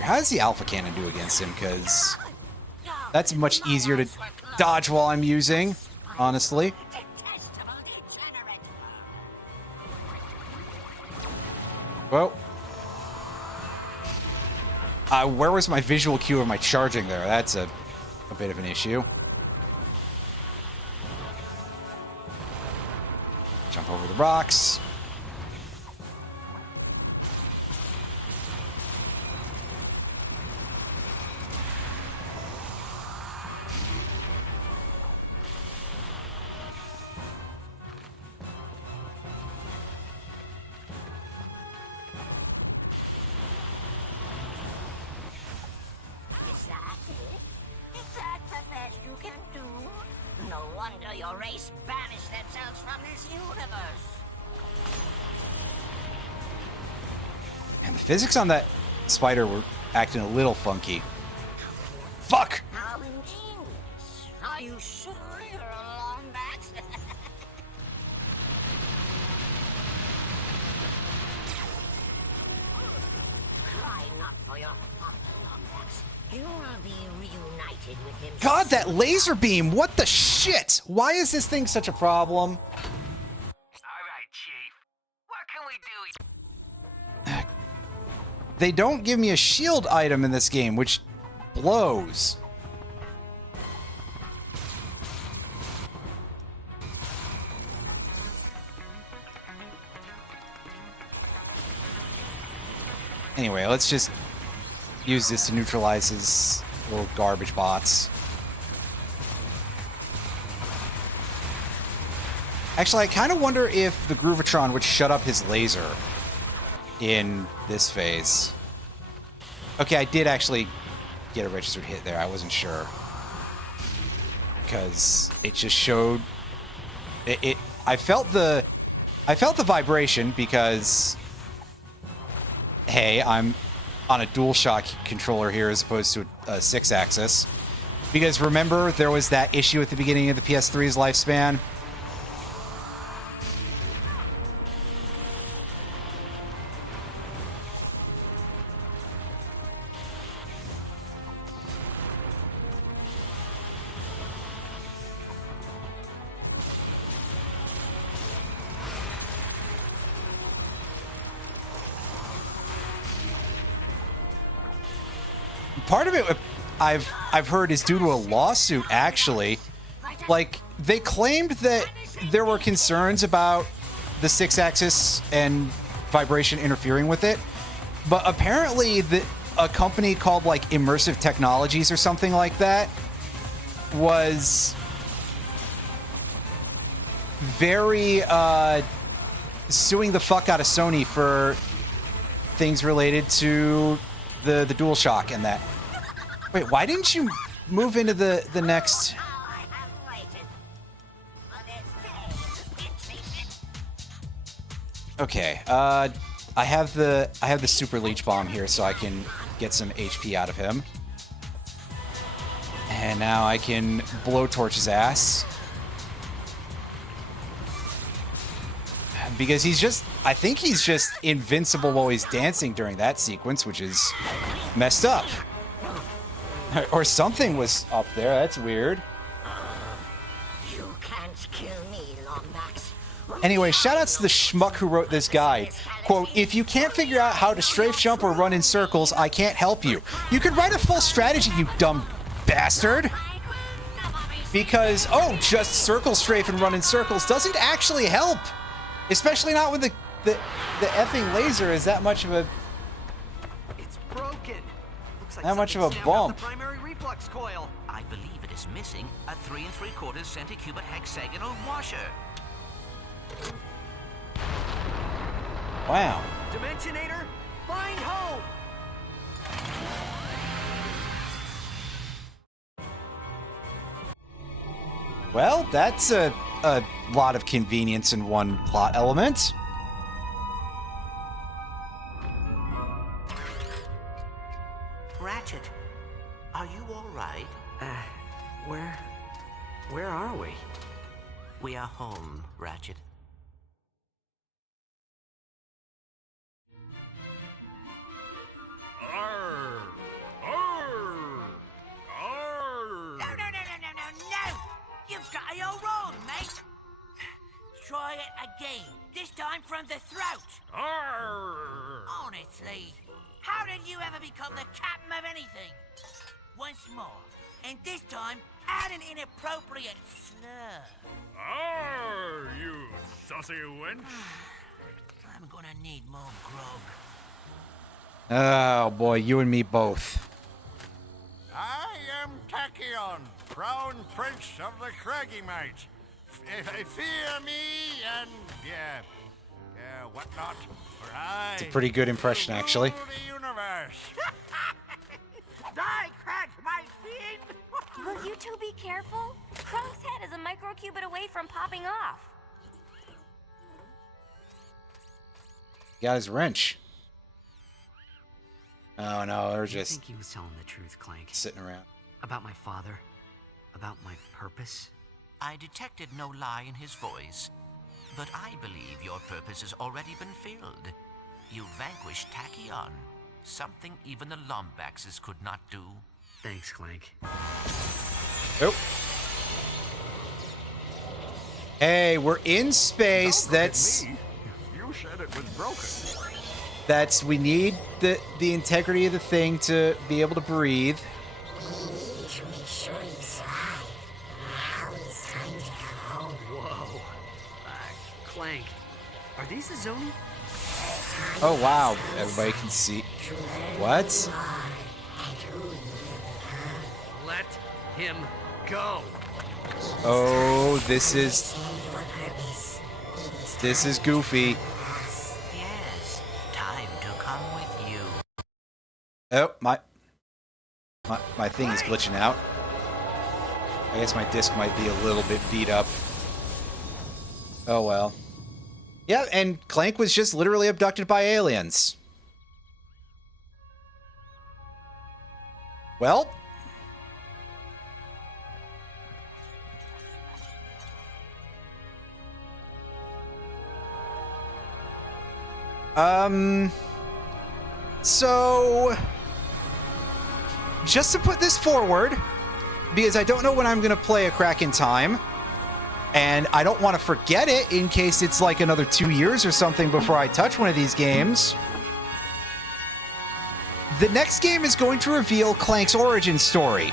How does the Alpha Cannon do against him? Because that's much easier to dodge while I'm using, honestly. Well, where was my visual cue of my charging there? That's a bit of an issue. Jump over the rocks. Is that the best you can do? No wonder your race banished themselves from this universe. And the physics on that spider were acting a little funky. Fuck! How ingenious. Are you sure you're a Lombax? Cry not for your father, Lombax. You will be reunited with him. God, that laser beam! What the shit? Why is this thing such a problem? All right, Chief. What can we do? They don't give me a shield item in this game, which blows. Anyway, let's just use this to neutralize his little garbage bots. Actually, I kind of wonder if the Groovatron would shut up his laser in this phase. Okay, I did actually get a registered hit there. I wasn't sure. Because it just showed... I felt the vibration because... Hey, I'm on a DualShock controller here as opposed to a 6-axis. Because remember, there was that issue at the beginning of the PS3's lifespan. Part of it, I've heard, is due to a lawsuit, actually. Like, they claimed that there were concerns about the 6-axis and vibration interfering with it, but apparently a company called, like, Immersive Technologies or something like that was very, suing the fuck out of Sony for things related to the DualShock and that. Wait, why didn't you move into the next... Okay, I have the super leech bomb here, so I can get some HP out of him. And now I can blowtorch his ass. Because he's just, I think he's just invincible while he's dancing during that sequence, which is messed up. Or something was up there, that's weird. You can't kill me, Lombax. Anyway, shoutouts to the schmuck who wrote this guide. Quote, if you can't figure out how to strafe jump or run in circles, I can't help you. You could write a full strategy, you dumb bastard. Because, oh, just circle strafe and run in circles doesn't actually help. Especially not when the effing laser is that much of a... It's broken. Looks like that much of a something jammed out bump. the primary reflux coil. I believe it is missing a 3 3/4 centicubit hexagonal washer. Wow. Dimensionator, find home. Well, that's a lot of convenience in one plot element. Ratchet, are you all right? Where are we? We are home, Ratchet. Arr! Arr! Arr! No! You've got it all wrong, mate. Try it again. This time from the throat. Arr! Honestly, how did you ever become the captain of anything? Once more, and this time add an inappropriate slur. Arr, you saucy wench! I'm gonna need more grog. Oh boy, you and me both. I am Tachyon, Crown Prince of the Craggy Mites. Fear me and, whatnot, for I... It's a pretty good impression, actually. rule the universe. Die, crack my fiend! Will you two be careful? Kronk's head is a microcubit away from popping off. Got his wrench. Oh no, they're I just think he was telling the truth, Clank. sitting around. About my father. About my purpose. I detected no lie in his voice, but I believe your purpose has already been filled. You vanquished Tachyon, something even the Lombaxes could not do. Thanks, Clank. Nope. Hey, we're in space. Don't look at That's me. You said it was broken. we need the integrity of the thing to be able to breathe. To make sure you survive. Now it's time to go home. Whoa. Clank. Are these the Zoni? Oh wow, everybody can see. What? Let him go. Oh, this is goofy. Yes, time to come with you. Oh, my thing is glitching out. I guess my disc might be a little bit beat up. Oh well. Yeah, and Clank was just literally abducted by aliens. Well. So, just to put this forward, because I don't know when I'm going to play a crack in time, and I don't want to forget it in case it's like another 2 years or something before I touch one of these games. The next game is going to reveal Clank's origin story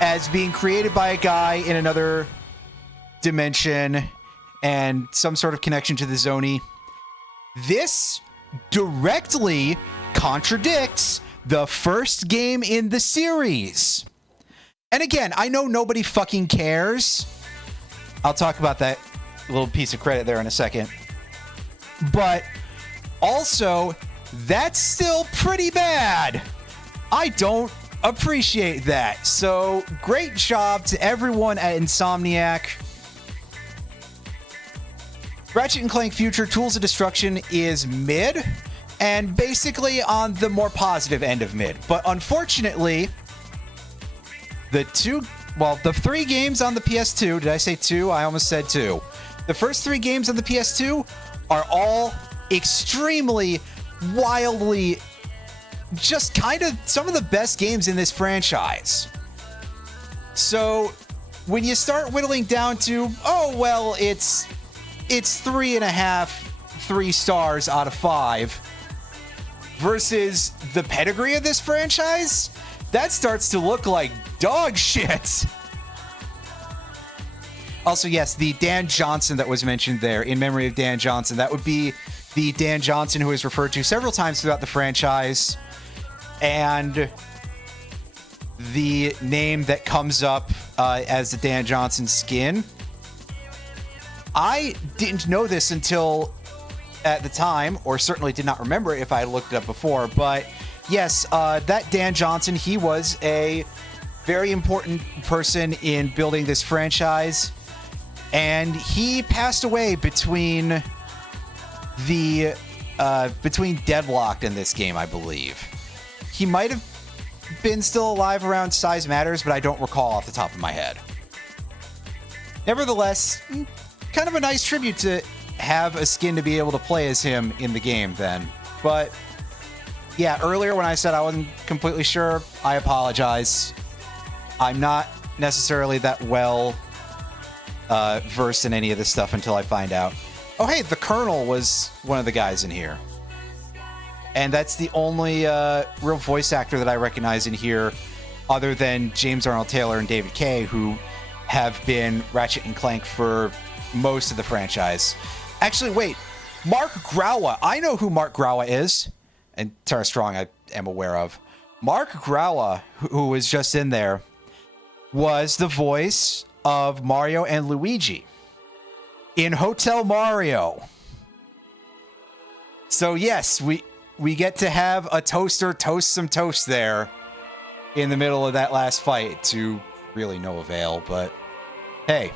as being created by a guy in another dimension and some sort of connection to the Zoni. This directly contradicts the first game in the series. And again, I know nobody fucking cares. I'll talk about that little piece of credit there in a second. But also, that's still pretty bad. I don't appreciate that. So, great job to everyone at Insomniac. Ratchet & Clank Future Tools of Destruction is mid. and basically on the more positive end of mid. But unfortunately, the 3 games on the PS2, did I say 2? I almost said 2. The first 3 games on the PS2 are all extremely, wildly, just kind of some of the best games in this franchise. So when you start whittling down to, oh, well, it's 3.5, 3 stars out of 5 versus the pedigree of this franchise, that starts to look like dog shit. Also, yes, the Dan Johnson that was mentioned there, in memory of Dan Johnson, that would be the Dan Johnson who is referred to several times throughout the franchise, and the name that comes up as the Dan Johnson skin. I didn't know this until at the time, or certainly did not remember it if I had looked it up before, but yes, that Dan Johnson, he was a very important person in building this franchise, and he passed away between Deadlocked in this game, I believe. He might have been still alive around Size Matters, but I don't recall off the top of my head. Nevertheless, kind of a nice tribute to have a skin to be able to play as him in the game then. But yeah, earlier when I said I wasn't completely sure, I apologize. I'm not necessarily that well versed in any of this stuff until I find out. Oh, hey, the Colonel was one of the guys in here. And that's the only real voice actor that I recognize in here, other than James Arnold Taylor and David Kaye, who have been Ratchet and Clank for most of the franchise. Actually, wait, Mark Graua. I know who Mark Graua is, and Tara Strong I am aware of. Mark Graua, who was just in there, was the voice of Mario and Luigi in Hotel Mario. So yes, we get to have a toaster toast some toast there in the middle of that last fight to really no avail, but hey.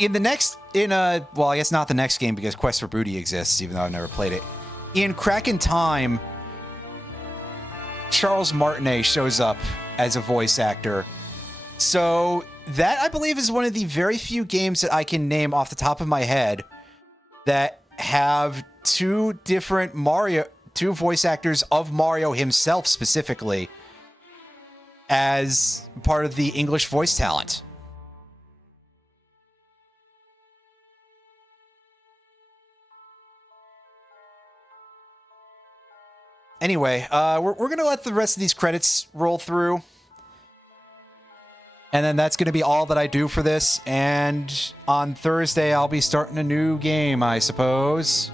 Well, I guess not the next game because Quest for Booty exists, even though I've never played it. In Crack in Time, Charles Martinet shows up as a voice actor. So that, I believe, is one of the very few games that I can name off the top of my head that have two voice actors of Mario himself specifically as part of the English voice talent. Anyway, we're going to let the rest of these credits roll through. And then that's going to be all that I do for this. And on Thursday, I'll be starting a new game, I suppose.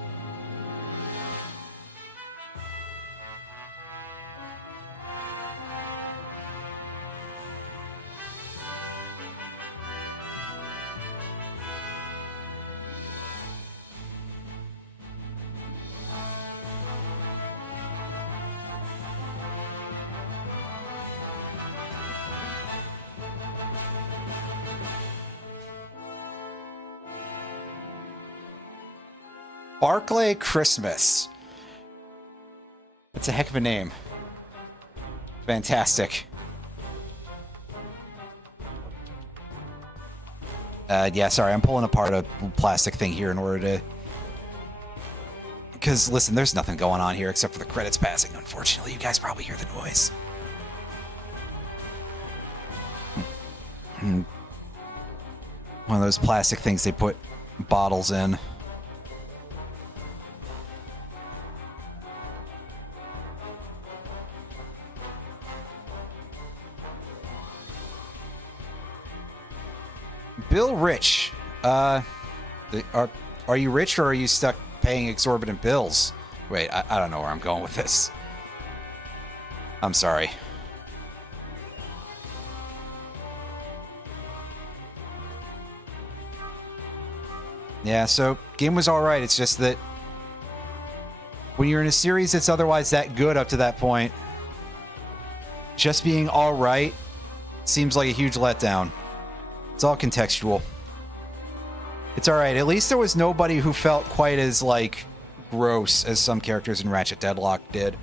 Barclay Christmas. That's a heck of a name. Fantastic. Yeah, sorry, I'm pulling apart a plastic thing here in order to... Because, listen, there's nothing going on here except for the credits passing, unfortunately. You guys probably hear the noise. One of those plastic things they put bottles in. Bill Rich. Are you rich or are you stuck paying exorbitant bills? Wait, I don't know where I'm going with this. I'm sorry. Yeah, so game was alright. It's just that when you're in a series that's otherwise that good up to that point, just being alright seems like a huge letdown. It's all contextual. It's alright. At least there was nobody who felt quite as, like, gross as some characters in Ratchet Deadlock did.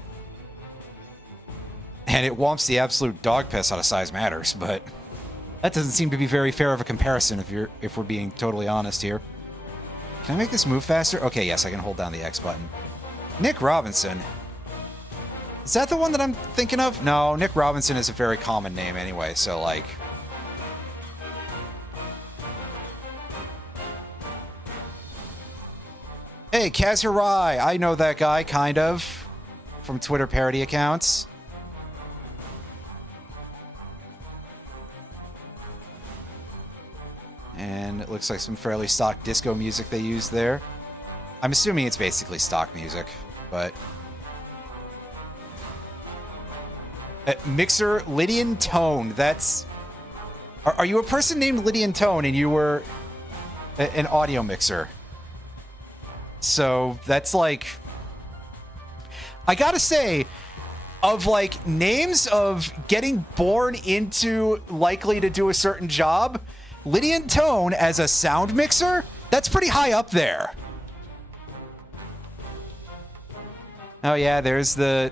And it whomps the absolute dog piss out of Size Matters, but that doesn't seem to be very fair of a comparison if we're being totally honest here. Can I make this move faster? Okay, yes, I can hold down the X button. Nick Robinson. Is that the one that I'm thinking of? No, Nick Robinson is a very common name anyway, so like... Hey, Kazurai! I know that guy, kind of. From Twitter parody accounts. And it looks like some fairly stock disco music they use there. I'm assuming it's basically stock music, but... Mixer Lydian Tone, that's... Are you a person named Lydian Tone and you were an audio mixer? So that's like... I gotta say, of like names of getting born into likely to do a certain job, Lydian Tone as a sound mixer, that's pretty high up there. Oh yeah, there's the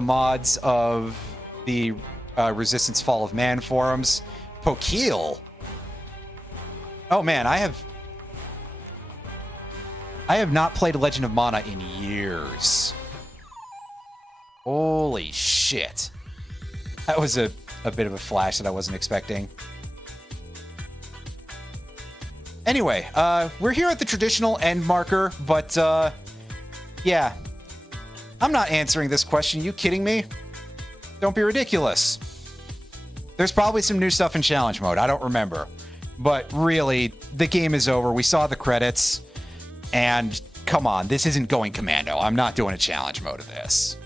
mods of the Resistance Fall of Man forums. Pokeel. Oh man, I have not played Legend of Mana in years. Holy shit. That was a bit of a flash that I wasn't expecting. Anyway, we're here at the traditional end marker, but yeah. I'm not answering this question. You kidding me? Don't be ridiculous. There's probably some new stuff in challenge mode. I don't remember. But really, the game is over. We saw the credits. And come on, this isn't going commando. I'm not doing a challenge mode of this.